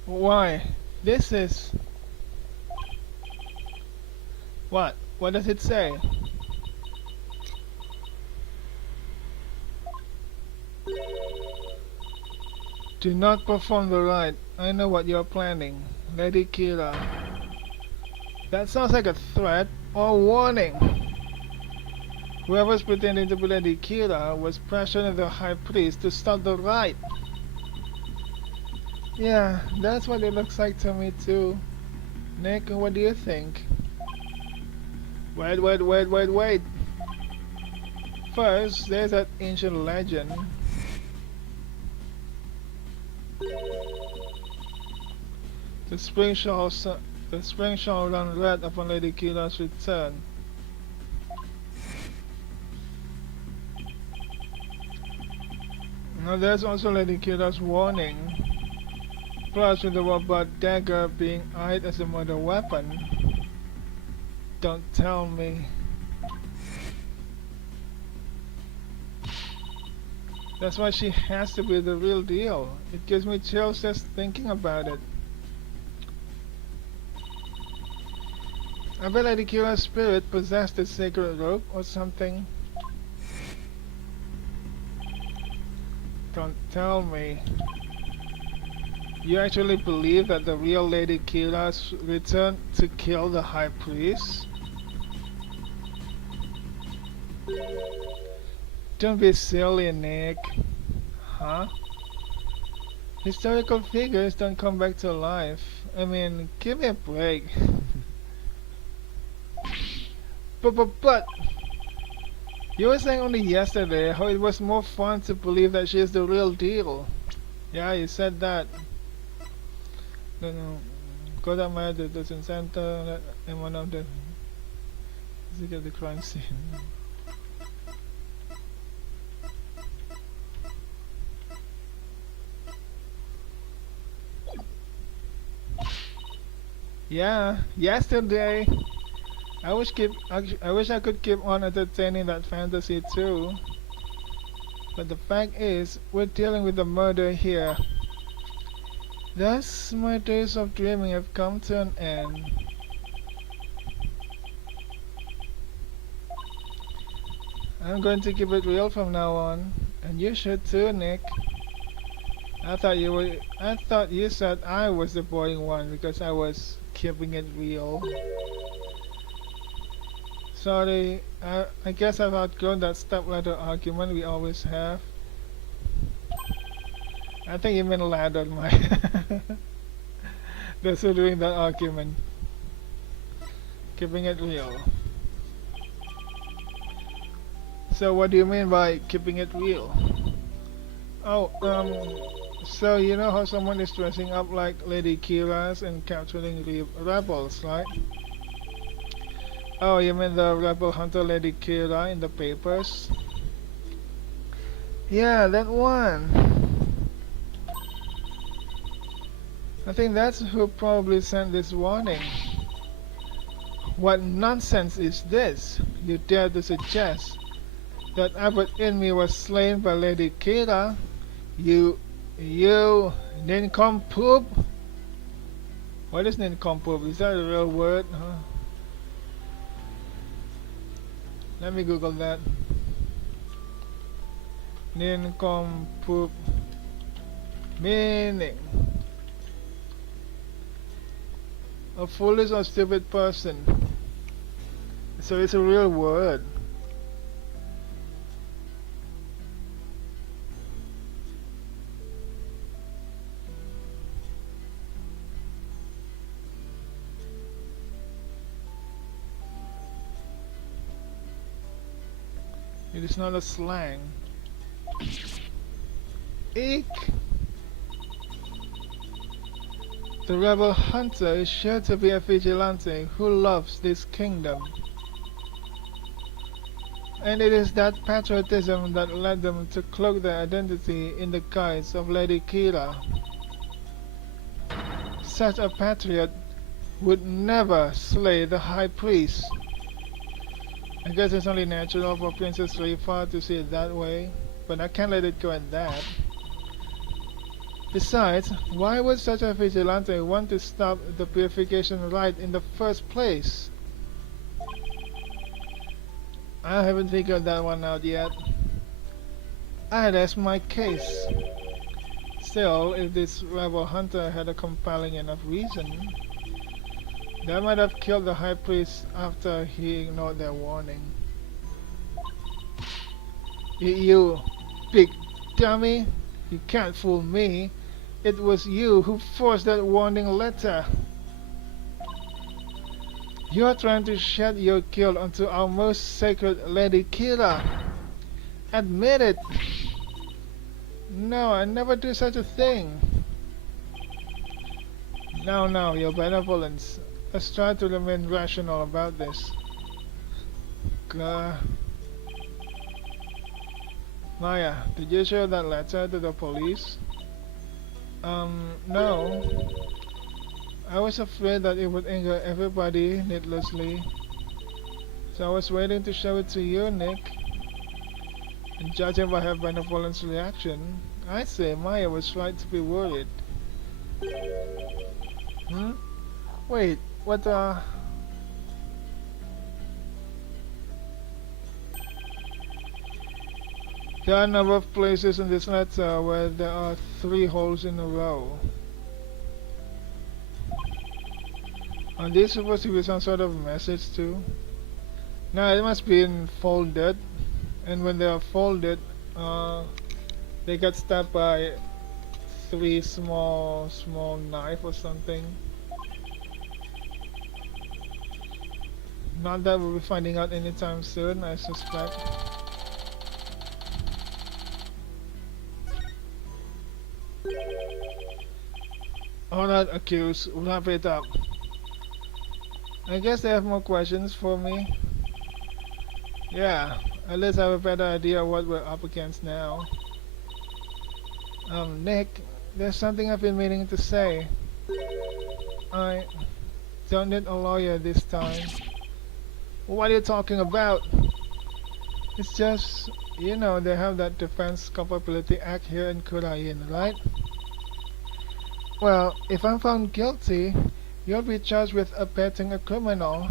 Why? This is... What? What does it say? Do not perform the rite. I know what you're planning. Lady Kira. That sounds like a threat or warning. Whoever's pretending to be Lady Kira was pressuring the High Priest to stop the rite. Yeah, that's what it looks like to me too. Nick, what do you think? Wait. First, there's that ancient legend. The spring shall run red upon Lady Kira's return. Now there's also Lady Kira's warning. Plus with the robot dagger being eyed as a murder weapon. Don't tell me. That's why she has to be the real deal. It gives me chills just thinking about it. I bet Lady Kira's spirit possessed the sacred rope or something. Don't tell me. You actually believe that the real Lady Kira's returned to kill the High Priest? Don't be silly, Nick. Huh? Historical figures don't come back to life. I mean, give me a break. But you were saying only yesterday how it was more fun to believe that she is the real deal. Yeah, you said that. No. Go that man to the center and one of the get the crime scene. Yeah, yesterday. I wish I could keep on entertaining that fantasy too. But the fact is, we're dealing with a murder here. Thus, my days of dreaming have come to an end. I'm going to keep it real from now on, and you should too, Nick. I thought you said I was the boring one because I was keeping it real. Sorry, I guess I've outgrown that stepladder argument we always have. I think you mean ladder, my. Those who are doing that argument. Keeping it real. So what do you mean by keeping it real? Oh, so you know how someone is dressing up like Lady Kira's and capturing rebels, right? Oh, you mean the rebel hunter Lady Kira in the papers? Yeah, that one. I think that's who probably sent this warning. What nonsense is this? You dare to suggest that Abbot Inmi was slain by Lady Kira? You nincompoop? What is nincompoop? Is that a real word? Huh? Let me Google that. Nincompoop. Meaning a foolish or stupid person. So it's a real word. It is not a slang. Eek! The rebel hunter is sure to be a vigilante who loves this kingdom. And it is that patriotism that led them to cloak their identity in the guise of Lady Kira. Such a patriot would never slay the high priest. I guess it's only natural for Princess Rifa to see it that way, but I can't let it go at that. Besides, why would such a vigilante want to stop the purification rite in the first place? I haven't figured that one out yet. That's my case. Still, if this rebel hunter had a compelling enough reason, they might have killed the high priest after he ignored their warning. You big dummy! You can't fool me. It was you who forced that warning letter. You're trying to shed your guilt onto our most sacred Lady Kira. Admit it. No, I never do such a thing. Now, your benevolence. Let's try to remain rational about this. Maya, did you show that letter to the police? No. I was afraid that it would anger everybody needlessly. So I was waiting to show it to you, Nick. And judging by her benevolence reaction, I'd say Maya was right to be worried. Wait, what the... There are a number of places in this letter where there are 3 holes in a row. Are these supposed to be some sort of message too? No, it must be in folded. And when they are folded, they got stabbed by 3 small knife or something. Not that we'll be finding out anytime soon, I suspect. Alright, accused, wrap it up. I guess they have more questions for me. Yeah, at least I have a better idea what we're up against now. Nick, there's something I've been meaning to say. I don't need a lawyer this time. What are you talking about? It's just, you know, they have that Defense Culpability Act here in Kurain, right? Well, if I'm found guilty, you'll be charged with abetting a criminal.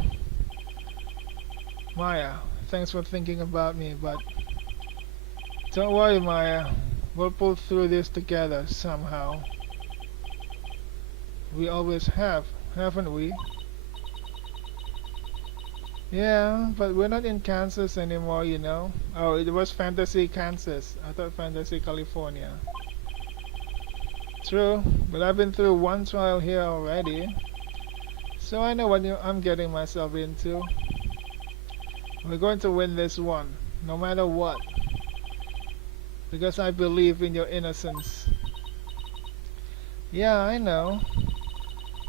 Maya, thanks for thinking about me, but don't worry, Maya. We'll pull through this together somehow. We always have, haven't we? Yeah, but we're not in Kansas anymore, you know. Oh, it was Fantasy Kansas. I thought Fantasy California. True, but I've been through 1 trial here already. So I know what I'm getting myself into. We're going to win this one, no matter what. Because I believe in your innocence. Yeah, I know.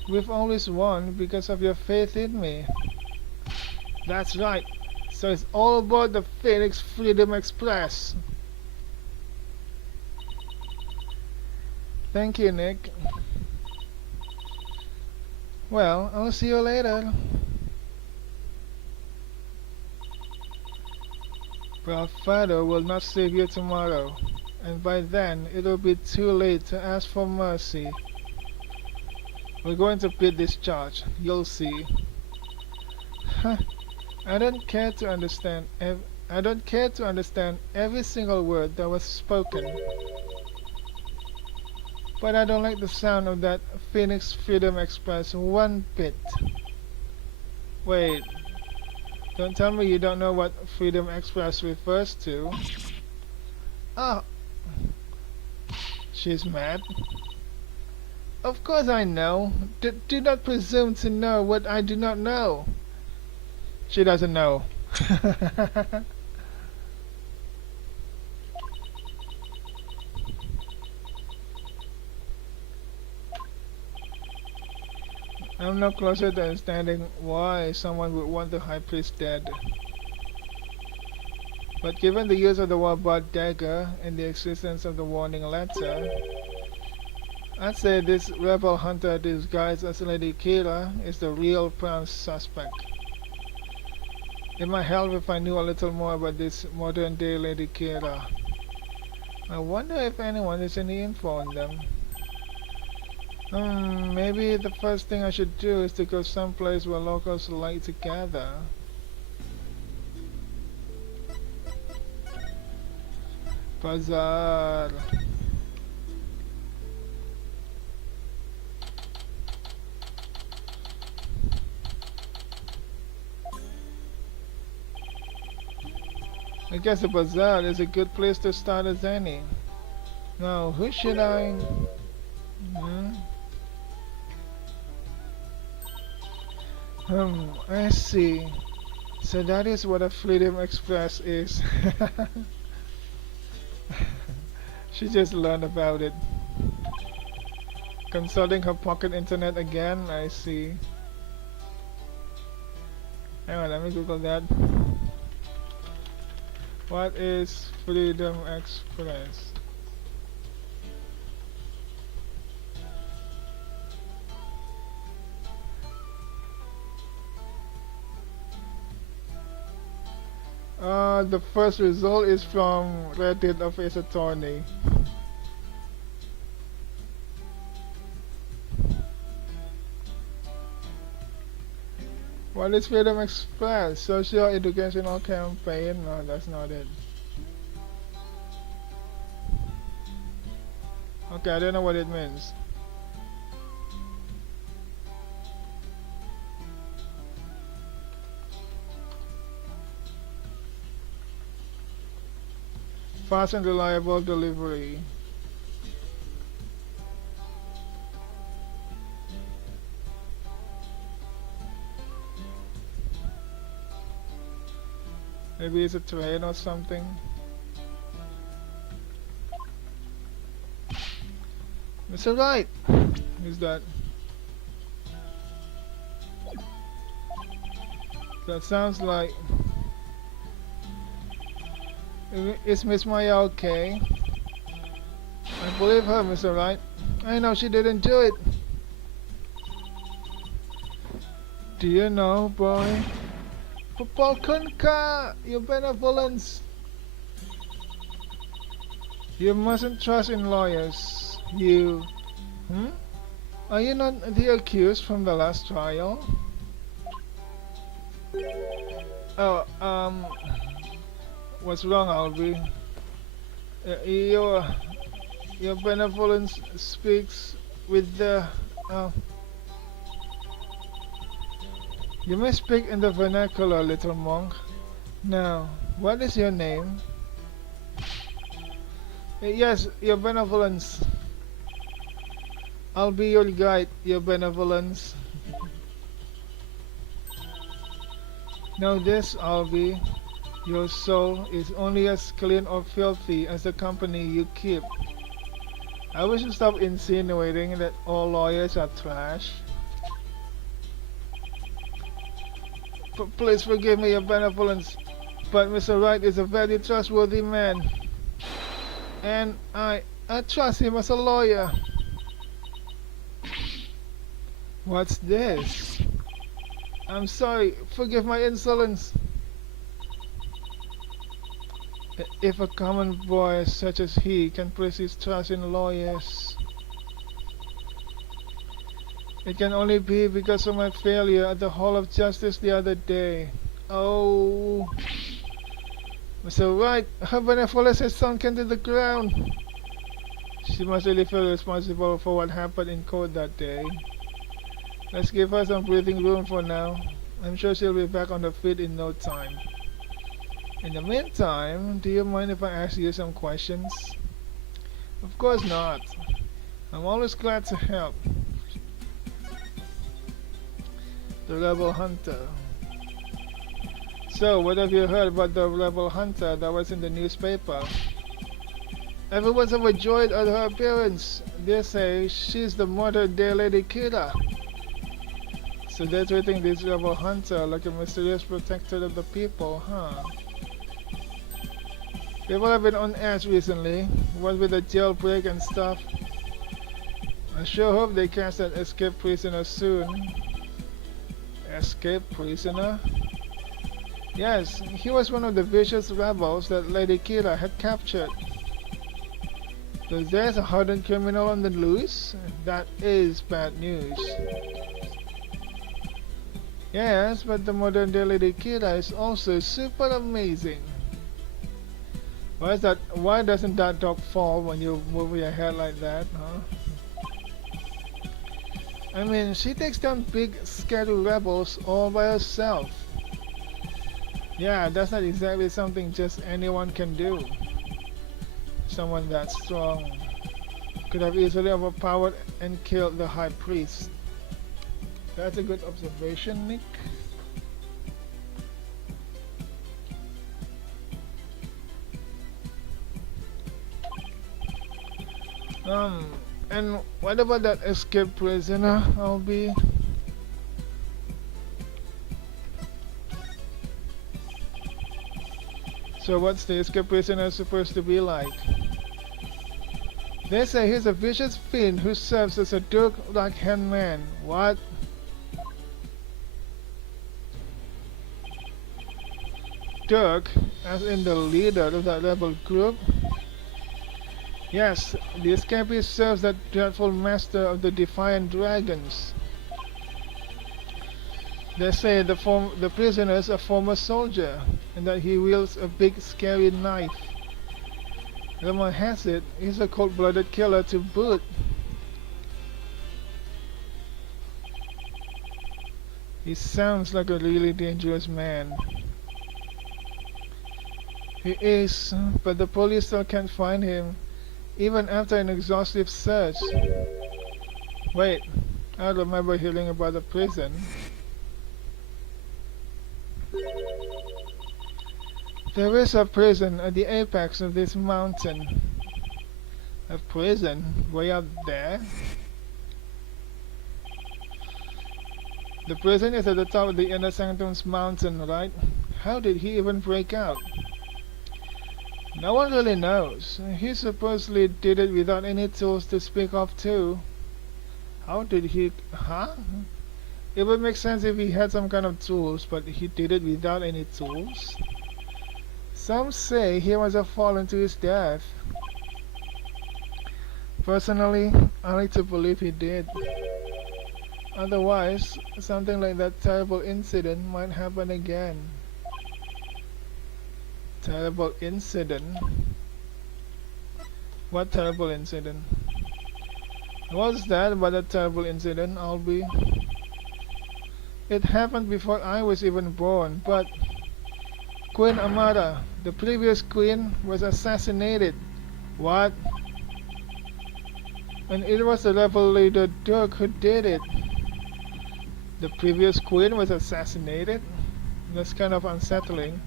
We've always won because of your faith in me. That's right. So it's all about the Phoenix Freedom Express. Thank you, Nick. Well, I'll see you later. Bravado will not save you tomorrow, and by then it'll be too late to ask for mercy. We're going to beat this charge, you'll see. I don't care to understand every single word that was spoken. But I don't like the sound of that Phoenix Freedom Express one bit. Wait, Don't tell me you don't know what Freedom Express refers to. Oh, she's mad. Of course I know. Do not presume to know what I do not know. She doesn't know. I'm no closer to understanding why someone would want the High Priest dead. But given the use of the Warbot dagger and the existence of the warning letter, I'd say this rebel hunter disguised as Lady Kira is the real prime suspect. It might help if I knew a little more about this modern day Lady Kira. I wonder if anyone has any info on them. Maybe the first thing I should do is to go someplace where locals like to gather. Bazaar. I guess the bazaar is a good place to start as any. Now, who should I... I see. So that is what a Freedom Express is. She just learned about it. Consulting her pocket internet again, I see. Hang on, let me Google that. What is Freedom Express? The first result is from Reddit of Ace Attorney. What is Freedom Express? Social educational campaign? No, that's not it. Okay, I don't know what it means. Fast and reliable delivery. Maybe it's a train or something. Mr. Right! Who's that? That sounds like... Is Miss Maya okay? I believe her, Mr. Right. I know she didn't do it. Do you know, boy? Papalkon ka! Your benevolence! You mustn't trust in lawyers. You... Are you not the accused from the last trial? Oh, what's wrong, Albie? Your benevolence speaks with the... You may speak in the vernacular, little monk. Now, what is your name? Yes, your benevolence. I'll be your guide, your benevolence. Know this, Albie. Your soul is only as clean or filthy as the company you keep. I wish you stop insinuating that all lawyers are trash. Please forgive me, your benevolence, but Mr. Wright is a very trustworthy man, and I trust him as a lawyer. What's this? I'm sorry, forgive my insolence. If a common boy such as he can place his trust in lawyers, it can only be because of my failure at the Hall of Justice the other day. Oh, Mr. Wright, her benevolence has sunken to the ground. She must really feel responsible for what happened in court that day. Let's give her some breathing room for now. I'm sure she'll be back on her feet in no time. In the meantime, do you mind if I ask you some questions? Of course not. I'm always glad to help. The Rebel Hunter. So, what have you heard about the Rebel Hunter that was in the newspaper? Everyone's overjoyed at her appearance. They say she's the modern day Lady Kira. So they're treating this Rebel Hunter like a mysterious protector of the people, huh? People have been on edge recently, what with the jailbreak and stuff. I sure hope they catch that escaped prisoner soon. Escaped prisoner? Yes, he was one of the vicious rebels that Lady Kira had captured. So there's a hardened criminal on the loose? That is bad news. Yes, but the modern day Lady Kira is also super amazing. Why doesn't that dog fall when you move your head like that, huh? I mean, she takes down big, scary rebels all by herself. Yeah, that's not exactly something just anyone can do. Someone that strong could have easily overpowered and killed the High Priest. That's a good observation, Nick. And what about that escaped prisoner, Albie? So what's the escaped prisoner supposed to be like? They say he's a vicious fiend who serves as a Dirk-like henman. What? Dirk, as in the leader of that rebel group? Yes, the escapee serves that dreadful master of the Defiant Dragons. They say the prisoner is a former soldier, and that he wields a big scary knife. Rumor has it, he's a cold-blooded killer to boot. He sounds like a really dangerous man. He is, but the police still can't find him, even after an exhaustive search. Wait, I remember hearing about the prison. There is a prison at the apex of this mountain. A prison? Way up there? The prison is at the top of the Inner Sanctum's mountain, right? How did he even break out? No one really knows. He supposedly did it without any tools to speak of too. How did he... huh? It would make sense if he had some kind of tools, but he did it without any tools? Some say he was a fallen to his death. Personally, I like to believe he did. Otherwise, something like that terrible incident might happen again. Terrible incident? What terrible incident? What's that about a terrible incident, Albie? It happened before I was even born, but Queen Amara, the previous queen, was assassinated. What? And it was the rebel leader Dirk who did it. The previous queen was assassinated? That's kind of unsettling.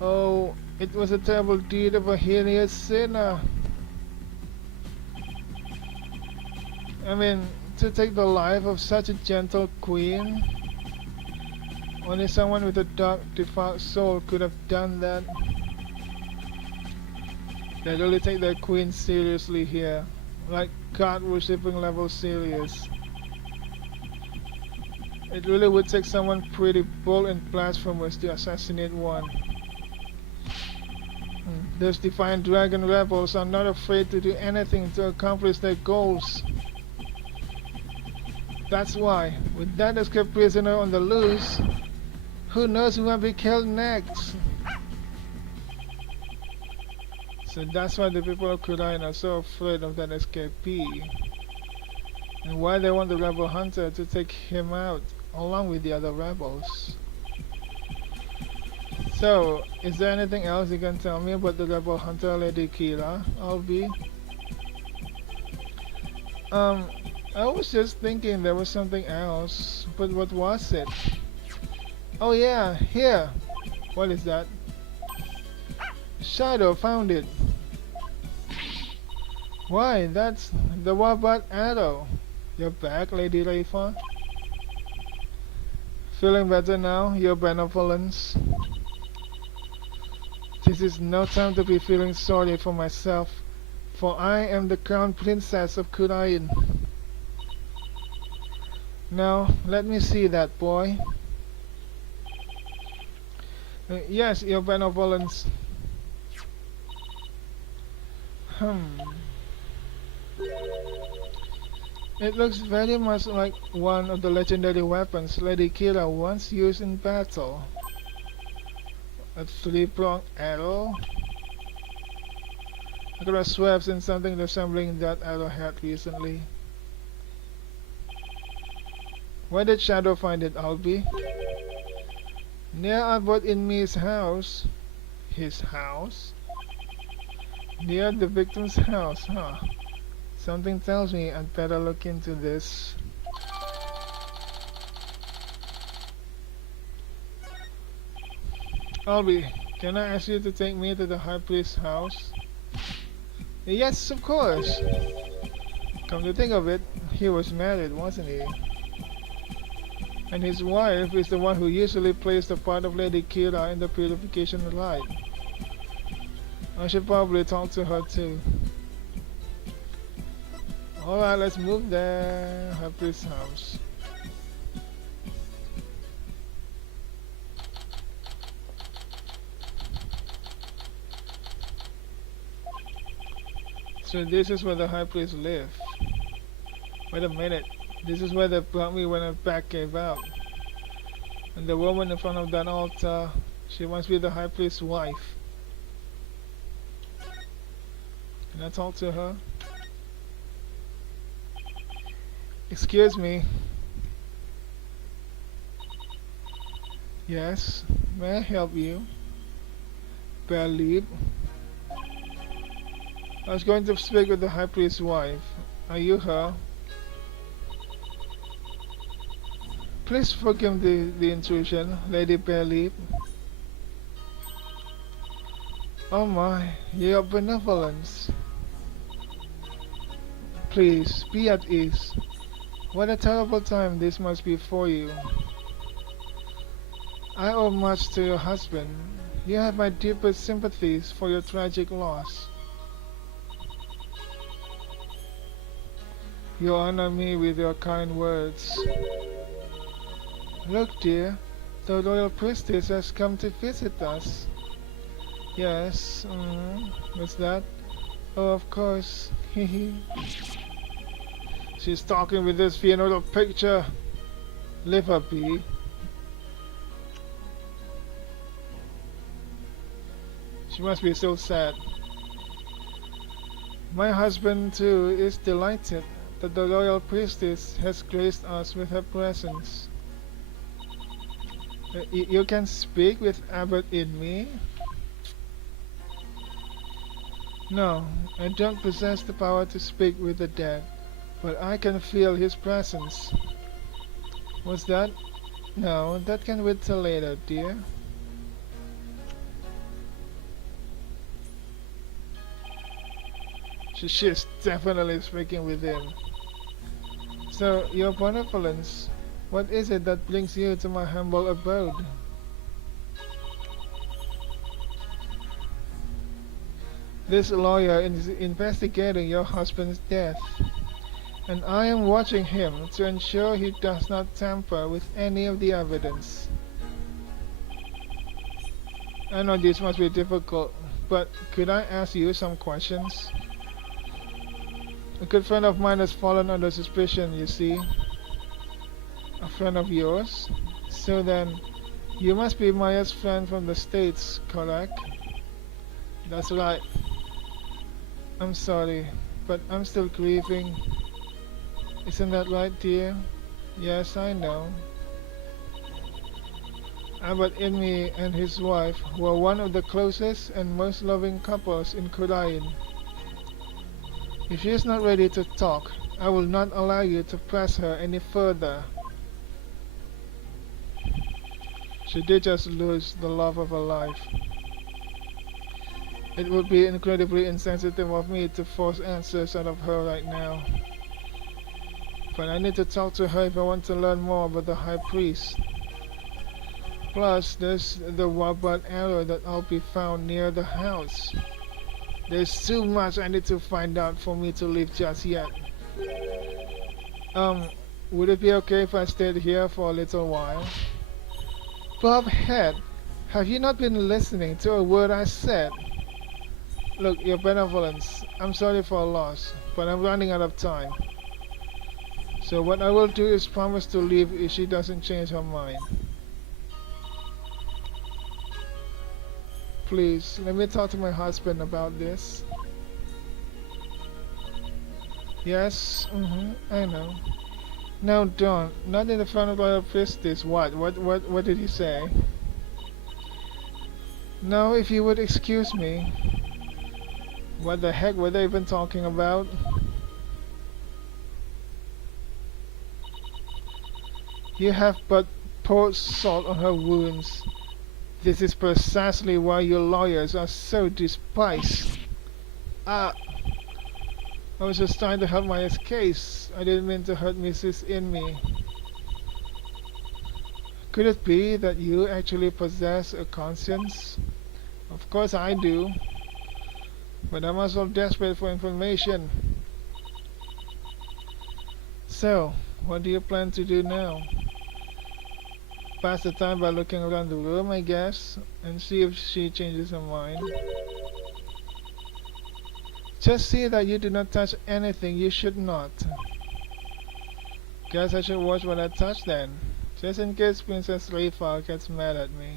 Oh, it was a terrible deed of a heinous sinner. I mean, to take the life of such a gentle queen? Only someone with a dark, defiled soul could have done that. They really take their queen seriously here. Like God-worshipping level serious. It really would take someone pretty bold and blasphemous to assassinate one. Those Defiant Dragon rebels are not afraid to do anything to accomplish their goals. That's why, with that escaped prisoner on the loose, who knows who might be killed next? So that's why the people of Khura'in are so afraid of that escapee. And why they want the rebel hunter to take him out along with the other rebels. So, is there anything else you can tell me about the rebel hunter Lady Kira, Albi? Um, I was just thinking there was something else, but what was it? Oh yeah, here! What is that? Shadow found it! Why, that's the Wabat arrow! You're back, Lady Rayfa? Feeling better now, your benevolence? This is no time to be feeling sorry for myself, for I am the crown princess of Kurain. Now, let me see that, boy. Yes, your benevolence. It looks very much like one of the legendary weapons Lady Kira once used in battle. A three-pronged arrow? I could have swear I've seen something resembling that arrowhead recently. Where did Shadow find it, Albi? Near Albert Inmi's house. His house? Near the victim's house, huh? Something tells me I'd better look into this. Albi, can I ask you to take me to the High Priest's house? Yes, of course. Come to think of it, he was married, wasn't he? And his wife is the one who usually plays the part of Lady Kira in the purification rite. I should probably talk to her too. Alright, let's move there. High Priest's house. So this is where the High Priest lives. Wait a minute. This is where they brought me when I back gave out. And the woman in front of that altar, she must be the High Priest's wife. Can I talk to her? Excuse me. Yes, may I help you? Believe. I was going to speak with the High Priest's wife. Are you her? Please forgive the intrusion, Lady Believe. Oh my, your benevolence. Please, be at ease. What a terrible time this must be for you. I owe much to your husband. You have my deepest sympathies for your tragic loss. You honor me with your kind words. Look, dear, the royal priestess has come to visit us. Yes, what's that? Oh, of course. Hehe. She's talking with this funeral picture. Leave her be. She must be so sad. My husband too is delighted that the royal priestess has graced us with her presence. You can speak with Abbot Inmi? No, I don't possess the power to speak with the dead, but I can feel his presence. What's that? No, that can wait till later, dear. She's definitely speaking with him. So, your benevolence, what is it that brings you to my humble abode? This lawyer is investigating your husband's death, and I am watching him to ensure he does not tamper with any of the evidence. I know this must be difficult, but could I ask you some questions? A good friend of mine has fallen under suspicion, you see. A friend of yours? So then, you must be Maya's friend from the States, correct? That's right. I'm sorry, but I'm still grieving. Isn't that right, dear? Yes, I know. Abbot Inmi and his wife were one of the closest and most loving couples in Kurain. If she is not ready to talk, I will not allow you to press her any further. She did just lose the love of her life. It would be incredibly insensitive of me to force answers out of her right now. But I need to talk to her if I want to learn more about the High Priest. Plus, there's the Wabat arrow that I'll be found near the house. There's too much I need to find out for me to leave just yet. Would it be okay if I stayed here for a little while? Bobhead, have you not been listening to a word I said? Look, your benevolence, I'm sorry for a loss, but I'm running out of time. So what I will do is promise to leave if she doesn't change her mind. Please, let me talk to my husband about this. Yes, I know. No, don't. Not in the front of Royal Priestess. What did he say? No, if you would excuse me. What the heck were they even talking about? You have but poured salt on her wounds. This is precisely why your lawyers are so despised. I was just trying to help my case. I didn't mean to hurt Mrs. Inmi. Could it be that you actually possess a conscience? Of course I do. But I'm also desperate for information. So, what do you plan to do now? Pass the time by looking around the room, I guess, and see if she changes her mind. Just see that you do not touch anything you should not. Guess I should watch what I touch then, just in case Princess Leifa gets mad at me.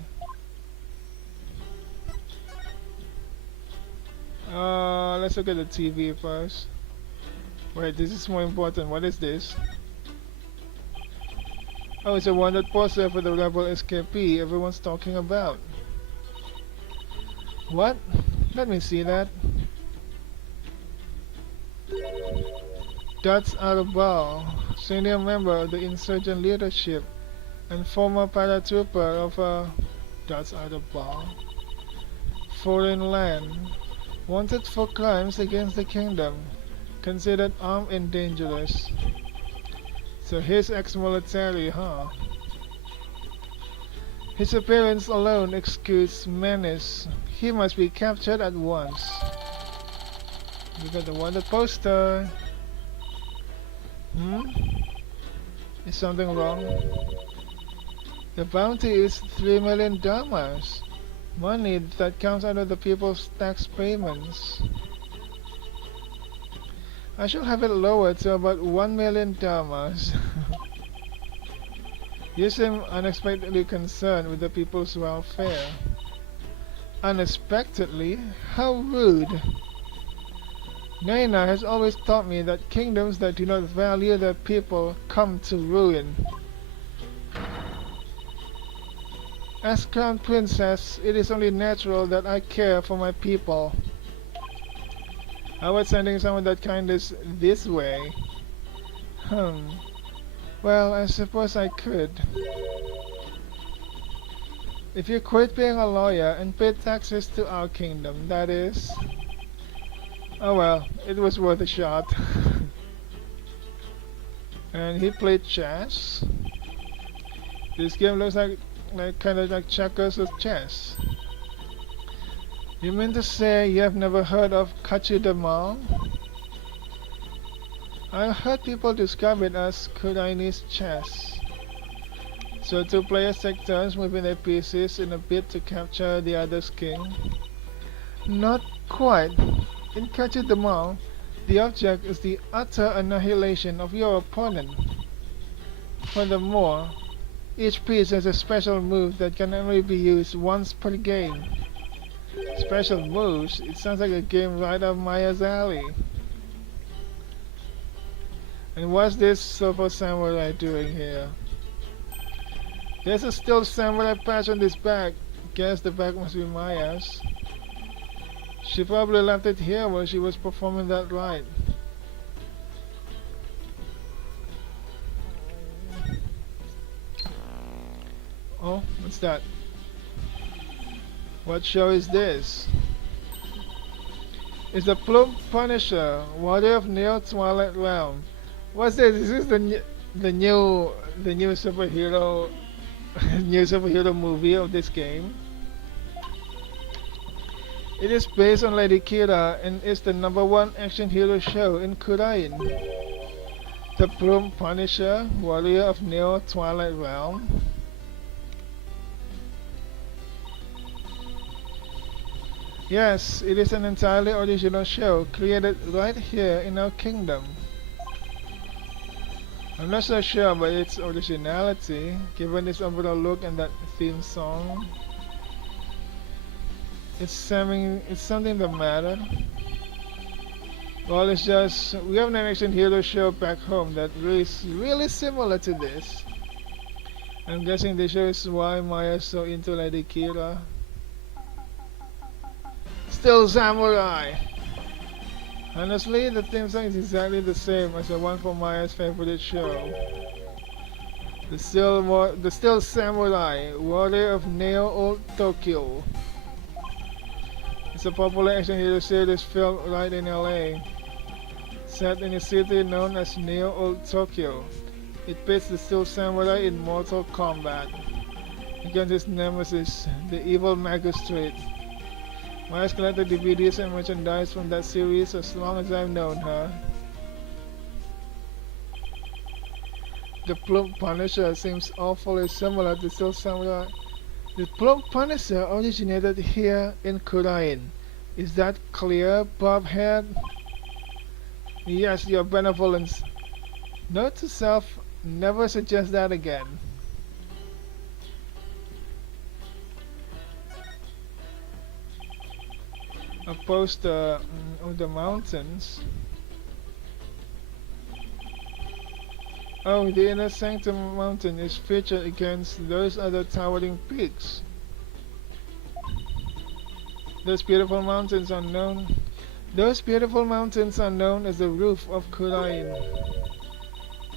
Let's look at the TV first. Wait, this is more important. What is this? Oh, it's a wanted poster for the rebel escapee everyone's talking about. What? Let me see that. That's Arabal, senior member of the insurgent leadership and former paratrooper of That's Arabal. Foreign land. Wanted for crimes against the kingdom. Considered armed and dangerous. So he's ex-military, huh? His appearance alone exudes menace. He must be captured at once. Look at the wanted poster. Is something wrong? The bounty is 3 million Dharmas. Money that comes out of the people's tax payments. I shall have it lowered to about 1 million Dharmas. You seem unexpectedly concerned with the people's welfare. Unexpectedly? How rude! Naina has always taught me that kingdoms that do not value their people come to ruin. As Crown Princess, it is only natural that I care for my people. How about sending some of that kindness this way? Well, I suppose I could. If you quit being a lawyer and pay taxes to our kingdom, that is. Oh well, it was worth a shot. And he played chess. This game looks like kind of like checkers with chess. You mean to say you have never heard of Kachudamal? I heard people describe it as Kurainese chess. So two players take turns moving their pieces in a bid to capture the other's king? Not quite. In Kachudamal, the object is the utter annihilation of your opponent. Furthermore, each piece has a special move that can only be used once per game. Special moves? It sounds like a game right up Maya's alley. And what's this Sofa Samurai doing here? There's a still samurai patch on this bag. Guess the bag must be Maya's. She probably left it here while she was performing that rite. Oh, what's that? What show is this? It's the Plum Punisher, Warrior of Neo Twilight Realm. What's this? Is this the new superhero new superhero movie of this game? It is based on Lady Kira and is the #1 action hero show in Kurain. The Plum Punisher, Warrior of Neo Twilight Realm. Yes, it is an entirely original show created right here in our kingdom. I'm not so sure about its originality, given its overall look and that theme song. It's something that matter. Well, it's just we have an action hero show back home that is really similar to this. I'm guessing this show is why Maya is so into Lady Kira. Still Samurai! Honestly, the theme song is exactly the same as the one from Maya's favorite show. The Still Samurai, Warrior of Neo Old Tokyo. It's a popular action hero series filmed right in LA. Set in a city known as Neo Old Tokyo, it pits the Still Samurai in Mortal Kombat against his nemesis, the evil Magistrate. Maya's collected DVDs and merchandise from that series as long as I've known her. The Plum Punisher seems awfully similar to Still Samurai. The Plum Punisher originated here in Kurain. Is that clear, Bobhead? Yes, your benevolence. Note to self, never suggest that again. A poster of the mountains. Oh, the Inner Sanctum Mountain is featured against those other towering peaks. Those beautiful mountains are known as the roof of Kurain.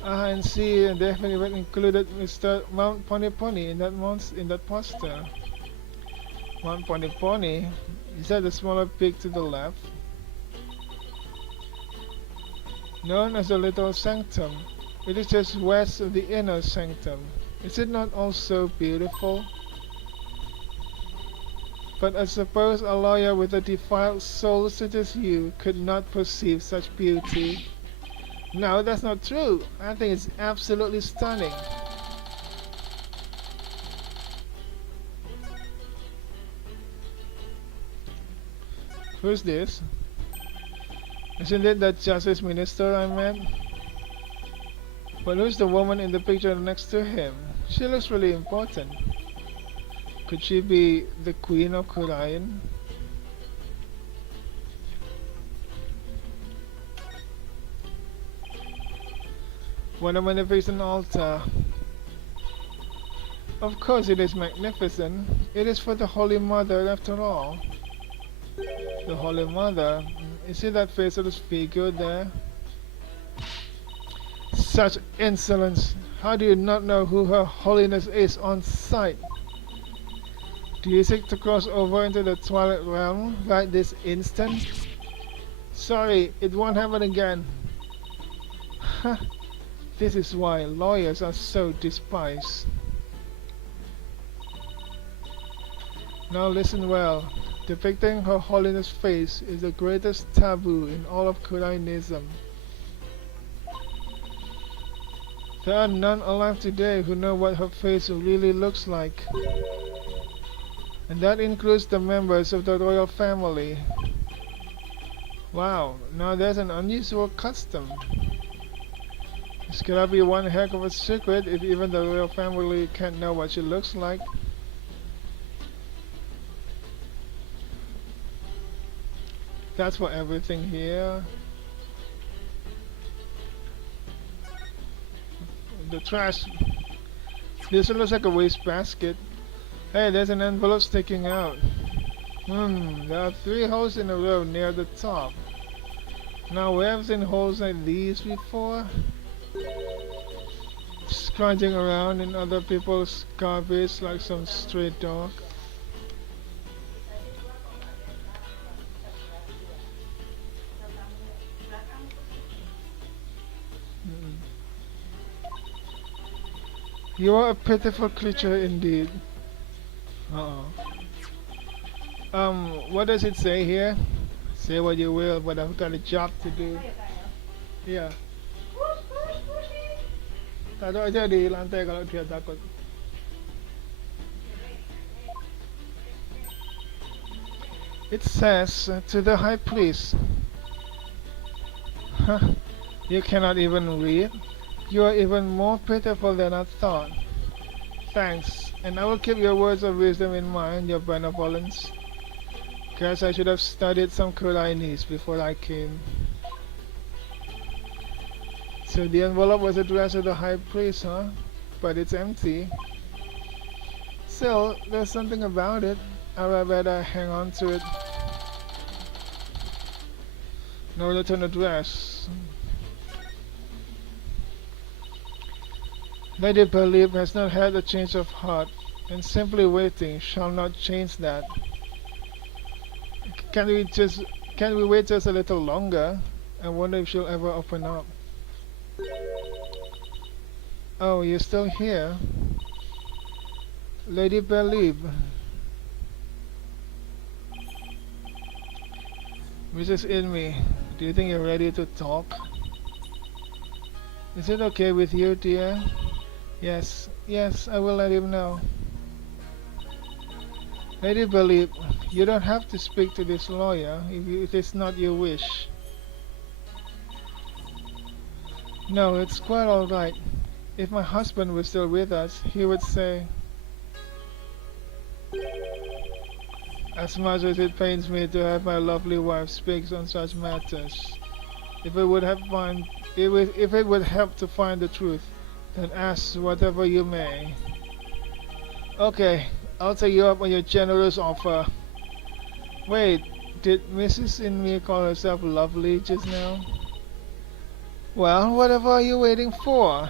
And see, they haven't even included Mr. Mount Poniponi in that poster. Mount Poniponi, is that the smaller peak to the left? Known as the Little Sanctum, it is just west of the Inner Sanctum. Is it not also beautiful? But I suppose a lawyer with a defiled soul such as you could not perceive such beauty. No, that's not true. I think it's absolutely stunning. Who's this? Isn't it that justice minister I met? But who's the woman in the picture next to him? She looks really important. Could she be the Queen of Kurain? What a magnificent altar. Of course it is magnificent. It is for the Holy Mother after all. The Holy Mother? Is it that faceless figure there? Such insolence! How do you not know who Her Holiness is on sight? Do you seek to cross over into the Twilight Realm right this instant? Sorry, it won't happen again. This is why lawyers are so despised. Now listen well. Depicting Her Holiness' face is the greatest taboo in all of Kurainism. There are none alive today who know what her face really looks like. And that includes the members of the royal family. Wow, now there's an unusual custom. This could be one heck of a secret if even the royal family can't know what she looks like. That's for everything here. The trash This one looks like a waste basket. Hey, there's an envelope sticking out. There are 3 holes in a row near the top. Now, where have seen holes like these before? Scrounging around in other people's garbage like some stray dog. You are a pitiful creature indeed. Uh-oh. What does it say here? Say what you will, but I've got a job to do. Yeah. Taruh aja di lantai kalau dia takut. It says to the high priest. Huh, you cannot even read? You are even more pitiful than I thought. Thanks, and I will keep your words of wisdom in mind, your benevolence. Guess I should have studied some Chinese before I came. So the envelope was addressed to the high priest, huh? But it's empty. Still, there's something about it. I better hang on to it. No return address. Lady Believe has not had a change of heart, and simply waiting shall not change that. Can we wait just a little longer? I wonder if she'll ever open up. Oh, you're still here? Lady Believe. Mrs. Inmi, do you think you're ready to talk? Is it okay with you, dear? Yes, I will let him know. Lady Believe, you don't have to speak to this lawyer if it is not your wish. No, it's quite alright. If my husband was still with us, he would say, as much as it pains me to have my lovely wife speak on such matters, if it would help to find the truth, then ask whatever you may. Okay, I'll take you up on your generous offer. Wait, did Mrs. Inmi call herself lovely just now? Well, whatever are you waiting for?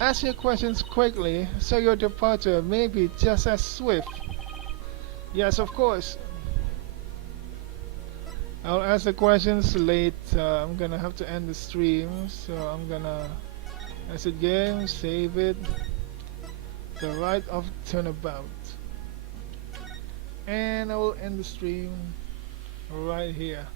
Ask your questions quickly, so your departure may be just as swift. Yes, of course. I'll ask the questions later. I'm gonna have to end the stream, so I'm gonna exit game, save it. The right of turnabout. And I will end the stream right here.